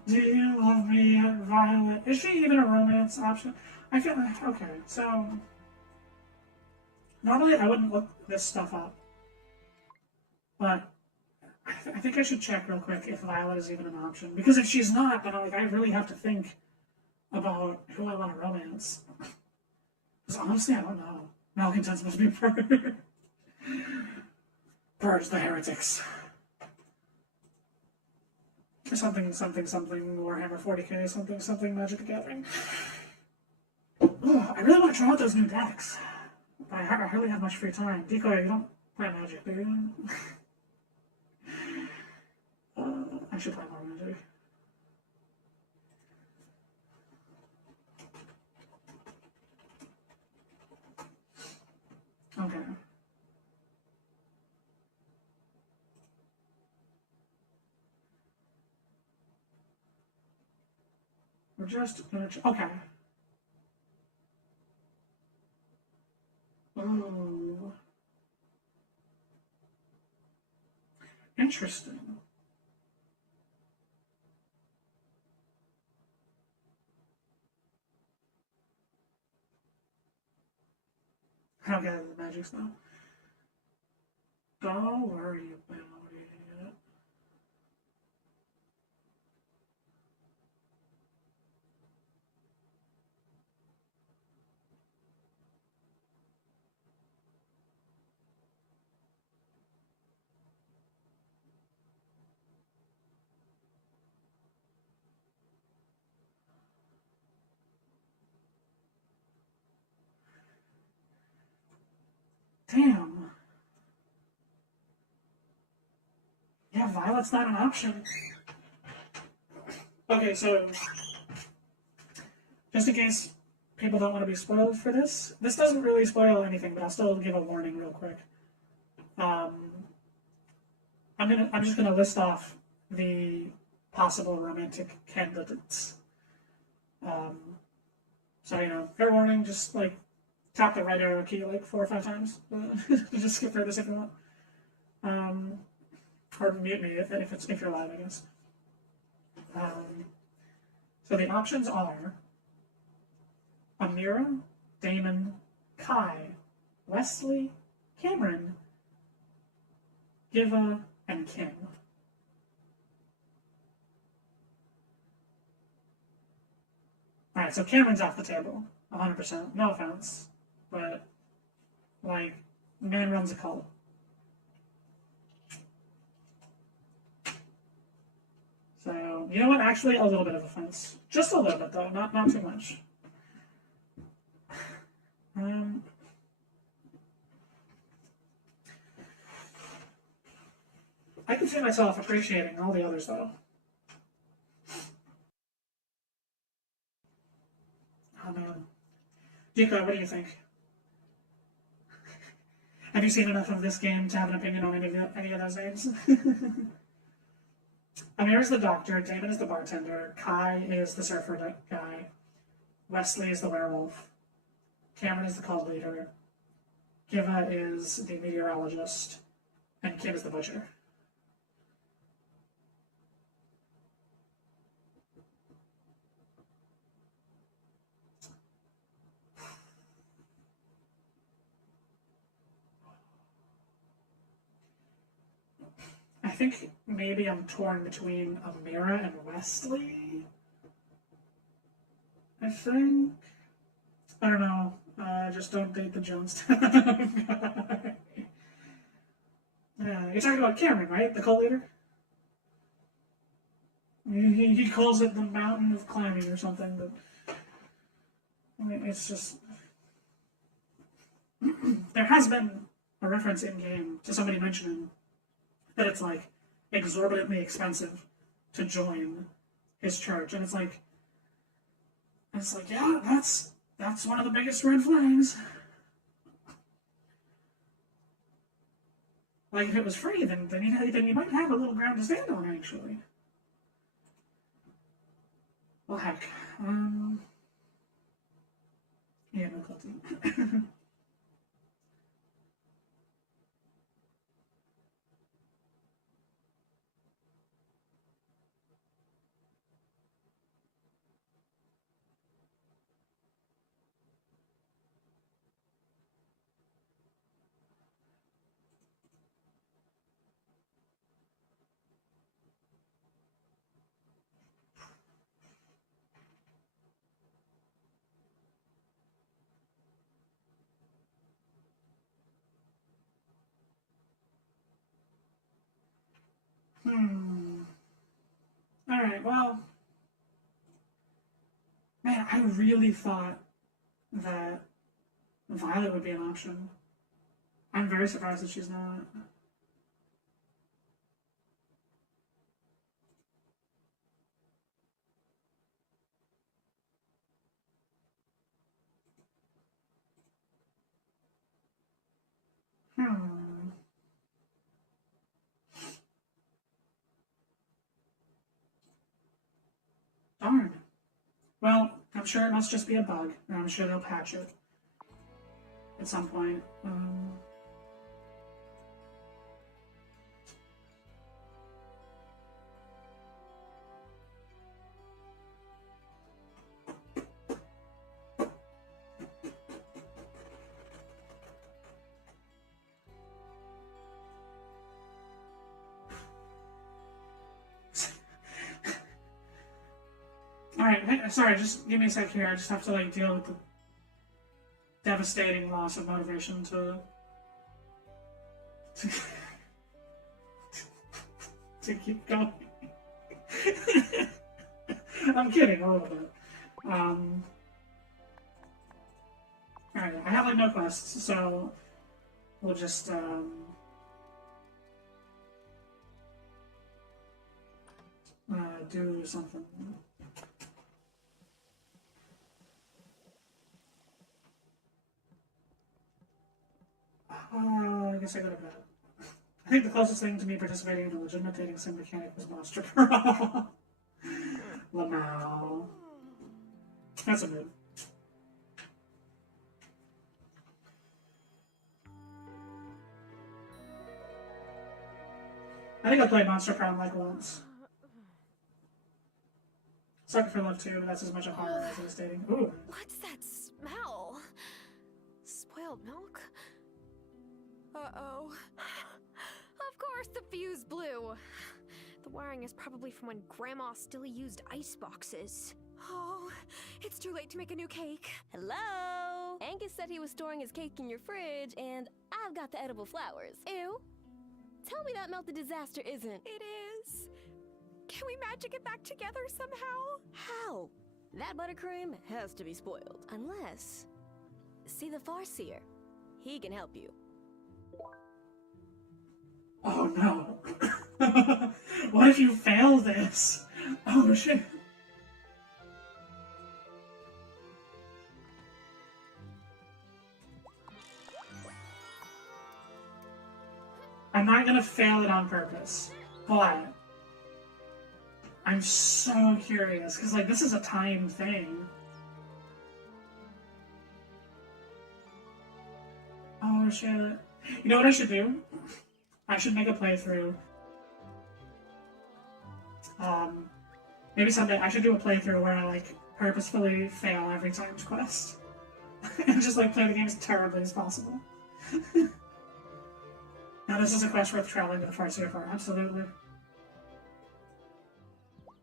Do you love me, Violet? Is she even a romance option? I feel like, okay, so... Normally I wouldn't look this stuff up. But I think I should check real quick if Violet is even an option. Because if she's not, then I really have to think about who I want to romance. Because honestly, I don't know. Malcontents must be purged. Purge the heretics. Something, something, something, Warhammer 40k, something, something, Magic the Gathering. Oh, I really want to try out those new decks. But I hardly have much free time. Decoy, you don't play Magic, do you? I should play more Magic. Okay. We're just gonna okay. Ooh. Interesting. I don't get the magic now. Don't worry about it. Damn. Yeah, Violet's not an option. Okay, so just in case people don't want to be spoiled for this, this doesn't really spoil anything, but I'll still give a warning real quick. I'm just gonna list off the possible romantic candidates. So you know, fair warning, just like tap the right arrow key like 4 or 5 times. Just skip through this if you want. Or mute me if you're live, I guess. So the options are Amira, Damon, Kai, Wesley, Cameron, Giva, and Kim. Alright, so Cameron's off the table. 100%. No offense. But, like, man runs a cult. So, you know what? Actually, a little bit of offense. Just a little bit, though. Not too much. I can see myself appreciating all the others, though. Oh, man. Jika, what do you think? Have you seen enough of this game to have an opinion on any of those names? Amir is the doctor, Damon is the bartender, Kai is the surfer guy, Wesley is the werewolf, Cameron is the cult leader, Giva is the meteorologist, and Kim is the butcher. I think maybe I'm torn between Amira and Wesley. I think. I don't know. Just don't date the Jonestown guy. Yeah, you're talking about Cameron, right? The cult leader? He calls it the mountain of climbing or something, but I mean, it's just. There has been a reference in game to somebody mentioning that it's like exorbitantly expensive to join his church, and it's like, yeah, that's one of the biggest red flags. Like, if it was free, then you might have a little ground to stand on, actually. Well, heck. Yeah, no clue. Alright, well, man, I really thought that Violet would be an option. I'm very surprised that she's not. Darn. Well, I'm sure it must just be a bug, and I'm sure they'll patch it at some point. Alright, sorry, just give me a sec here. I just have to, like, deal with the devastating loss of motivation to keep going. I'm kidding, a little bit. Alright, I have, like, no quests, so we'll just, do something. I guess I go to bed. I think the closest thing to me participating in a legitimate dating sim mechanic was Monster Pro. Lamau. That's a mood. I think I played Monster Prom like once. Sucker for Love 2, but that's as much a horror as it is dating. Ooh. What's that smell? Spoiled milk? Uh-oh. Of course the fuse blew. The wiring is probably from when Grandma still used ice boxes. Oh, it's too late to make a new cake. Hello? Angus said he was storing his cake in your fridge, and I've got the edible flowers. Ew. Tell me that melted disaster isn't. It is. Can we magic it back together somehow? How? That buttercream has to be spoiled. Unless... See the Farseer. He can help you. Oh no. What if you fail this? Oh shit. I'm not gonna fail it on purpose, but I'm so curious, because like this is a timed thing. Oh shit. You know what I should do? I should make a playthrough. Maybe someday I should do a playthrough where I like purposefully fail every timed quest. And just like play the game as terribly as possible. Now this is a quest worth traveling to the Farseer for, absolutely.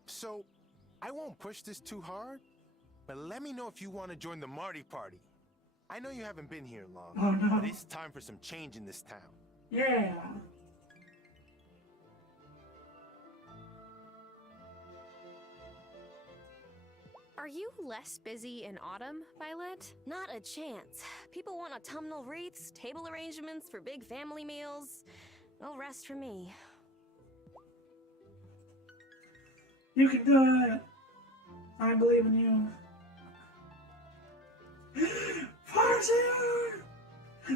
So, I won't push this too hard, but let me know if you want to join the Marty party. I know you haven't been here long, oh, no. but it's time for some change in this town. Yeah. Are Are you less busy in autumn, Violet? Not a chance. People want autumnal wreaths, table arrangements for big family meals. No rest for me. You can do it. I believe in you. Farseer!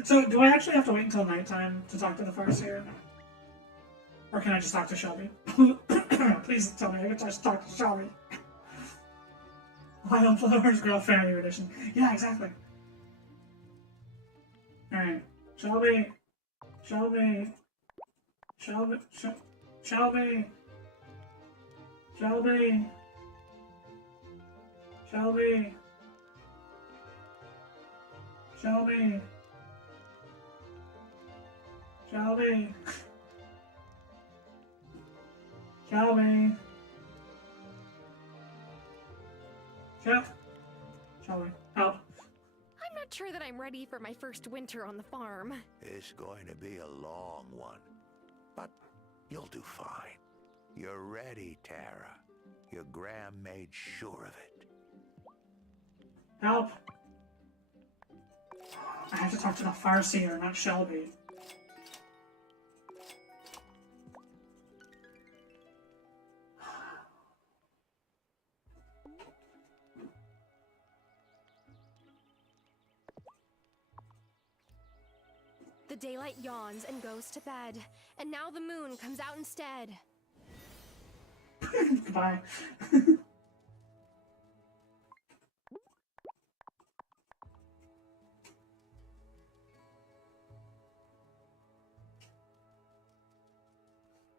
So, do I actually have to wait until nighttime to talk to the Farseer? Or can I just talk to Shelby? Please tell me I can just talk to Shelby. Wylde Flowers Girl Family Edition. Yeah, exactly. Alright. Shelby. Shelby. Shelby. Shelby. Shelby. Shelby. Shelby. Shelby. Shelby. Shelby. Help. I'm not sure that I'm ready for my first winter on the farm. It's going to be a long one, but you'll do fine. You're ready, Tara. Your Gram made sure of it. Help. I have to talk to the Farseer, not Shelby. The daylight yawns and goes to bed, and now the moon comes out instead. Goodbye.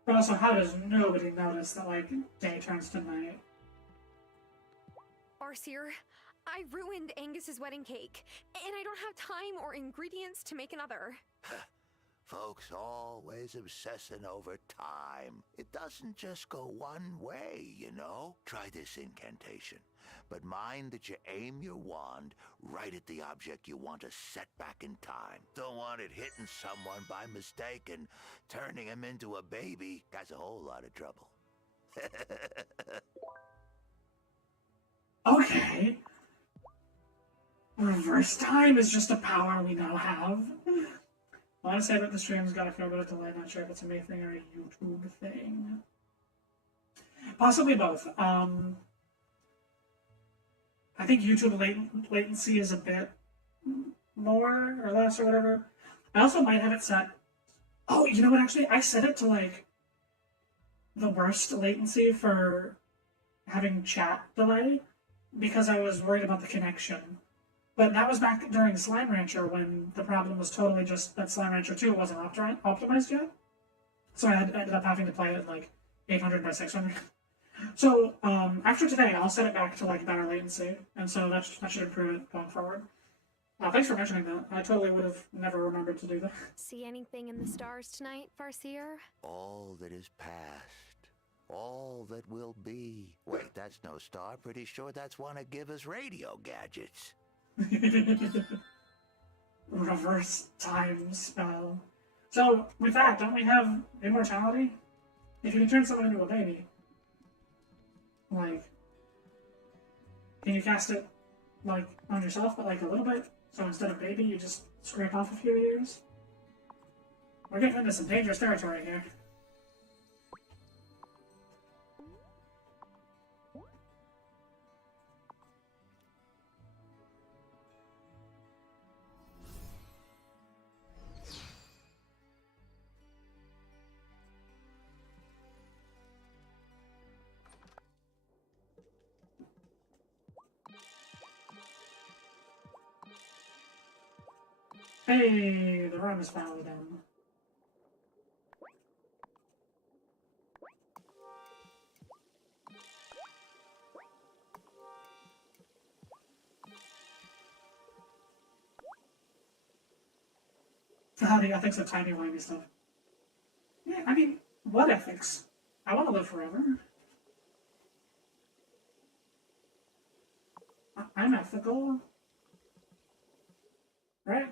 But also, how does nobody notice that, like, day turns to night? Farseer, I ruined Angus's wedding cake, and I don't have time or ingredients to make another. Folks always obsessing over time. It doesn't just go one way, you know? Try this incantation. But mind that you aim your wand right at the object you want to set back in time. Don't want it hitting someone by mistake and turning him into a baby. That's a whole lot of trouble. Okay. Reverse time is just a power we now have. I want to say that the stream's got a fair bit of delay. Not sure if it's a me thing or a YouTube thing. Possibly both. I think YouTube latency is a bit more or less or whatever. I also might have it set. Oh, you know what? Actually, I set it to like the worst latency for having chat delay because I was worried about the connection. But that was back during Slime Rancher when the problem was totally just that Slime Rancher 2 wasn't optimized yet. So I ended up having to play it at like 800 by 600. So after today, I'll set it back to like better latency, and so that should improve it going forward. Thanks for mentioning that. I totally would have never remembered to do that. See anything in the stars tonight, Farseer? All that is past, all that will be. Wait, that's no star. Pretty sure that's one of Giver's radio gadgets. Reverse time spell. So, with that, don't we have immortality? If you can turn someone into a baby, like, can you cast it, like, on yourself, but like a little bit? So instead of baby, you just scrape off a few years? We're getting into some dangerous territory here. Hey, the room is finally done. How the ethics of timey-wimey stuff. Yeah, I mean, what ethics? I want to live forever. I'm ethical. Right?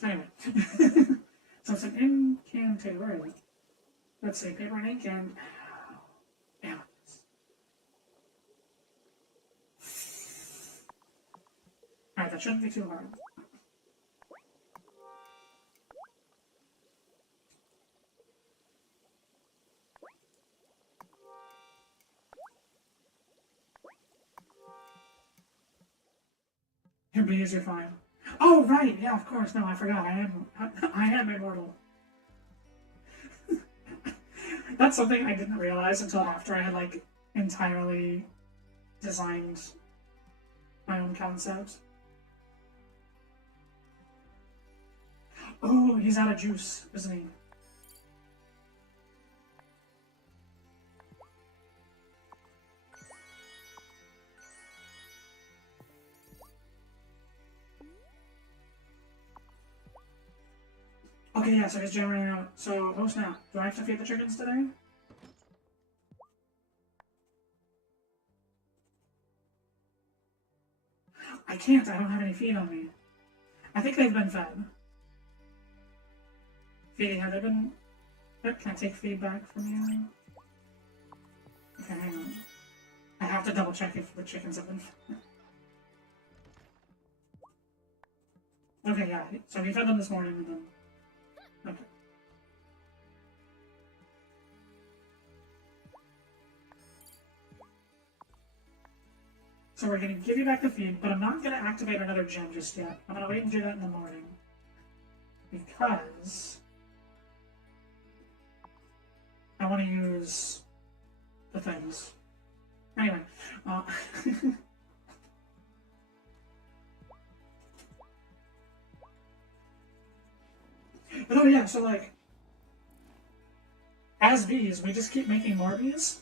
Anyway. So it's an incantation. Where is it? Let's see, paper and ink and... Yeah. Alright, that shouldn't be too hard. Your bees are fine. Oh, right! Yeah, of course. No, I forgot. I am immortal. That's something I didn't realize until after I had, like, entirely designed my own concept. Oh, he's out of juice, isn't he? Okay, yeah, so he's generating out. So, host now. Do I have to feed the chickens today? I can't. I don't have any feed on me. I think they've been fed. Feeding, have they been... Can I take feedback from you? Okay, hang on. I have to double check if the chickens have been fed. Okay, yeah. So we fed them this morning and then... Okay. So we're going to give you back the feed, but I'm not going to activate another gem just yet. I'm going to wait and do that in the morning. Because... I want to use the things. Anyway. But oh yeah, so like... As bees, we just keep making more bees.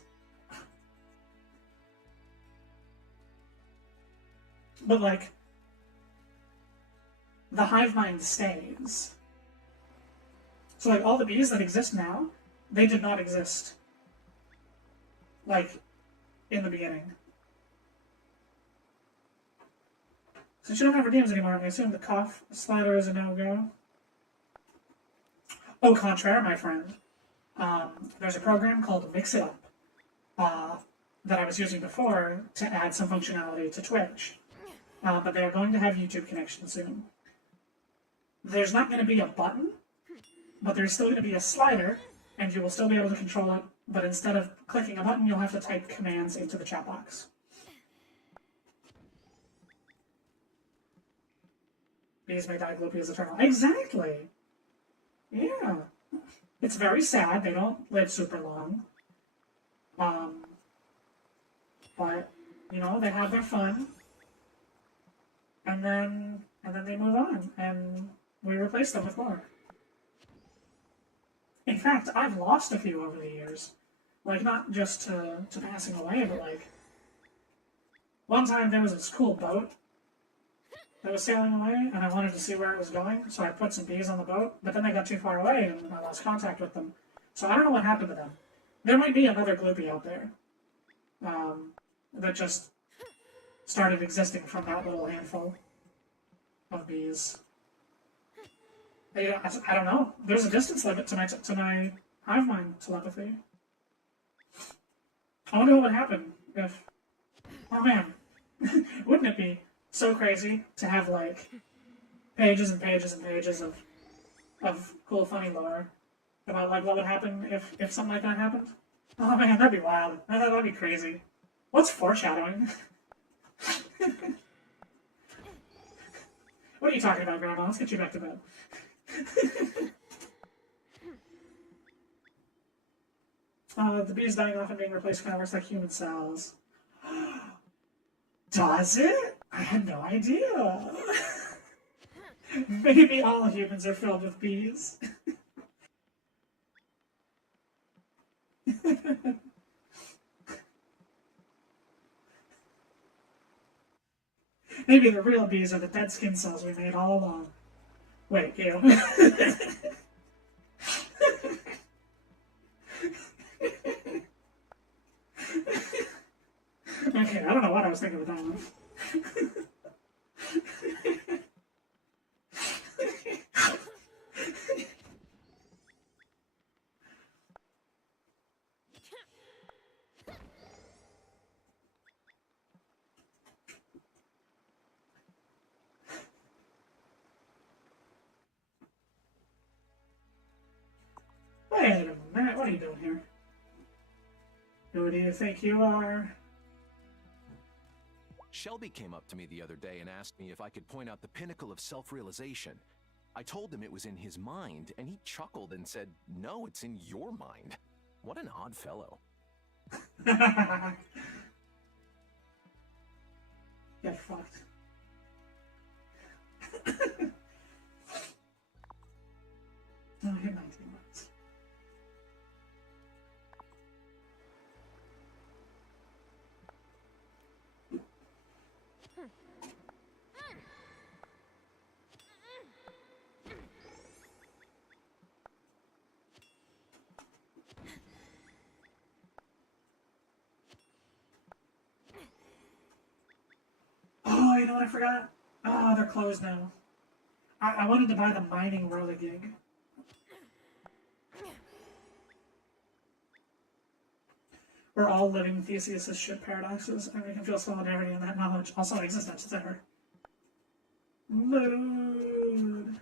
But like, the hive mind stays. So like all the bees that exist now, they did not exist, like, in the beginning. Since you don't have redeems anymore, I assume the cough slider is a no-go. Au contraire, my friend. There's a program called Mix It Up that I was using before to add some functionality to Twitch. But they're going to have YouTube connection soon. There's not going to be a button, but there's still going to be a slider, and you will still be able to control it, but instead of clicking a button, you'll have to type commands into the chat box. Bees may die, Gloopy is eternal. Exactly! Yeah. It's very sad, they don't live super long. But, you know, they have their fun. And then they move on, and we replace them with more. In fact, I've lost a few over the years. Like, not just to passing away, but like... One time there was this cool boat that was sailing away, and I wanted to see where it was going, so I put some bees on the boat, but then they got too far away, and I lost contact with them. So I don't know what happened to them. There might be another Gloopy out there. That just started existing from that little handful of bees. I don't know. There's a distance limit to my hive mind telepathy. I wonder what would happen if... Oh man, wouldn't it be so crazy to have like pages and pages and pages of cool funny lore about like what would happen if something like that happened? Oh man, that'd be wild. That'd be crazy. What's foreshadowing? What are you talking about, Grandma? Let's get you back to bed. The bees dying off and being replaced kind of works like human cells. Does it? I had no idea. Maybe all humans are filled with bees. Maybe the real bees are the dead skin cells we made all along. Wait, ew. Okay, I don't know what I was thinking with that one. Alright, what are you doing here? Who do you think you are? Shelby came up to me the other day and asked me if I could point out the pinnacle of self-realization. I told him it was in his mind, and he chuckled and said, "No, it's in your mind." What an odd fellow. Get fucked. Oh, I hit 19 months. Oh, you know what I forgot? Oh, they're closed now. I wanted to buy the mining whirligig. We're all living Theseus' ship paradoxes, and we can feel solidarity in that knowledge. Also, existence error. Mood.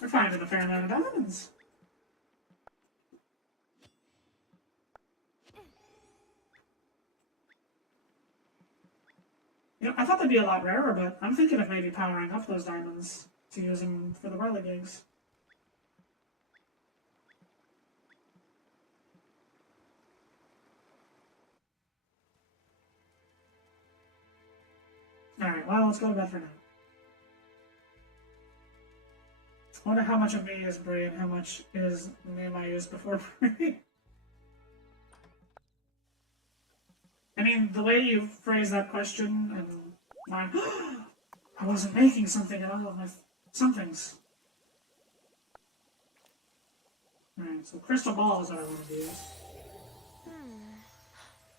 We're finding a fair amount of diamonds. You know, I thought they'd be a lot rarer, but I'm thinking of maybe powering up those diamonds to use them for the whirligigs. Alright, well, let's go to bed for now. I wonder how much of me is Brie and how much is me and my use before Brie. I mean, the way you phrase that question and mine, I wasn't making something at all of my somethings. Alright, so crystal ball is what I want to use.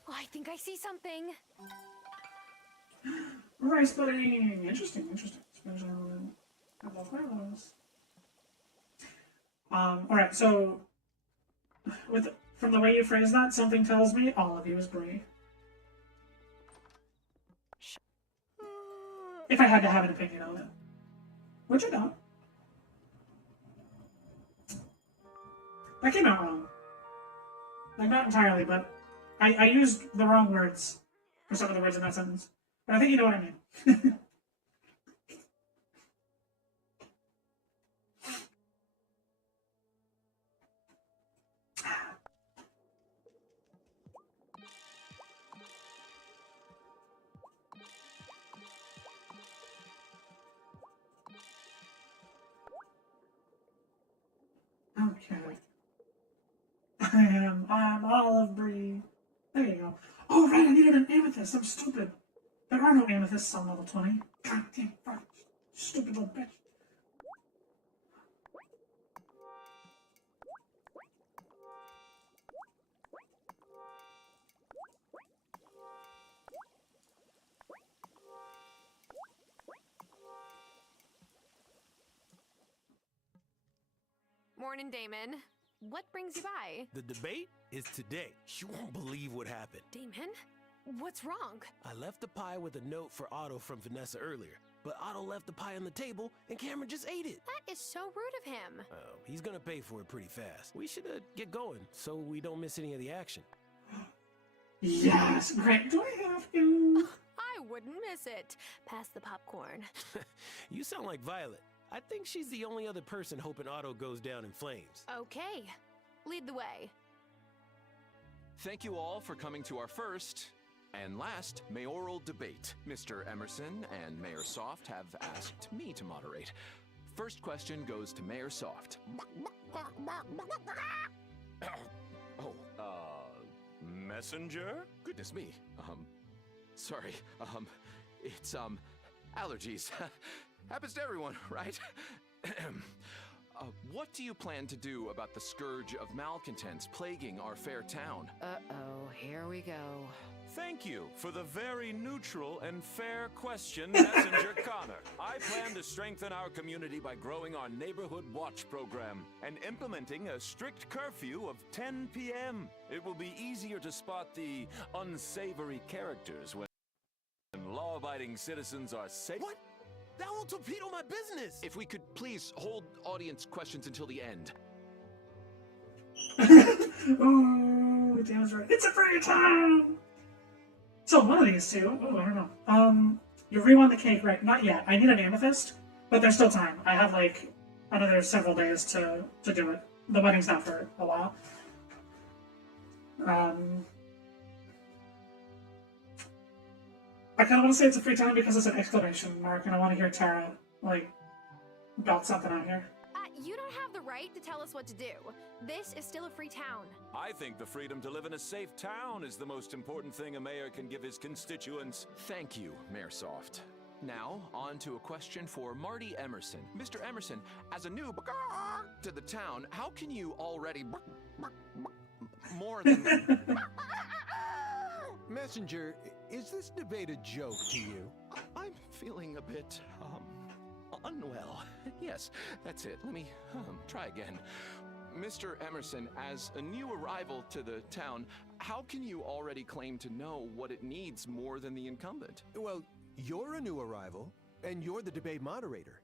Oh, I think I see something. Rice pudding! Interesting, interesting. Especially on Wylde Flowers. Alright, so from the way you phrase that, something tells me all of you is Brie. If I had to have an opinion on it. Which I don't. That came out wrong. Like, not entirely, but I used the wrong words for some of the words in that sentence. But I think you know what I mean. Okay. I'm Olive Brie. There you go. Oh, right, I needed an amethyst. I'm stupid. There are no amethysts on level 20. God damn, fuck. Stupid little bitch. Morning, Damon. What brings you by? The debate is today. You won't believe what happened. Damon? What's wrong? I left the pie with a note for Otto from Vanessa earlier, but Otto left the pie on the table and Cameron just ate it. That is so rude of him. Oh, he's gonna pay for it pretty fast. We should get going so we don't miss any of the action. Yes, great. Do I have to? I wouldn't miss it. Pass the popcorn. You sound like Violet. I think she's the only other person hoping Otto goes down in flames. Okay. Lead the way. Thank you all for coming to our first and last mayoral debate. Mr. Emerson and Mayor Soft have asked me to moderate. First question goes to Mayor Soft. Messenger? goodness me. Sorry. It's, allergies. Happens to everyone, right? What do you plan to do about the scourge of malcontents plaguing our fair town? Uh-oh, here we go. Thank you for the very neutral and fair question, Messenger Connor. I plan to strengthen our community by growing our neighborhood watch program and implementing a strict curfew of 10 p.m. It will be easier to spot the unsavory characters when law-abiding citizens are safe. What? That will torpedo my business! If we could please hold audience questions until the end. Ooh, Dan's right. It's a free time! So one of these two, oh, I don't know. You rewind the cake, right? Not yet. I need an amethyst, but there's still time. I have like another several days to do it. The wedding's not for a while. I kind of want to say it's a free time because it's an exclamation mark, and I want to hear Tara, like, belt something out here. You don't have the right to tell us what to do. This is still a free town. I think the freedom to live in a safe town is the most important thing a mayor can give his constituents. Thank you, Mayor Soft. Now, on to a question for Marty Emerson. Mr. Emerson, as a new to the town, how can you already more than... Messenger, is this debate a joke to you? I'm feeling a bit, unwell. Yes, that's it. Let me try again. Mr. Emerson, as a new arrival to the town, how can you already claim to know what it needs more than the incumbent? Well, you're a new arrival, and you're the debate moderator.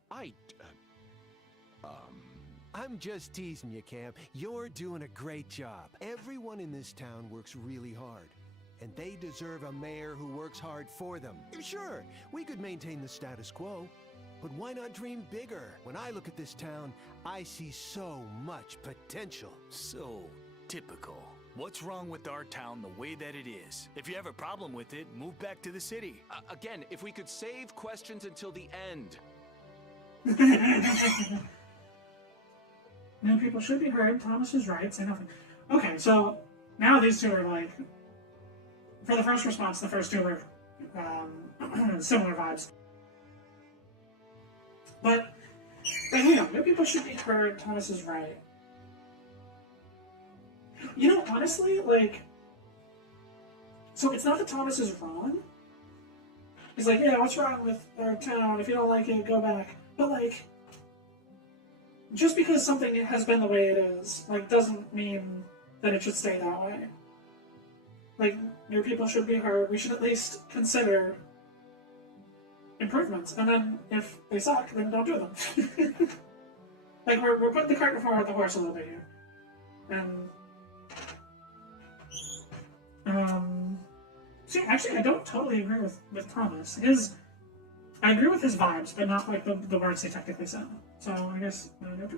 I'm just teasing you, Cam. You're doing a great job. Everyone in this town works really hard, and they deserve a mayor who works hard for them. Sure, we could maintain the status quo, but why not dream bigger? When I look at this town, I see so much potential. So typical. What's wrong with our town the way that it is? If you have a problem with it, move back to the city. Again, if we could save questions until the end. No, people should be heard. Thomas is right. Say nothing. Okay, so now these two are like... For the first response, the first two were similar vibes. But hang on, no people should be heard. Thomas is right. You know, honestly, like... So it's not that Thomas is wrong. He's like, yeah, what's wrong with our town? If you don't like it, go back. But like... Just because something has been the way it is, like, doesn't mean that it should stay that way. Like, new people should be heard. We should at least consider improvements. And then, if they suck, then don't do them. Like, we're putting the cart before the horse a little bit here. And, see, actually, I don't totally agree with Thomas. I agree with his vibes, but not, like, the words he technically said. So, I guess,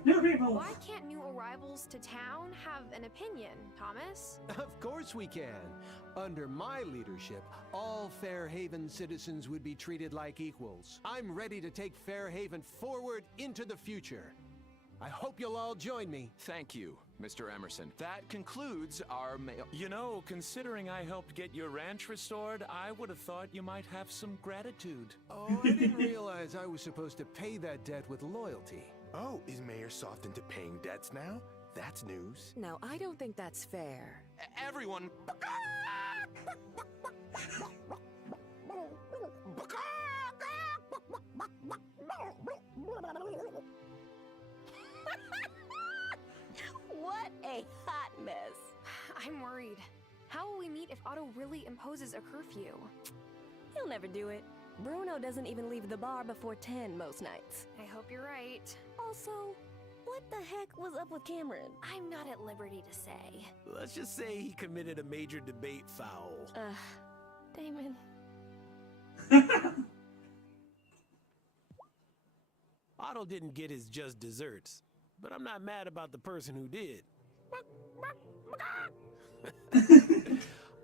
new people... Why can't new arrivals to town have an opinion, Thomas? Of course we can. Under my leadership, all Fairhaven citizens would be treated like equals. I'm ready to take Fairhaven forward into the future. I hope you'll all join me. Thank you, Mr. Emerson. That concludes our mail. You know, considering I helped get your ranch restored, I would have thought you might have some gratitude. Oh, I didn't realize I was supposed to pay that debt with loyalty. Oh, is Mayor Soft into paying debts now? That's news. No, I don't think that's fair. Everyone... What a hot mess. I'm worried. How will we meet if Otto really imposes a curfew? He'll never do it. Bruno doesn't even leave the bar before 10 most nights. I hope you're right. Also, what the heck was up with Cameron? I'm not at liberty to say. Let's just say he committed a major debate foul. Damon. Otto didn't get his just desserts, but I'm not mad about the person who did.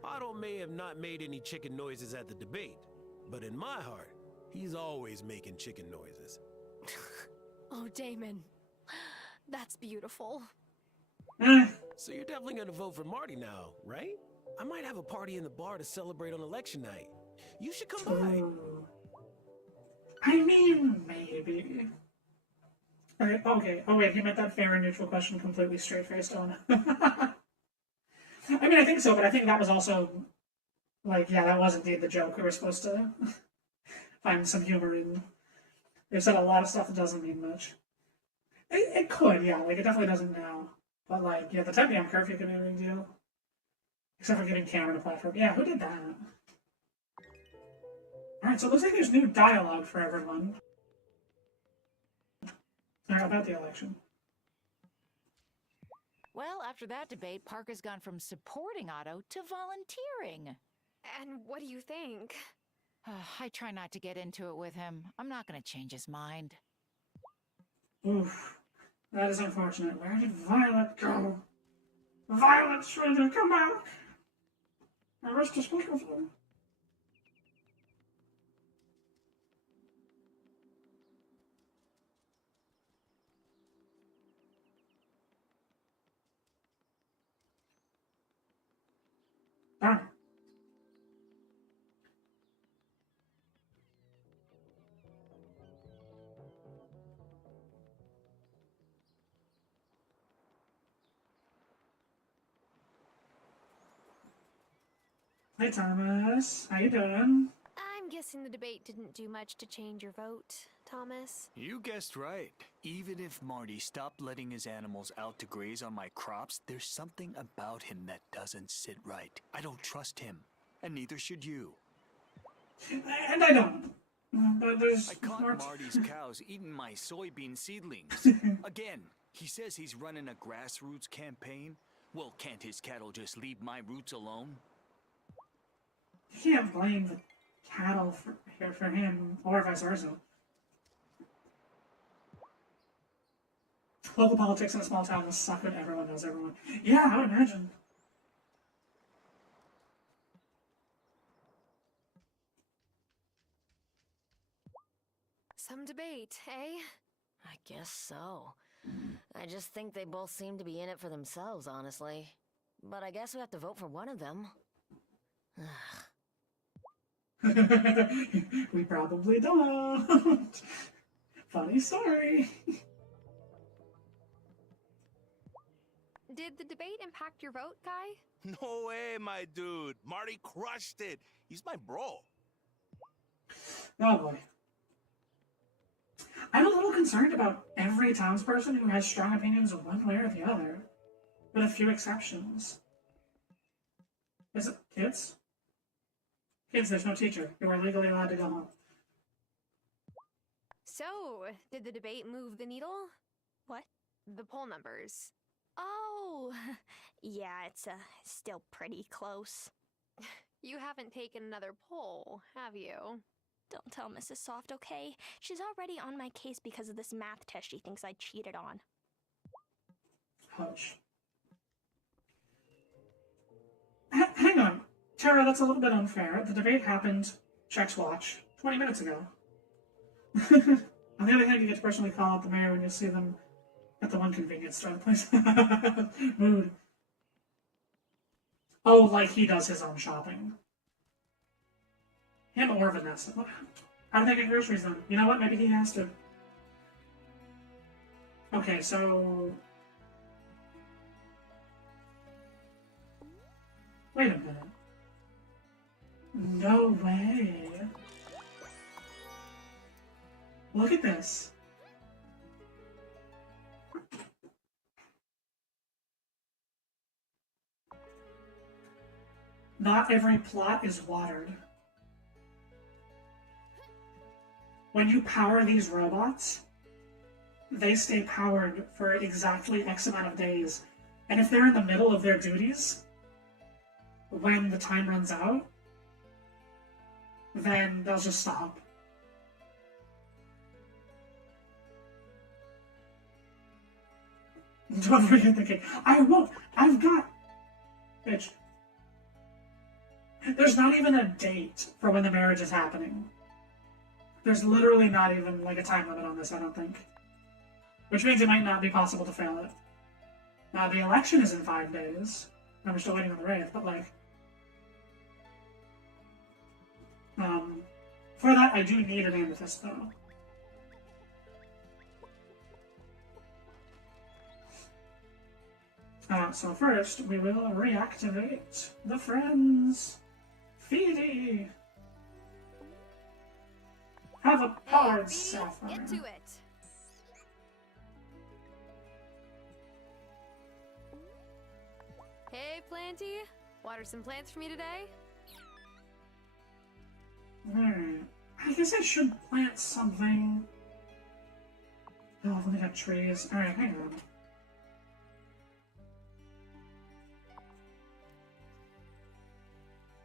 Otto may have not made any chicken noises at the debate, but in my heart, he's always making chicken noises. Oh, Damon. That's beautiful. So you're definitely gonna vote for Marty now, right? I might have a party in the bar to celebrate on election night. You should come by. I mean, maybe. Okay. Oh wait, he meant that fair and neutral question completely straight-faced on. I mean, I think so, but I think that was also, like, yeah, that was indeed the joke. We were supposed to find some humor in. They've said a lot of stuff that doesn't mean much. It could, yeah, like, it definitely doesn't now. But, like, yeah, the 10 p.m. curfew could be a big deal. Except for giving Cameron a platform. Yeah, who did that? Alright, so it looks like there's new dialogue for everyone. About the election. Well, after that debate, Parker's gone from supporting Otto to volunteering. And what do you think? I try not to get into it with him. I'm not going to change his mind. Oof. That is unfortunate. Where did Violet go? Violet's ready to come back! I wish to speak with you. Darn. Hey Thomas, how you doing? I'm guessing the debate didn't do much to change your vote, Thomas. You guessed right. Even if Marty stopped letting his animals out to graze on my crops, there's something about him that doesn't sit right. I don't trust him, and neither should you. And I don't. But there's I caught more Marty's cows eating my soybean seedlings. Again, he says he's running a grassroots campaign. Well, can't his cattle just leave my roots alone? You can't blame the cattle for him, or vice versa. Local politics in a small town must suck when everyone knows everyone. Yeah, I would imagine. Some debate, eh? I guess so. I just think they both seem to be in it for themselves, honestly. But I guess we have to vote for one of them. We probably don't. Funny story. Did the debate impact your vote, Guy? No way, my dude. Marty crushed it. He's my bro. Oh boy. I'm a little concerned about every townsperson who has strong opinions one way or the other, with a few exceptions. Is it kids? Kids, there's no teacher. You are legally allowed to go home. So, did the debate move the needle? What? The poll numbers. Oh, yeah, it's still pretty close. You haven't taken another poll, have you? Don't tell Mrs. Soft, okay? She's already on my case because of this math test she thinks I cheated on. Hush. Hang on. Tara, that's a little bit unfair. The debate happened, checks watch, 20 minutes ago. On the other hand, you get to personally call out the mayor when you see them at the one convenience store place. Mood. Oh, like he does his own shopping. Him or Vanessa. How do they get groceries then? You know what? Maybe he has to. Okay, so... Wait a minute. No way. Look at this. Not every plot is watered. When you power these robots, they stay powered for exactly X amount of days. And if they're in the middle of their duties, when the time runs out, then they'll just stop. Don't forget the cake. I won't. I've got... Bitch. There's not even a date for when the marriage is happening. There's literally not even, like, a time limit on this, I don't think. Which means it might not be possible to fail it. Now, the election is in 5 days, and we're still waiting on the Wraith, but, like, For that, I do need an amethyst, though. So first, we will reactivate the friends. Feedy! Have a powered sapphire. Get to it. Hey, Planty. Water some plants for me today? Alright. I guess I should plant something. Oh, I've only got trees. Alright, hang on.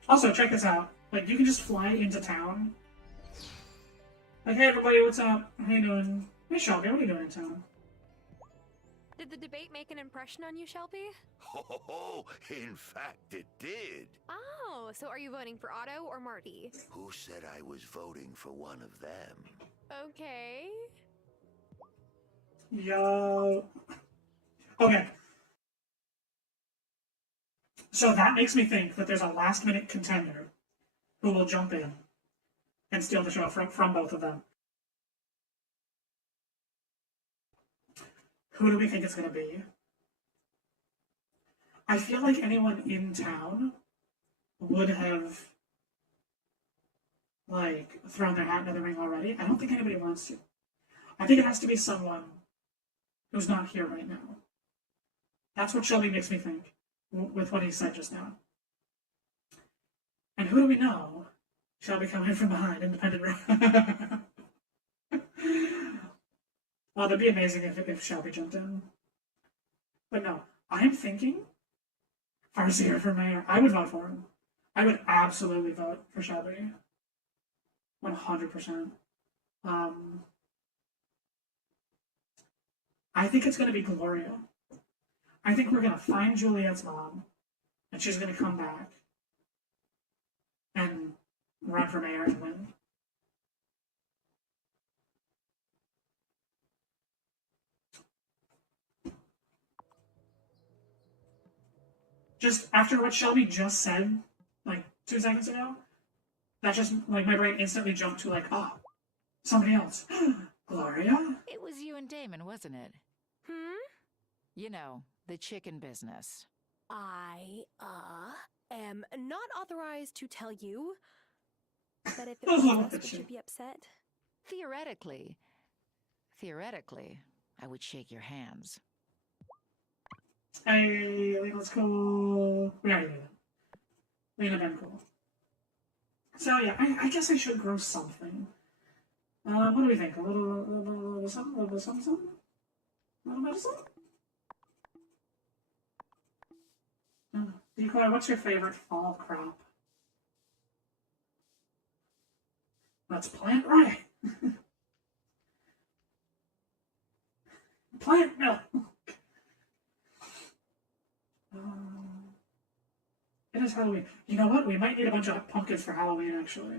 Also, check this out. Like, you can just fly into town. Like, hey everybody, what's up? How you doing? Hey Shelby, what are you doing in town? Did the debate make an impression on you, Shelby? Oh, in fact, it did. Oh, so are you voting for Otto or Marty? Who said I was voting for one of them? Okay. Yo. Okay. So that makes me think that there's a last-minute contender who will jump in and steal the show from both of them. Who do we think it's going to be? I feel like anyone in town would have, like, thrown their hat into the ring already. I don't think anybody wants to. I think it has to be someone who's not here right now. That's what Shelby makes me think, with what he said just now. And who do we know? Shelby coming from behind, independent round. Well, that'd be amazing if Shelby jumped in. But no, I'm thinking Farseer for mayor. I would vote for him. I would absolutely vote for Shelby. 100%. I think it's going to be Gloria. I think we're going to find Juliet's mom, and she's going to come back and run for mayor and win. Just after what Shelby just said, like 2 seconds ago, that just, like, my brain instantly jumped to, like, oh, somebody else. Gloria? It was you and Damon, wasn't it? You know, the chicken business. I, am not authorized to tell you, but if it Oh, was us, that would you shit. be upset? Theoretically, I would shake your hands. Hey, let's go. We already did it. Lena been cool. So yeah, I guess I should grow something. What do we think? A little something? A little bit of something? A little bit of something? Decoy, what's your favorite fall crop? Let's plant right. Plant milk. It is Halloween. You know what? We might need a bunch of pumpkins for Halloween, actually.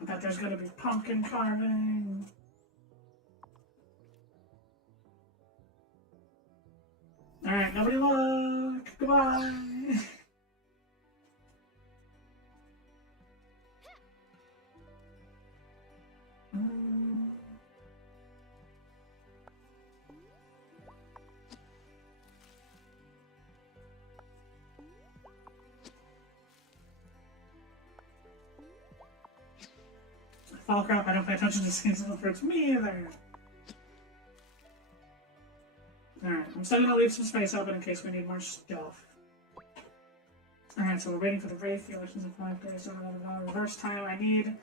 I bet there's gonna be pumpkin carving. Alright, nobody look. Goodbye. Fall crop, I don't pay attention to seasonal fruits. Me either. Alright, I'm still gonna leave some space open in case we need more stuff. Alright, so we're waiting for the Wraith. The elections in 5 days. Reverse time. I need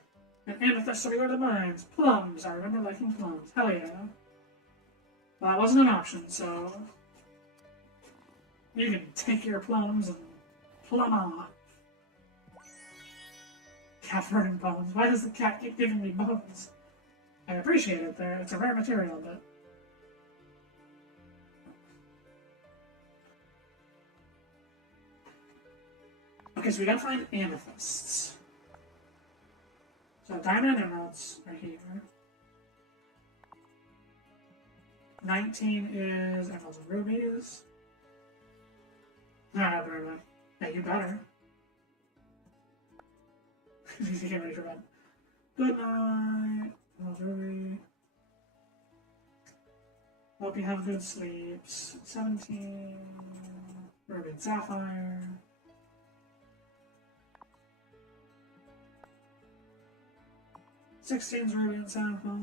an amethyst to reward the mines. Plums. I remember liking plums. Hell yeah. Well, that wasn't an option, so you can take your plums and plum off. Cat fur and bones. Why does the cat keep giving me bones? I appreciate it there. It's a rare material, but okay, so we gotta find amethysts. So diamond and emeralds are here. 19 is emeralds and rubies. No, not the ruby. Yeah, you better. You get ready for bed. Good night. Emerald ruby. Hope you have good sleeps. 17. Ruby and sapphire. 16's ruby and sapphire.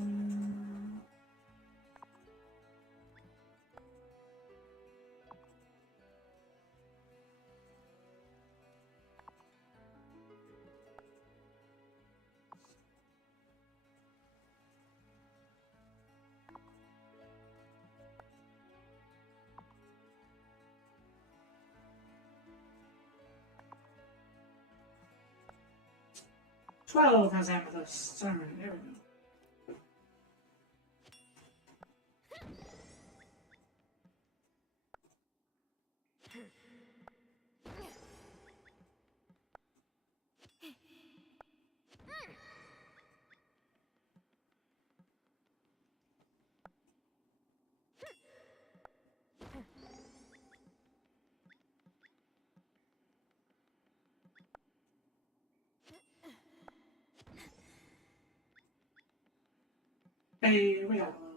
Twelve has amethyst. Alright, there we go. Hey, we got one.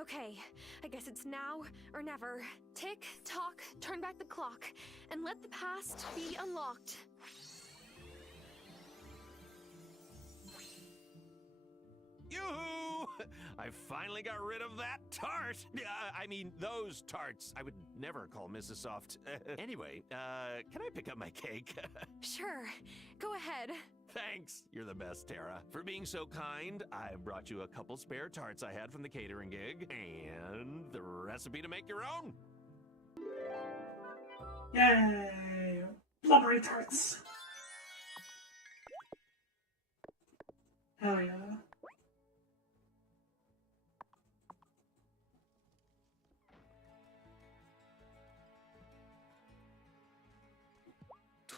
Okay, I guess it's now or never. Tick, tock, turn back the clock, and let the past be unlocked. Yoo-hoo! I finally got rid of that tart! I mean, those tarts. I would never call Mrs. Soft. Anyway, can I pick up my cake? Sure, go ahead. Thanks. You're the best, Tara. For being so kind, I brought you a couple spare tarts I had from the catering gig, and the recipe to make your own. Yay! Blubbery tarts! Hell yeah.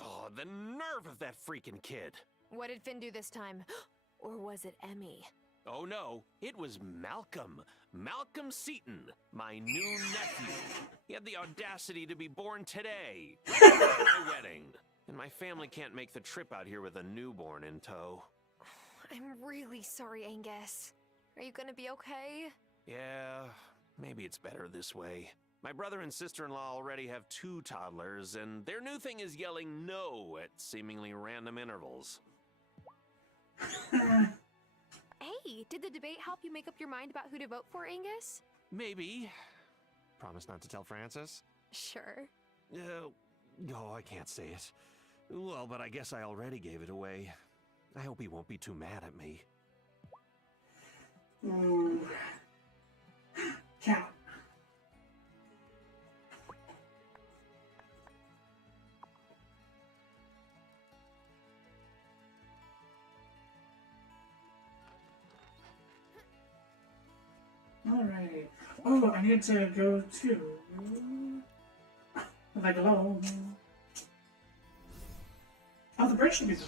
Oh, the nerve of that freaking kid. What did Finn do this time? Or was it Emmy? Oh no, it was Malcolm. Malcolm Seaton, my new nephew. He had the audacity to be born today, at my wedding. And my family can't make the trip out here with a newborn in tow. I'm really sorry, Angus. Are you gonna be okay? Yeah, maybe it's better this way. My brother and sister-in-law already have 2 toddlers, and their new thing is yelling no at seemingly random intervals. Hey, did the debate help you make up your mind about who to vote for, Angus? Maybe. Promise not to tell Francis? Sure. Oh, I can't say it. Well, but I guess I already gave it away. I hope he won't be too mad at me. Ooh. Cat. Alright. Oh, I need to go to the globe. Oh, the bridge should be done.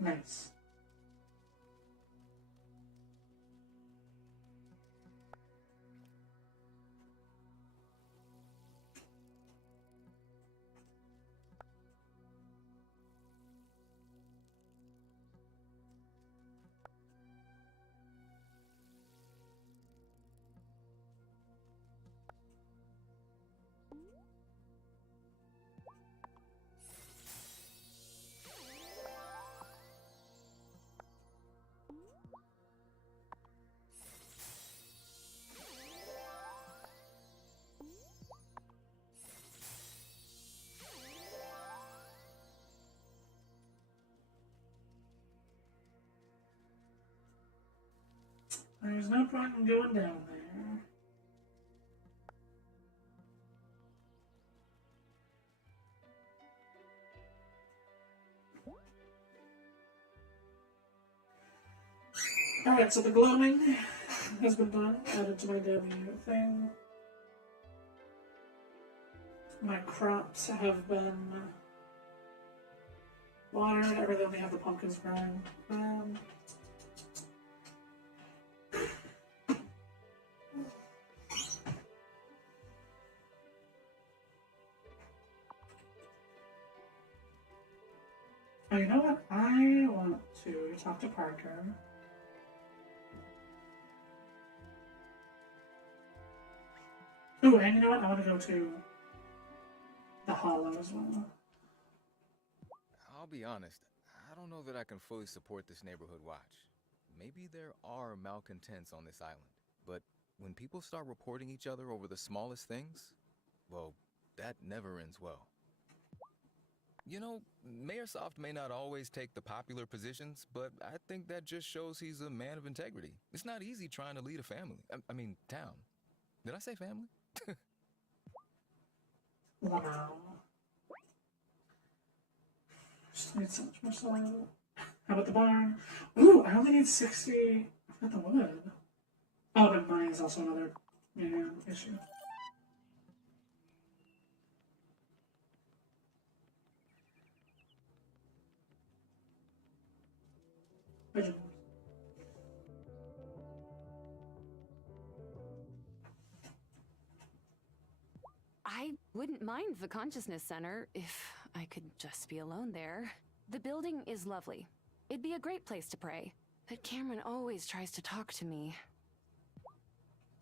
Nice. There's no point in going down there. Alright, so the gloaming has been done, added to my daily thing. My crops have been watered. I really only have the pumpkins growing. Oh, you know what? I want to talk to Parker. Ooh, and you know what? I want to go to the Hollow as well. I'll be honest, I don't know that I can fully support this neighborhood watch. Maybe there are malcontents on this island, but when people start reporting each other over the smallest things, well, that never ends well. You know, Mayor Soft may not always take the popular positions, but I think that just shows he's a man of integrity. It's not easy trying to lead a family. I mean, town. Did I say family? Wow. Just need so much more soil. How about the barn? Ooh, I only need 60. I've got the wood. Oh, but money is also another issue. I wouldn't mind the Consciousness Center if I could just be alone there. The building is lovely. It'd be a great place to pray. But Cameron always tries to talk to me.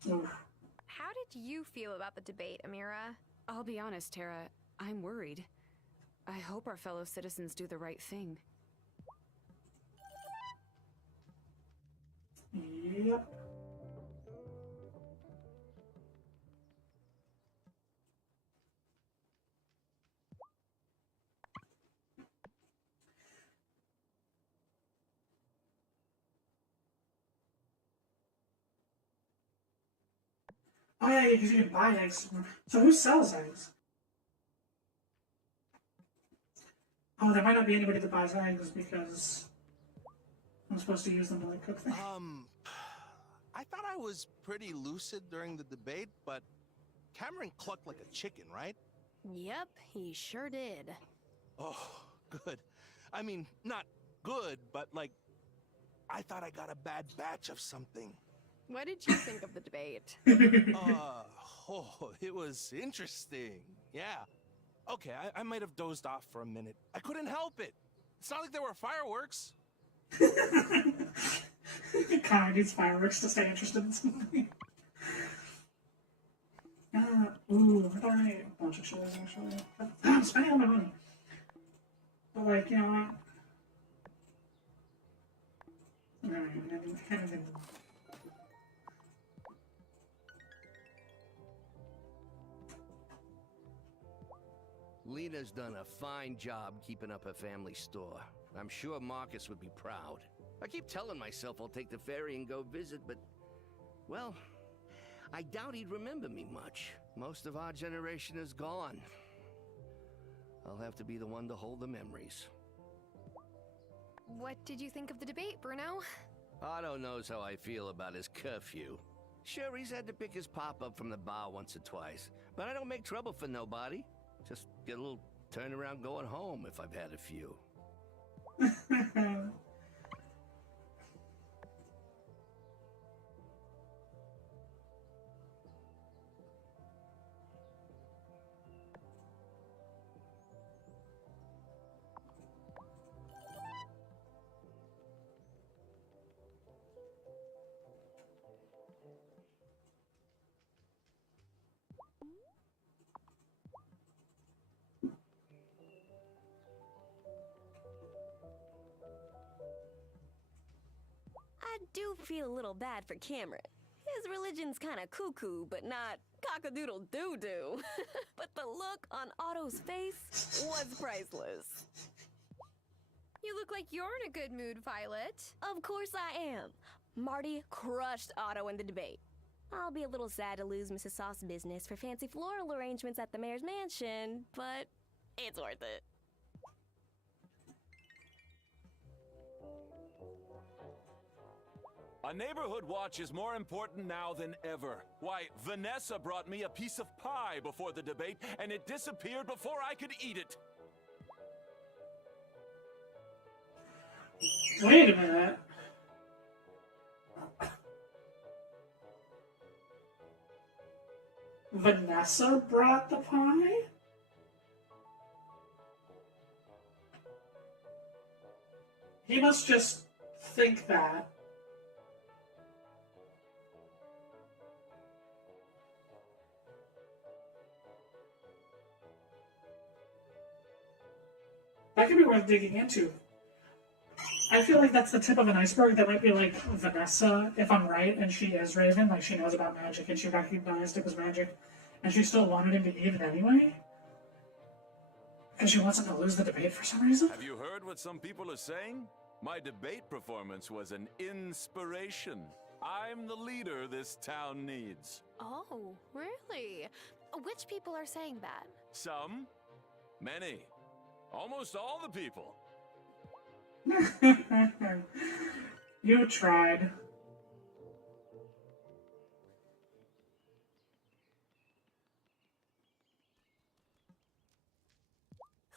How did you feel about the debate, Amira? I'll be honest, Tara. I'm worried. I hope our fellow citizens do the right thing. Yep. Oh yeah, because you can buy eggs. So who sells eggs? Oh, there might not be anybody that buys eggs because I'm supposed to use them to like cook things. I thought I was pretty lucid during the debate, but Cameron clucked like a chicken, right? Yep, he sure did. Oh, good. I mean, not good, but like, I thought I got a bad batch of something. What did you think of the debate? It was interesting. Yeah. Okay, I might have dozed off for a minute. I couldn't help it. It's not like there were fireworks. Connor needs fireworks to stay interested in something. Ooh, I buy a bunch of shares actually. I'm spending all my money. But like, you know what? I don't even. Lena's done a fine job keeping up her family store. I'm sure Marcus would be proud. I keep telling myself I'll take the ferry and go visit, but, well, I doubt he'd remember me much. Most of our generation is gone. I'll have to be the one to hold the memories. What did you think of the debate, Bruno? Otto knows how I feel about his curfew. Sure, he's had to pick his pop up from the bar once or twice, but I don't make trouble for nobody. Just get a little turnaround going home if I've had a few. I do feel a little bad for Cameron. His religion's kinda cuckoo, but not cock-a-doodle-doo-doo. But the look on Otto's face was priceless. You look like you're in a good mood, Violet. Of course I am. Marty crushed Otto in the debate. I'll be a little sad to lose Mrs. Soft's business for fancy floral arrangements at the mayor's mansion, but it's worth it. A neighborhood watch is more important now than ever. Why, Vanessa brought me a piece of pie before the debate, and it disappeared before I could eat it. Wait a minute. Vanessa brought the pie? He must just think that. That could be worth digging into. I feel like that's the tip of an iceberg. That might be like Vanessa, if I'm right, and she is Raven, like she knows about magic and she recognized it was magic, and she still wanted him to eat it anyway? Because she wants him to lose the debate for some reason? Have you heard what some people are saying? My debate performance was an inspiration. I'm the leader this town needs. Oh, really? Which people are saying that? Some. Many. Almost all the people. You tried.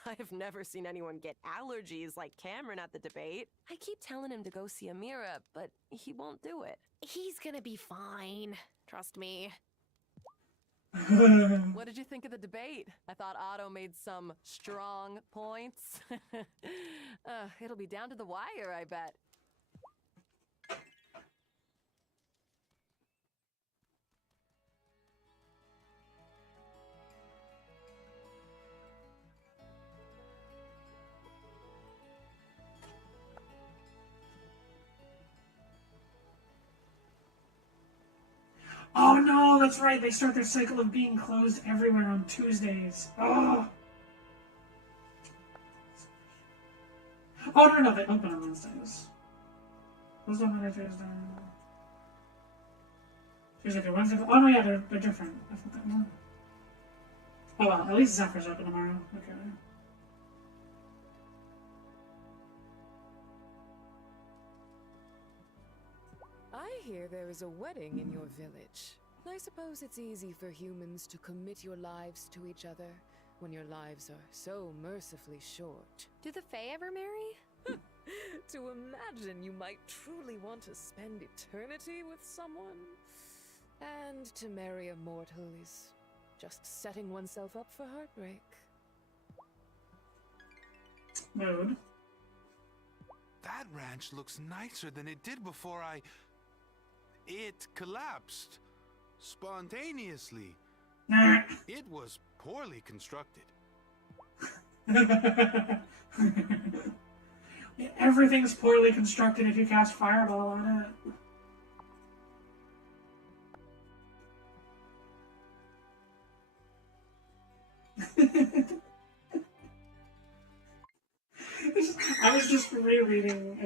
I've never seen anyone get allergies like Cameron at the debate. I keep telling him to go see Amira, but he won't do it. He's gonna be fine. Trust me. What did you think of the debate? I thought Otto made some strong points. It'll be down to the wire, I bet. Oh no, that's right. They start their cycle of being closed everywhere on Tuesdays. Oh. Oh no, they open on Wednesdays. Closed on Monday, Tuesday. Tuesday through Wednesday. Oh no, yeah, they're different. I thought that was. Oh well, at least Zephyr's open tomorrow. Okay. I hear there is a wedding in your village. I suppose it's easy for humans to commit your lives to each other when your lives are so mercifully short. Do the Fae ever marry? To imagine you might truly want to spend eternity with someone. And to marry a mortal is just setting oneself up for heartbreak. Mood. That ranch looks nicer than it did before it collapsed. Spontaneously. It was poorly constructed. Everything's poorly constructed if you cast Fireball on it. I was just rereading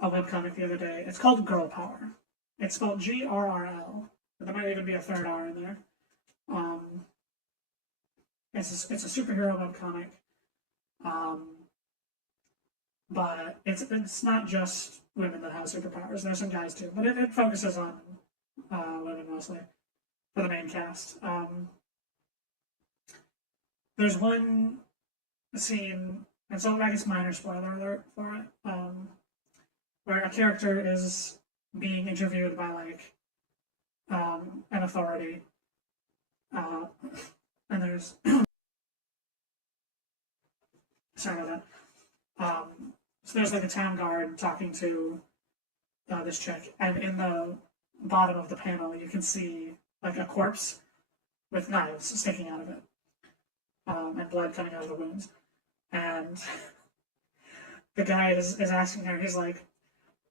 a webcomic the other day. It's called Girl Power. It's spelled GRRL. There might even be a third R in there. It's a superhero webcomic. But it's not just women that have superpowers. There's some guys too, but it focuses on women mostly for the main cast. There's one scene, and so I guess minor spoiler alert for it, where a character is being interviewed by like an authority, and there's sorry about that. So there's like a town guard talking to this chick, and in the bottom of the panel you can see like a corpse with knives sticking out of it, and blood coming out of the wounds. And the guy is asking her, he's like,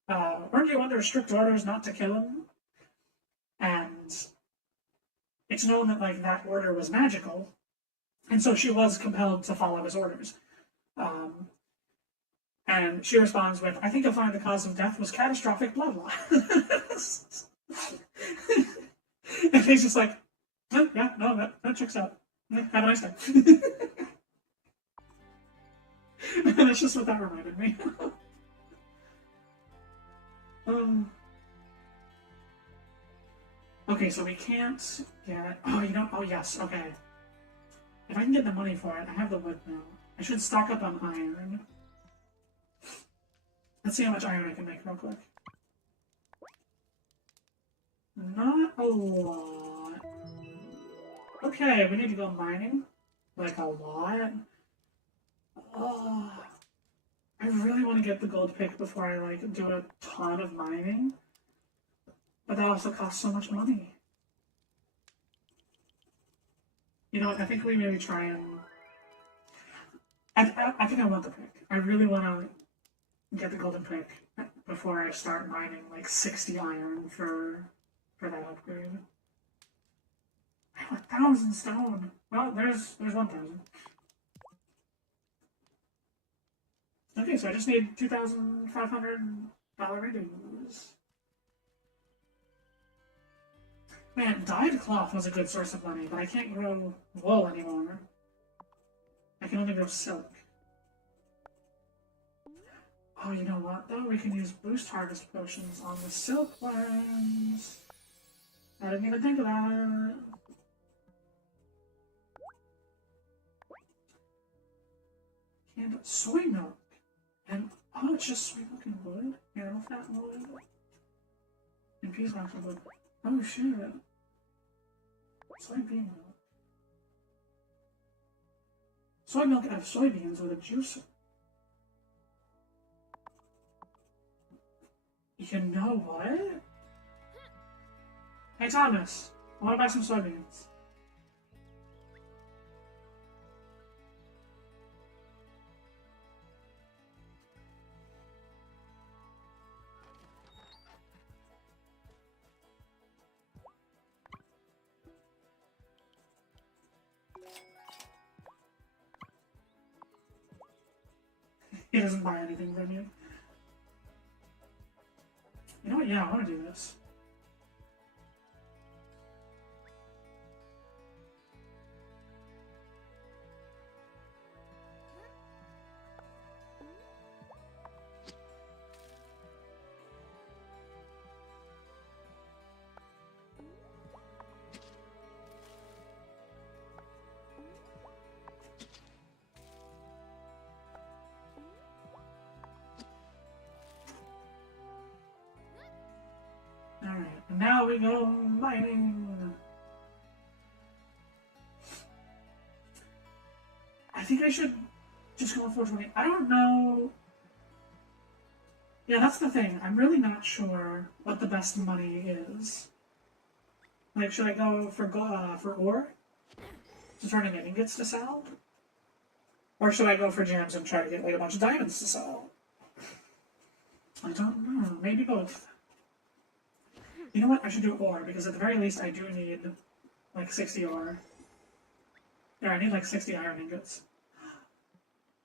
weren't you under strict orders not to kill him? And it's known that like that order was magical, and so she was compelled to follow his orders. And she responds with, I think you'll find the cause of death was catastrophic blood loss. And he's just like, oh, yeah, no, that checks out. Have a nice day. And that's just what that reminded me. Okay, so we can't get... Oh, you know... Oh, yes, okay. If I can get the money for it, I have the wood now. I should stock up on iron. Let's see how much iron I can make real quick. Not a lot. Okay, we need to go mining. Like, a lot. Oh, I really want to get the gold pick before I, like, do a ton of mining. But that also costs so much money. You know what, I think we maybe try and... I think I want the pick. I really want to get the golden pick before I start mining, like, 60 iron for that upgrade. I have 1,000 stone. Well, there's 1,000. Okay, so I just need $2,500 reduce. Man, dyed cloth was a good source of money, but I can't grow wool anymore. I can only grow silk. Oh, you know what, though? We can use boost harvest potions on the silk ones. I didn't even think of that. And soy milk. And, oh, it's just soy milk and wood? Animal fat and wood? And beeswax and wood. Oh, shit. Soybean milk. Soy milk out of soybeans with a juicer. You know what? Hey, Thomas. I want to buy some soybeans. He doesn't buy anything from you. You know what? Yeah, I want to do this. Alright, now we go mining. I think I should just go with 420. I don't know. Yeah, that's the thing. I'm really not sure what the best money is. Like, should I go for ore? To turn into ingots to sell? Or should I go for gems and try to get like a bunch of diamonds to sell? I don't know. Maybe both. You know what? I should do ore, because at the very least I do need like 60 ore. Yeah, I need like 60 iron ingots.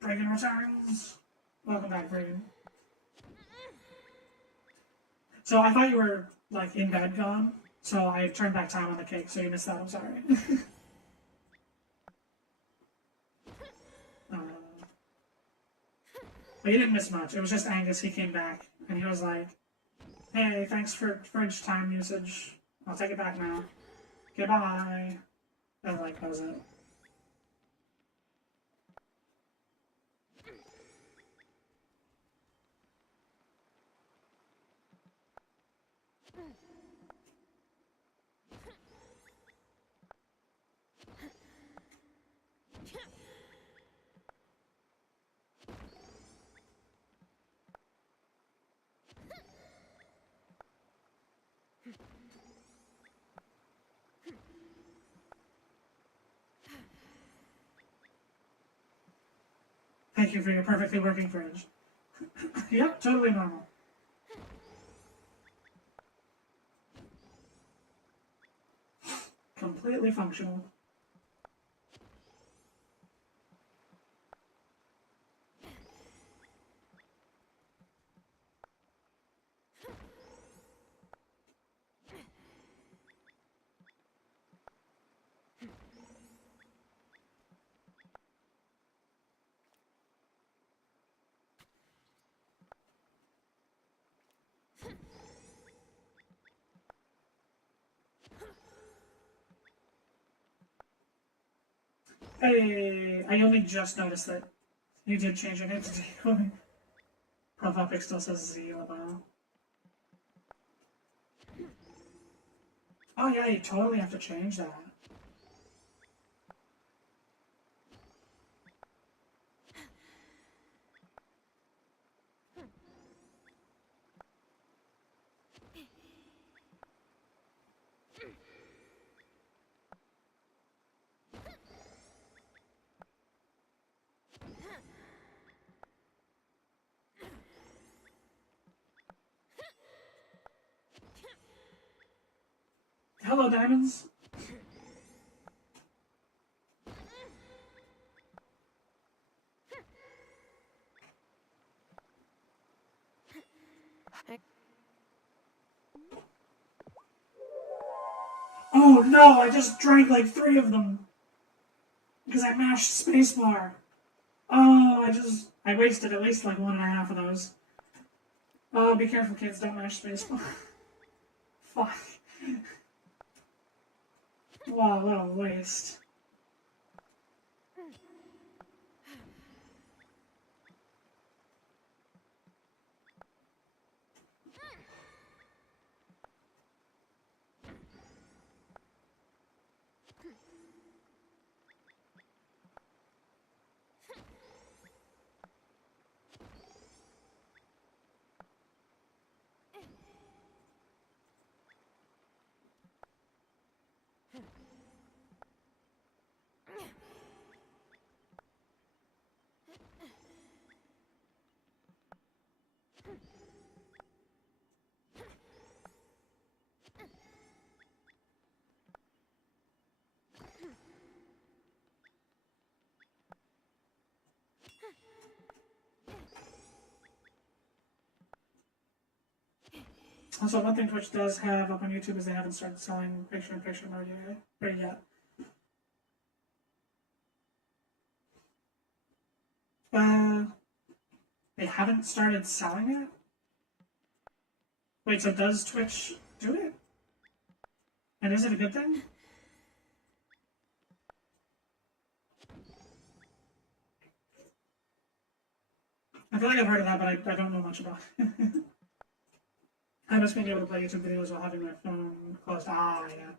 Bragan returns. Welcome back, Bragan. So I thought you were like in bed gone, so I turned back time on the cake, so you missed that, I'm sorry. But you didn't miss much. It was just Angus, he came back, and he was like, hey, thanks for fridge time usage. I'll take it back now. Goodbye. And like, that was it. Thank you for your perfectly working fridge. Yep, totally normal. Completely functional. Hey, I only just noticed that you did change your name to Decoy. Profile pic still says Z Labelle. Oh yeah, you totally have to change that. Hello, Diamonds. Oh no, I just drank like 3 of them. Because I mashed spacebar. Oh, I wasted at least like 1.5 of those. Oh, be careful kids, don't mash spacebar. Fuck. Wow, what a waste. Also, one thing Twitch does have up on YouTube is they haven't started selling picture-in-picture mode yet. They haven't started selling it? Wait, so does Twitch do it? And is it a good thing? I feel like I've heard of that, but I don't know much about it. I miss being able to play YouTube videos while having my phone closed. Ah, yeah.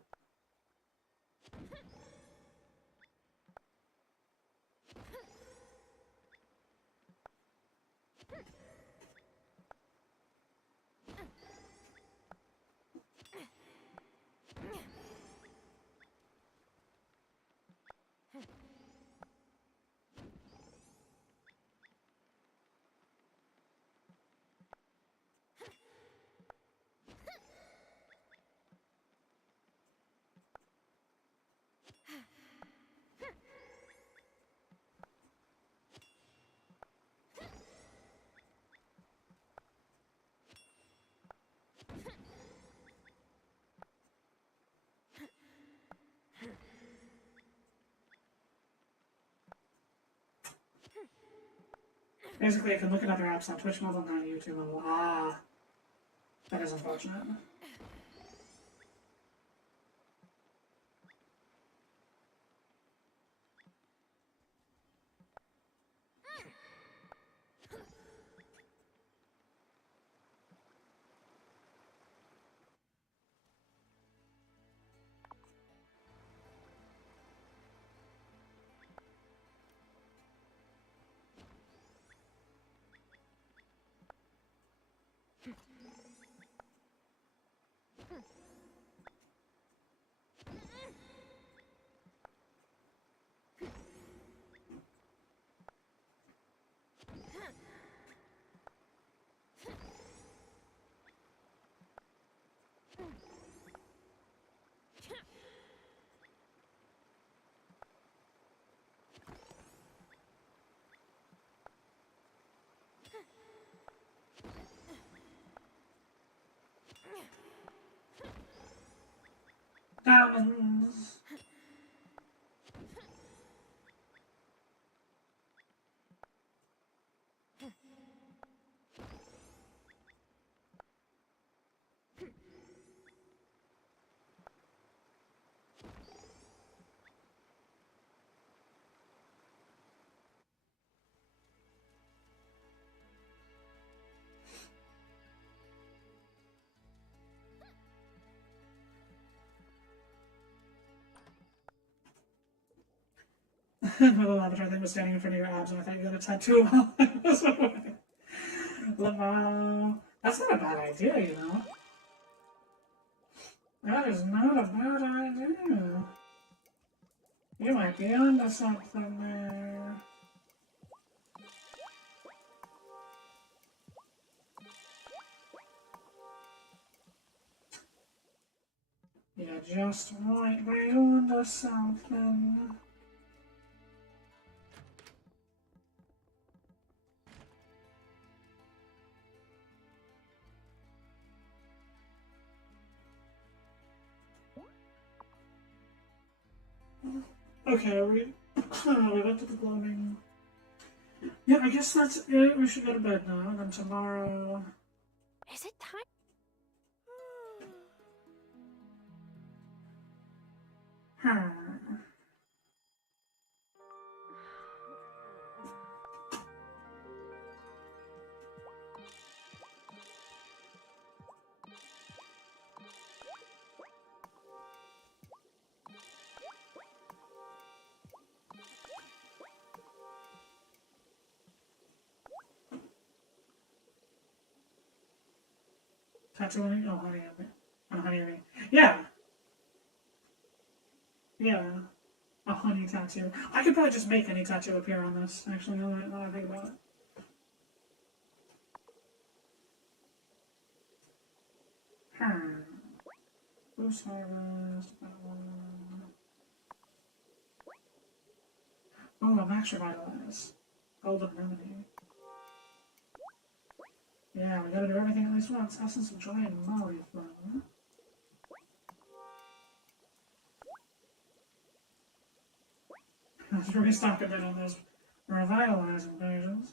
Basically, I can look at other apps on Twitch mobile, not YouTube mobile. Ah, that is unfortunate. Diamonds. with a lavatory thing was standing in front of your abs, and I thought you got a tattoo while I was away. Laval. That's not a bad idea, you know. That is not a bad idea. You might be onto something there. You just might be onto something. Okay, we went to the gloaming. Yeah, I guess that's it. We should go to bed now, and then tomorrow... Is it time? Tattooing? Oh, honey, oh, honey. Yeah! Yeah. A honey tattoo. I could probably just make any tattoo appear on this, actually, now that I think about it. Boost harvest. Oh, I'm max revitalized. Golden remedy. Yeah, we gotta do everything at least once. Essence of joy and Wylde Flowers. Let's restock a bit on those revitalizing versions.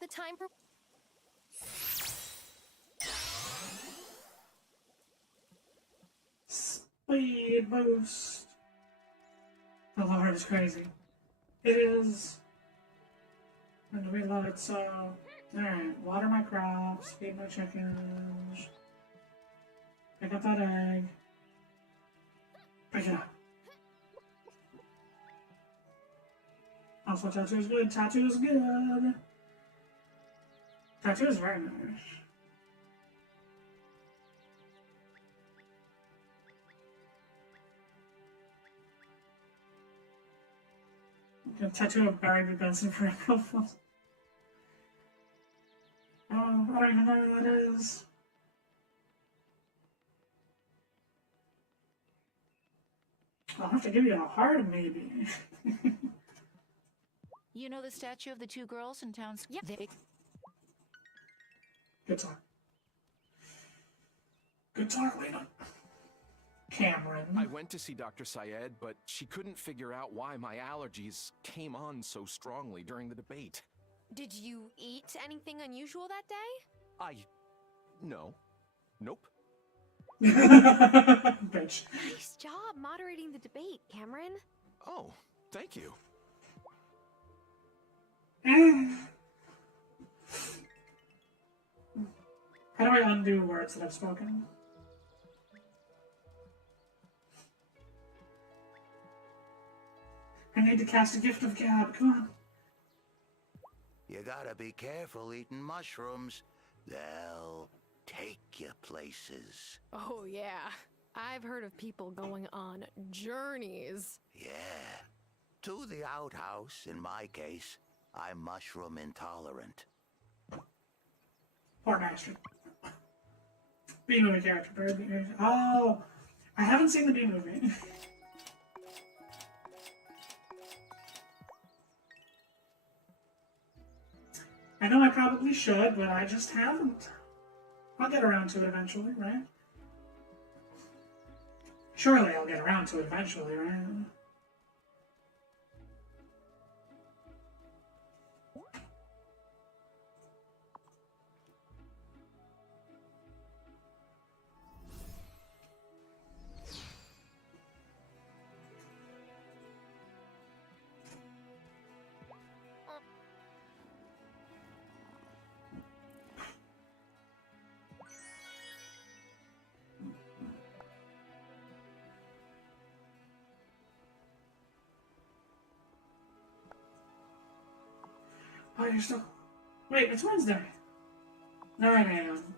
The time for... Speed boost. The Lord is crazy. It is. And we love it so. Alright, water my crops, feed my chickens. Pick up that egg. Pick it up. Also, tattoo is good. Tattoo is good. Tattoo is very nice. A tattoo of Barry B. Benson for a couple. Oh, I don't even know who that is. I'll have to give you a heart, maybe. You know the statue of the two girls in town? Yep. Good talk. Good talk, Lena. Cameron. I went to see Dr. Syed, but she couldn't figure out why my allergies came on so strongly during the debate. Did you eat anything unusual that day? No. Nope. Bitch. Nice job moderating the debate, Cameron. Oh, thank you. How do I undo words that I've spoken? I need to cast a gift of gab. Come on. You gotta be careful eating mushrooms. They'll take you places. Oh, yeah. I've heard of people going on journeys. Yeah. To the outhouse, in my case. I'm mushroom intolerant. Poor bastard. B-movie character. Bird B-movie. Oh! I haven't seen the B-movie. I know I probably should, but I just haven't. I'll get around to it eventually, right? Surely I'll get around to it eventually, right? why are you still... Wait, it's Wednesday. 9 a.m.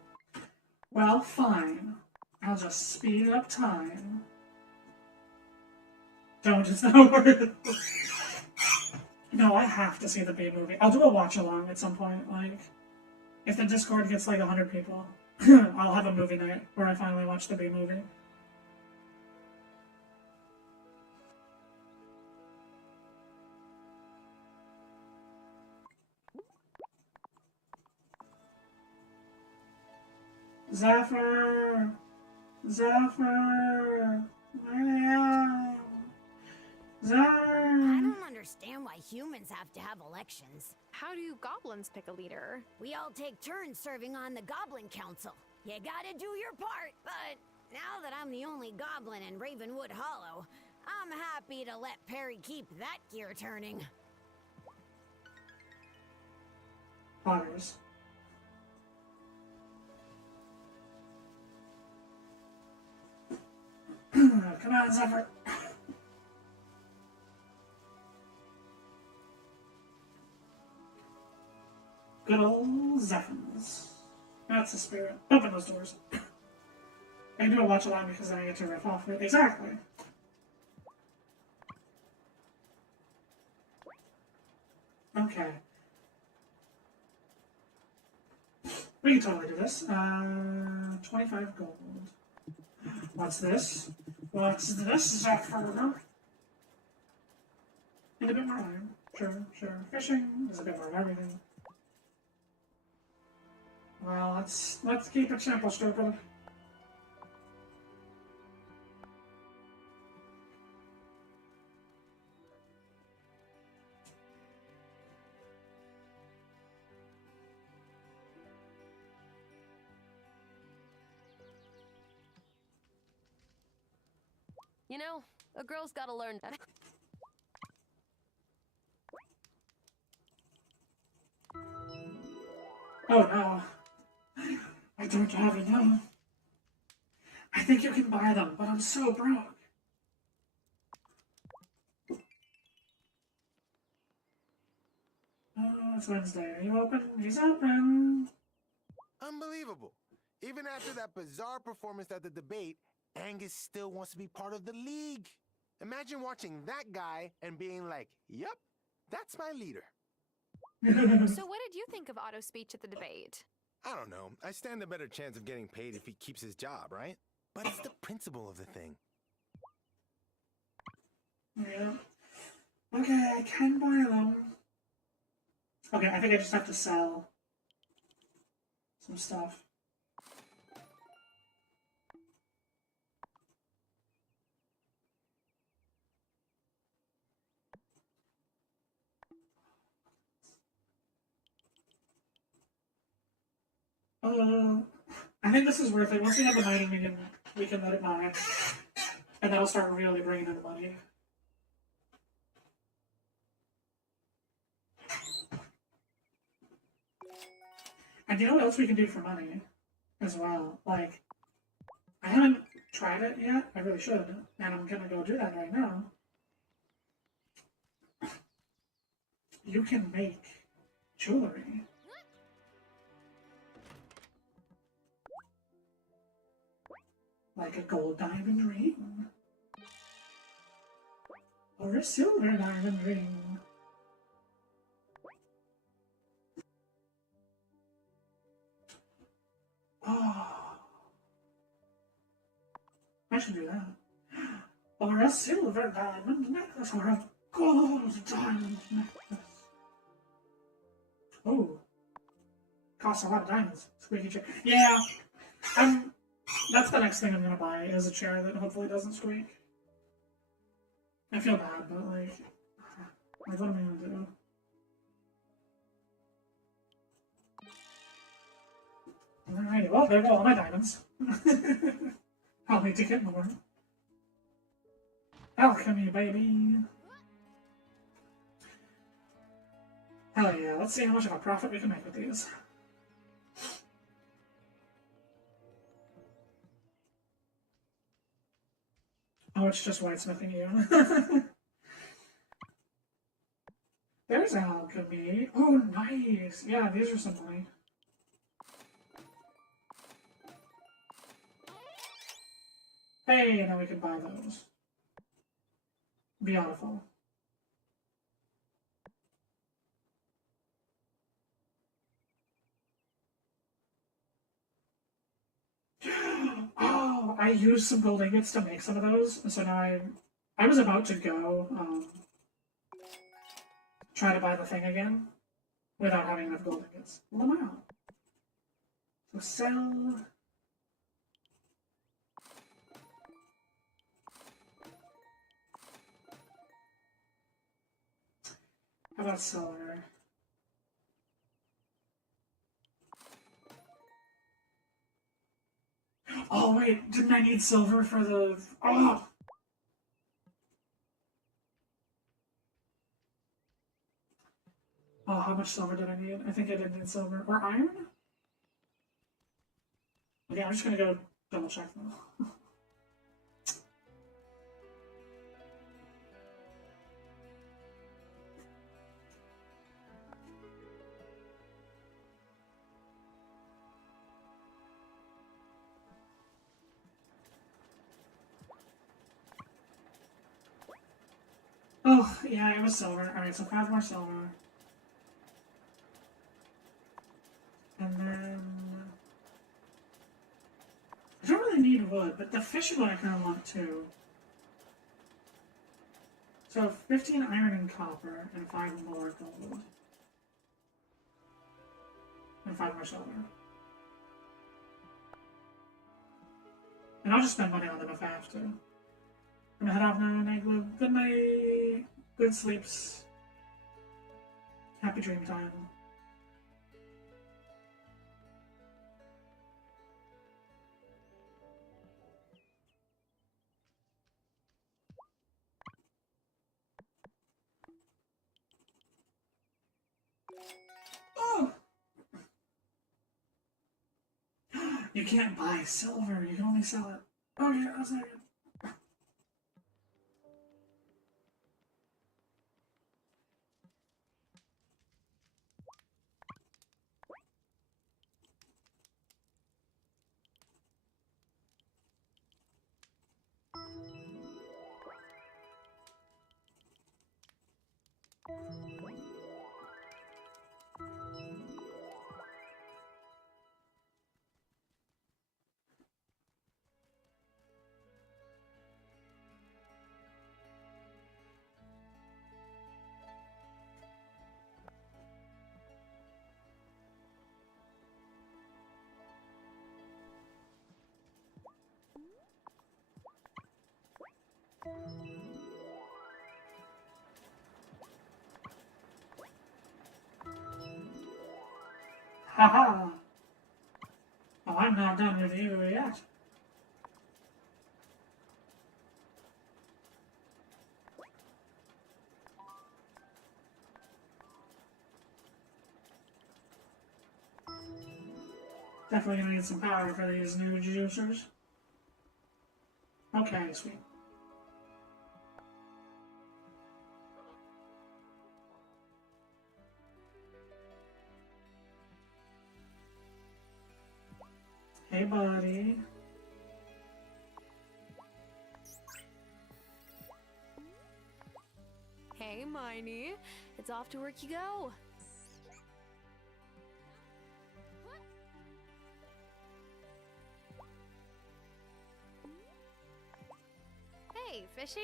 Well, fine. I'll just speed up time. Don't, it's not worth it. No, I have to see the B movie. I'll do a watch-along at some point, like... If the Discord gets like 100 people, I'll have a movie night where I finally watch the B movie. Zephyr! Zephyr! Zephyr! I don't understand why humans have to have elections. How do goblins pick a leader? We all take turns serving on the Goblin Council. You gotta do your part, but now that I'm the only goblin in Ravenwood Hollow, I'm happy to let Perry keep that gear turning. Potters. Come on, Zephyr. Good old Zephyrs. That's the spirit. Open those doors. I can do a watch along because then I get to riff off it. Exactly. Okay. We can totally do this. 25 gold. What's this? What's this, Zephyr? And a bit more iron. Sure, sure. Fishing is a bit more of everything. Well, let's keep it simple, stupid. You know, a girl's gotta learn that. Oh no. I don't have enough. I think you can buy them, but I'm so broke. Oh, it's Wednesday. Are you open? He's open. Unbelievable. Even after that bizarre performance at the debate, Angus still wants to be part of the league. Imagine watching that guy and being like, yep, that's my leader. So what did you think of Otto's speech at the debate? I don't know. I stand a better chance of getting paid if he keeps his job, right? But it's the principle of the thing. Yeah. Okay, I can buy them. Okay, I think I just have to sell some stuff. I think this is worth it. Once we have the mining, we can let it mine, and that'll start really bringing in money. And you know what else we can do for money as well? Like, I haven't tried it yet. I really should, and I'm gonna go do that right now. You can make jewelry. Like a gold diamond ring. Or a silver diamond ring. Oh. I should do that. Or a silver diamond necklace. Or a gold diamond necklace. Oh. Costs a lot of diamonds. Squeaky chair. Yeah. That's the next thing I'm gonna buy, is a chair that hopefully doesn't squeak. I feel bad, but like what am I gonna do? Alrighty, well, there go all my diamonds. I'll need to get more. Alchemy, baby! Hell yeah, let's see how much of a profit we can make with these. Oh, it's just whitesmithing you. There's alchemy. Oh, nice. Yeah, these are some money. Hey, now we can buy those. Beautiful. Oh, I used some gold ingots to make some of those, so now I was about to go try to buy the thing again without having enough gold ingots. Lamau. So sell. How about silver? Oh wait, didn't I need silver for the... Oh! Oh, how much silver did I need? I think I did need silver. Or iron? Okay, I'm just gonna go double check though. Oh, yeah, it was silver. Alright, so 5 more silver. And then... I don't really need wood, but the fish is what I kind of want too. So 15 iron and copper, and 5 more gold. And 5 more silver. And I'll just spend money on them if I have to. I'm gonna head off now, night glue. Good night. Good sleeps. Happy dream time. Oh! You can't buy silver, you can only sell it. Oh yeah, that's not good. Haha! Oh, I'm not done with you yet. Definitely gonna need some power for these new juicers. Okay, sweet. Hey, buddy. Hey, Miney. It's off to work you go. Hey, fishy.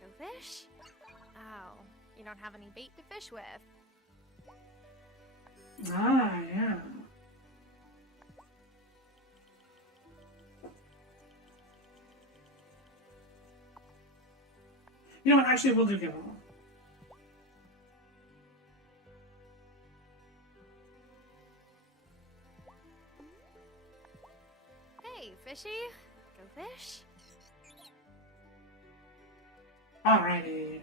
Go fish? Oh, you don't have any bait to fish with. Ah, yeah. You know what, actually, we'll do give them. Hey, fishy. Go fish? Alrighty.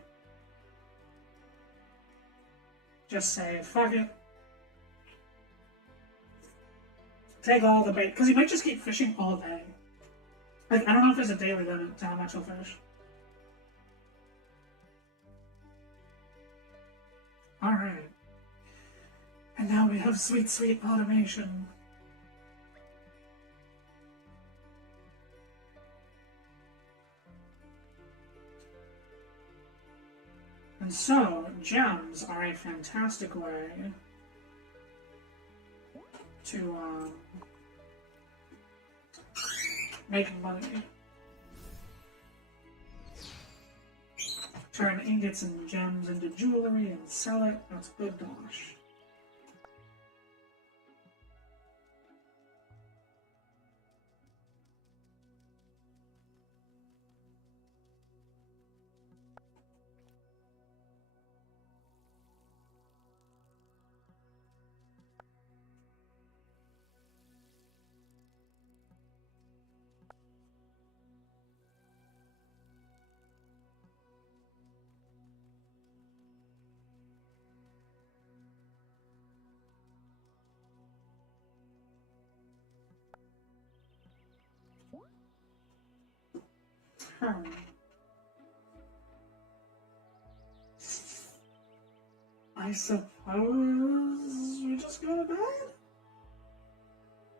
Just say, fuck it. Take all the bait, because he might just keep fishing all day. Like, I don't know if there's a daily limit to how much he'll fish. Alright. And now we have sweet, sweet automation. And so, gems are a fantastic way to make money. Turn ingots and gems into jewelry and sell it. That's good dosh. I suppose we just go to bed?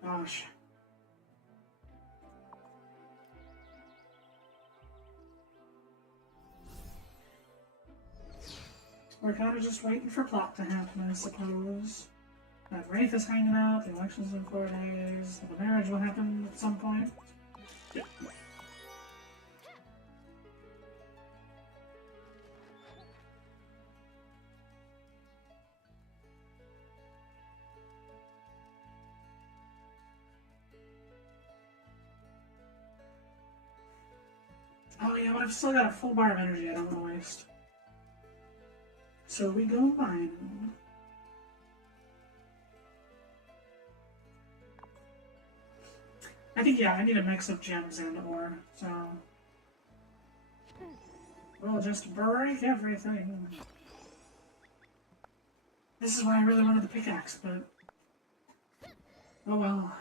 Gosh. We're kind of just waiting for plot to happen, I suppose. That Wraith is hanging out, the election's in 4 days, the marriage will happen at some point. Yeah. Oh yeah, but I've still got a full bar of energy I don't want to waste. So we go mining. I think, yeah, I need a mix of gems and ore, so... We'll just break everything. This is why I really wanted the pickaxe, but... Oh well.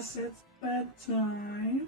guess it's bedtime.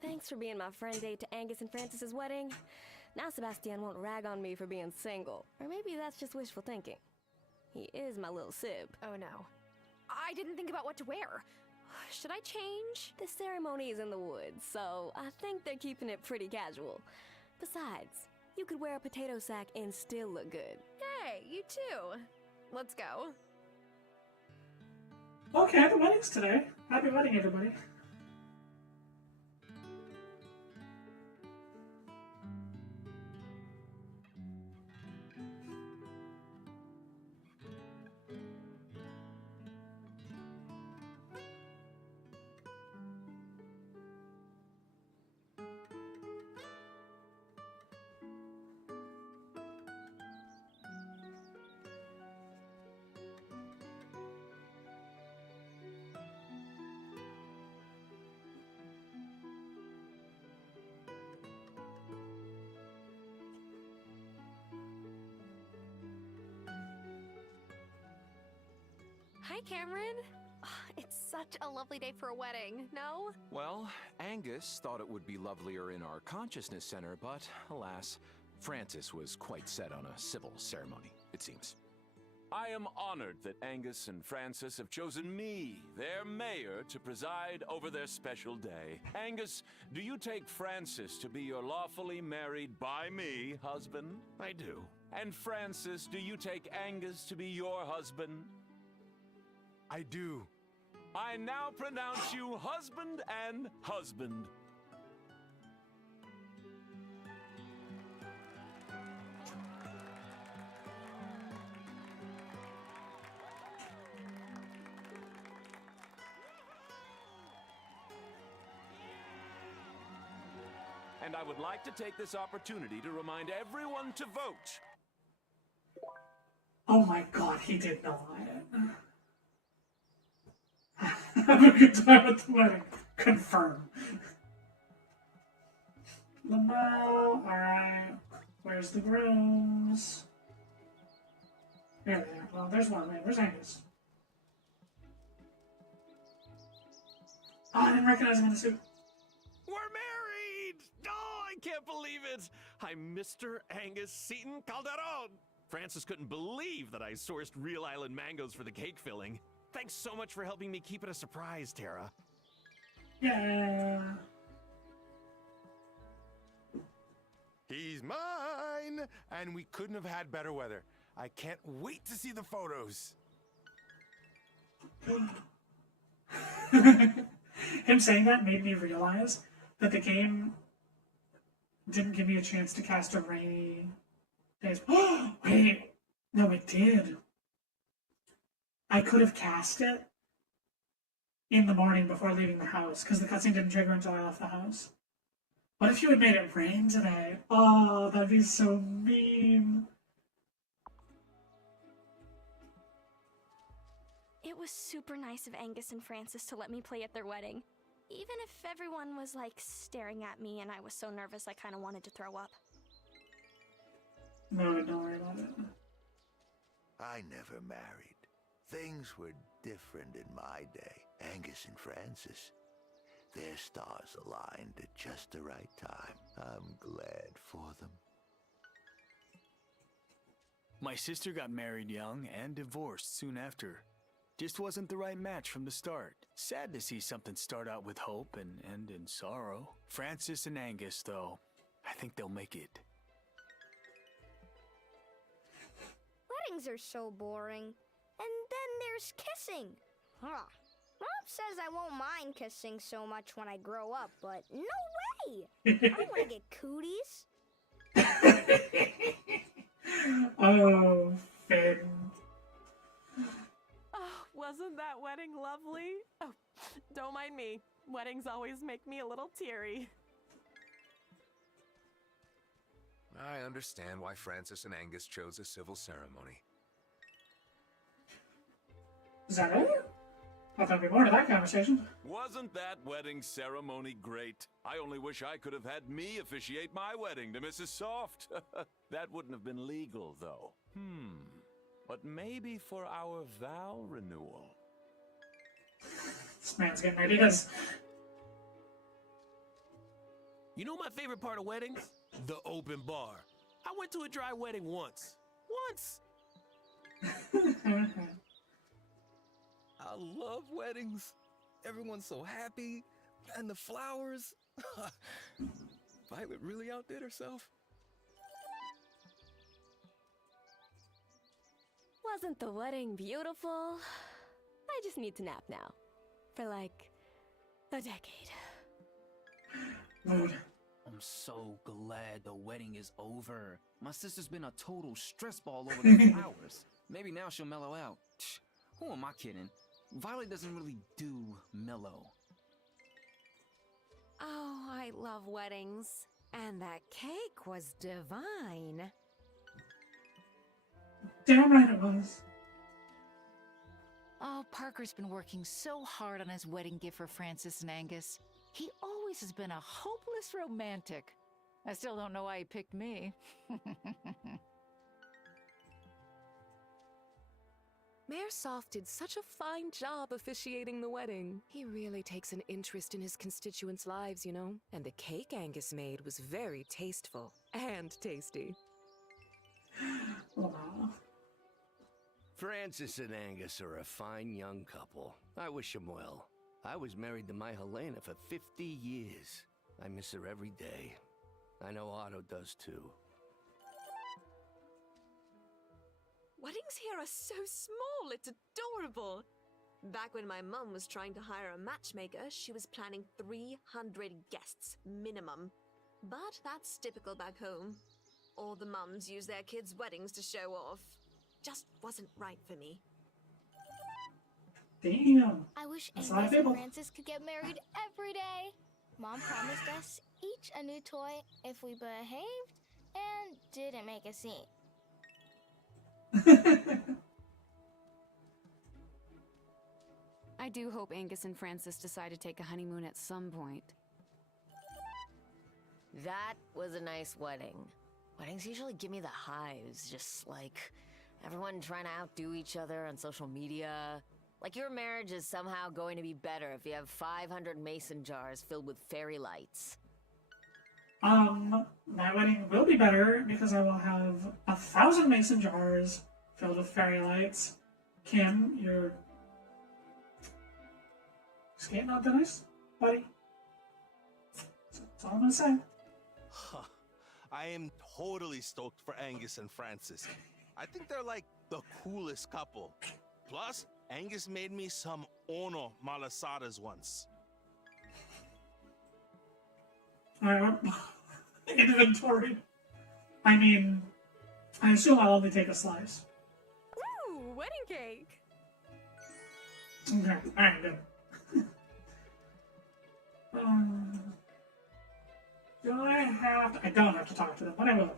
Thanks for being my friend date to Angus and Francis's wedding. Now Sebastian won't rag on me for being single. Or maybe that's just wishful thinking. He is my little sib. Oh no. I didn't think about what to wear. Should I change? The ceremony is in the woods, so I think they're keeping it pretty casual. Besides, you could wear a potato sack and still look good. Hey, you too. Let's go. Okay, the wedding's today. Happy wedding, everybody. Hi, Cameron. It's such a lovely day for a wedding, no? Well, Angus thought it would be lovelier in our consciousness center, but alas, Francis was quite set on a civil ceremony, it seems. I am honored that Angus and Francis have chosen me, their mayor, to preside over their special day. Angus, do you take Francis to be your lawfully married by me husband? I do. And Francis, do you take Angus to be your husband? I do. I now pronounce you husband and husband. And I would like to take this opportunity to remind everyone to vote. Oh my god, he did not. Have a good time at the wedding. Confirm. Lamau, alright. Where's the grooms? There they are. Well, there's one. Wait, where's Angus? Oh, I didn't recognize him in the suit. We're married! Oh, I can't believe it! I'm Mr. Angus Seton Calderon. Francis couldn't believe that I sourced real island mangoes for the cake filling. Thanks so much for helping me keep it a surprise, Tara. Yeah. He's mine! And we couldn't have had better weather. I can't wait to see the photos. Him saying that made me realize that the game didn't give me a chance to cast a rainy days. Wait, no, it did. I could have cast it in the morning before leaving the house because the cutscene didn't trigger until I left the house. What if you had made it rain today? Oh, that'd be so mean. It was super nice of Angus and Francis to let me play at their wedding. Even if everyone was, like, staring at me and I was so nervous I kind of wanted to throw up. No, don't worry about it. I never married. Things were different in my day. Angus and Francis. Their stars aligned at just the right time. I'm glad for them. My sister got married young and divorced soon after. Just wasn't the right match from the start. Sad to see something start out with hope and end in sorrow. Francis and Angus, though, I think they'll make it. Weddings are so boring. And then there's kissing. Huh. Mom says I won't mind kissing so much when I grow up, but no way! I don't want to get cooties. Oh, Finn. Oh, wasn't that wedding lovely? Oh, don't mind me. Weddings always make me a little teary. I understand why Francis and Angus chose a civil ceremony. Is that it? I thought there'd be more to that conversation. Wasn't that wedding ceremony great? I only wish I could have had me officiate my wedding to Mrs. Soft. That wouldn't have been legal, though. But maybe for our vow renewal. This man's getting ideas. You know my favorite part of weddings? The open bar. I went to a dry wedding once. I love weddings. Everyone's so happy. And the flowers. Violet really outdid herself. Wasn't the wedding beautiful? I just need to nap now. For like a decade. Mood. I'm so glad the wedding is over. My sister's been a total stress ball over the flowers. Maybe now she'll mellow out. Who am I kidding? Violet doesn't really do mellow. Oh, I love weddings. And that cake was divine. Damn right it was. Oh, Parker's been working so hard on his wedding gift for Francis and Angus. He always has been a hopeless romantic. I still don't know why he picked me. Mayor Soft did such a fine job officiating the wedding. He really takes an interest in his constituents' lives, you know? And the cake Angus made was very tasteful and tasty. Wow. Francis and Angus are a fine young couple. I wish them well. I was married to my Helena for 50 years. I miss her every day. I know Otto does too. Weddings here are so small, it's adorable. Back when my mum was trying to hire a matchmaker, she was planning 300 guests minimum. But that's typical back home. All the mums use their kids' weddings to show off. Just wasn't right for me. Damn. I wish That's Angus a lot of and people. Francis could get married every day. Mom promised us each a new toy if we behaved and didn't make a scene. I do hope Angus and Francis decide to take a honeymoon at some point. That was a nice wedding. Weddings usually give me the hives, just like everyone trying to outdo each other on social media. Like your marriage is somehow going to be better if you have 500 mason jars filled with fairy lights. My wedding will be better because I will have 1,000 mason jars filled with fairy lights. Kim, you're skating on thin ice, buddy. That's all I'm gonna say. I am totally stoked for Angus and Francis. I think they're like the coolest couple. Plus, Angus made me some Ono malasadas once. Alright, inventory. I mean, I assume I'll only take a slice. Ooh, wedding cake. Okay, alright, good. Do I have to? I don't have to talk to them, but I will.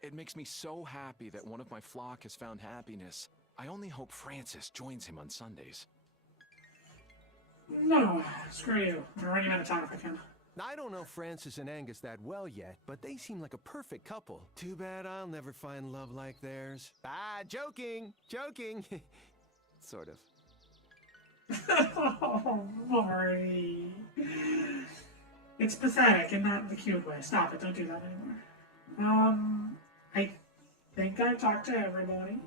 It makes me so happy that one of my flock has found happiness. I only hope Francis joins him on Sundays. No, screw you. I'm already out of time if I can. I don't know Francis and Angus that well yet, but they seem like a perfect couple. Too bad I'll never find love like theirs. Ah, joking! Joking! Sort of. Oh, Marty. It's pathetic and not in the cute way. Stop it, don't do that anymore. I think I talked to everybody.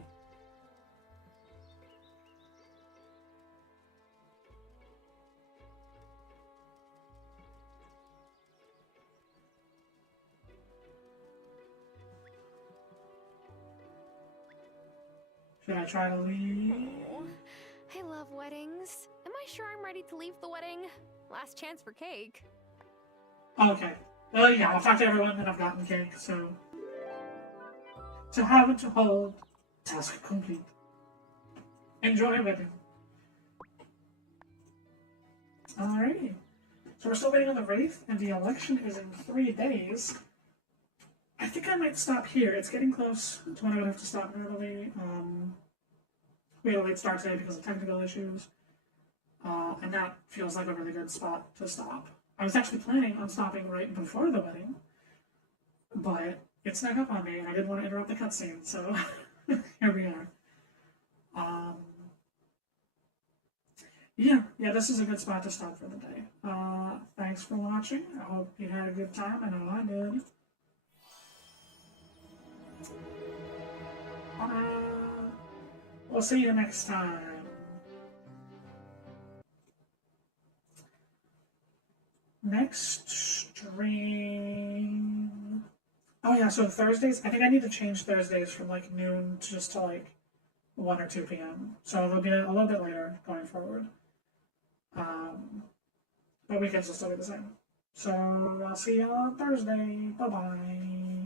Should I try to leave? I love weddings. Am I sure I'm ready to leave the wedding? Last chance for cake. Okay. Well, yeah, I'll talk to everyone that I've gotten cake, so... To have and to hold, task complete. Enjoy wedding. Alrighty. So we're still waiting on the Wraith, and the election is in 3 days. I think I might stop here. It's getting close to when I would have to stop normally. We had a late start today because of technical issues. And that feels like a really good spot to stop. I was actually planning on stopping right before the wedding, but it snuck up on me and I didn't want to interrupt the cutscene, so here we are. Yeah, this is a good spot to stop for the day. Thanks for watching. I hope you had a good time. I know I did. We'll see you next time. Next stream. Oh yeah, so Thursdays. I think I need to change Thursdays from like noon to just to like 1 or 2 p.m. So it'll be a little bit later going forward. But weekends will still be the same. So I'll see you on Thursday. Bye bye.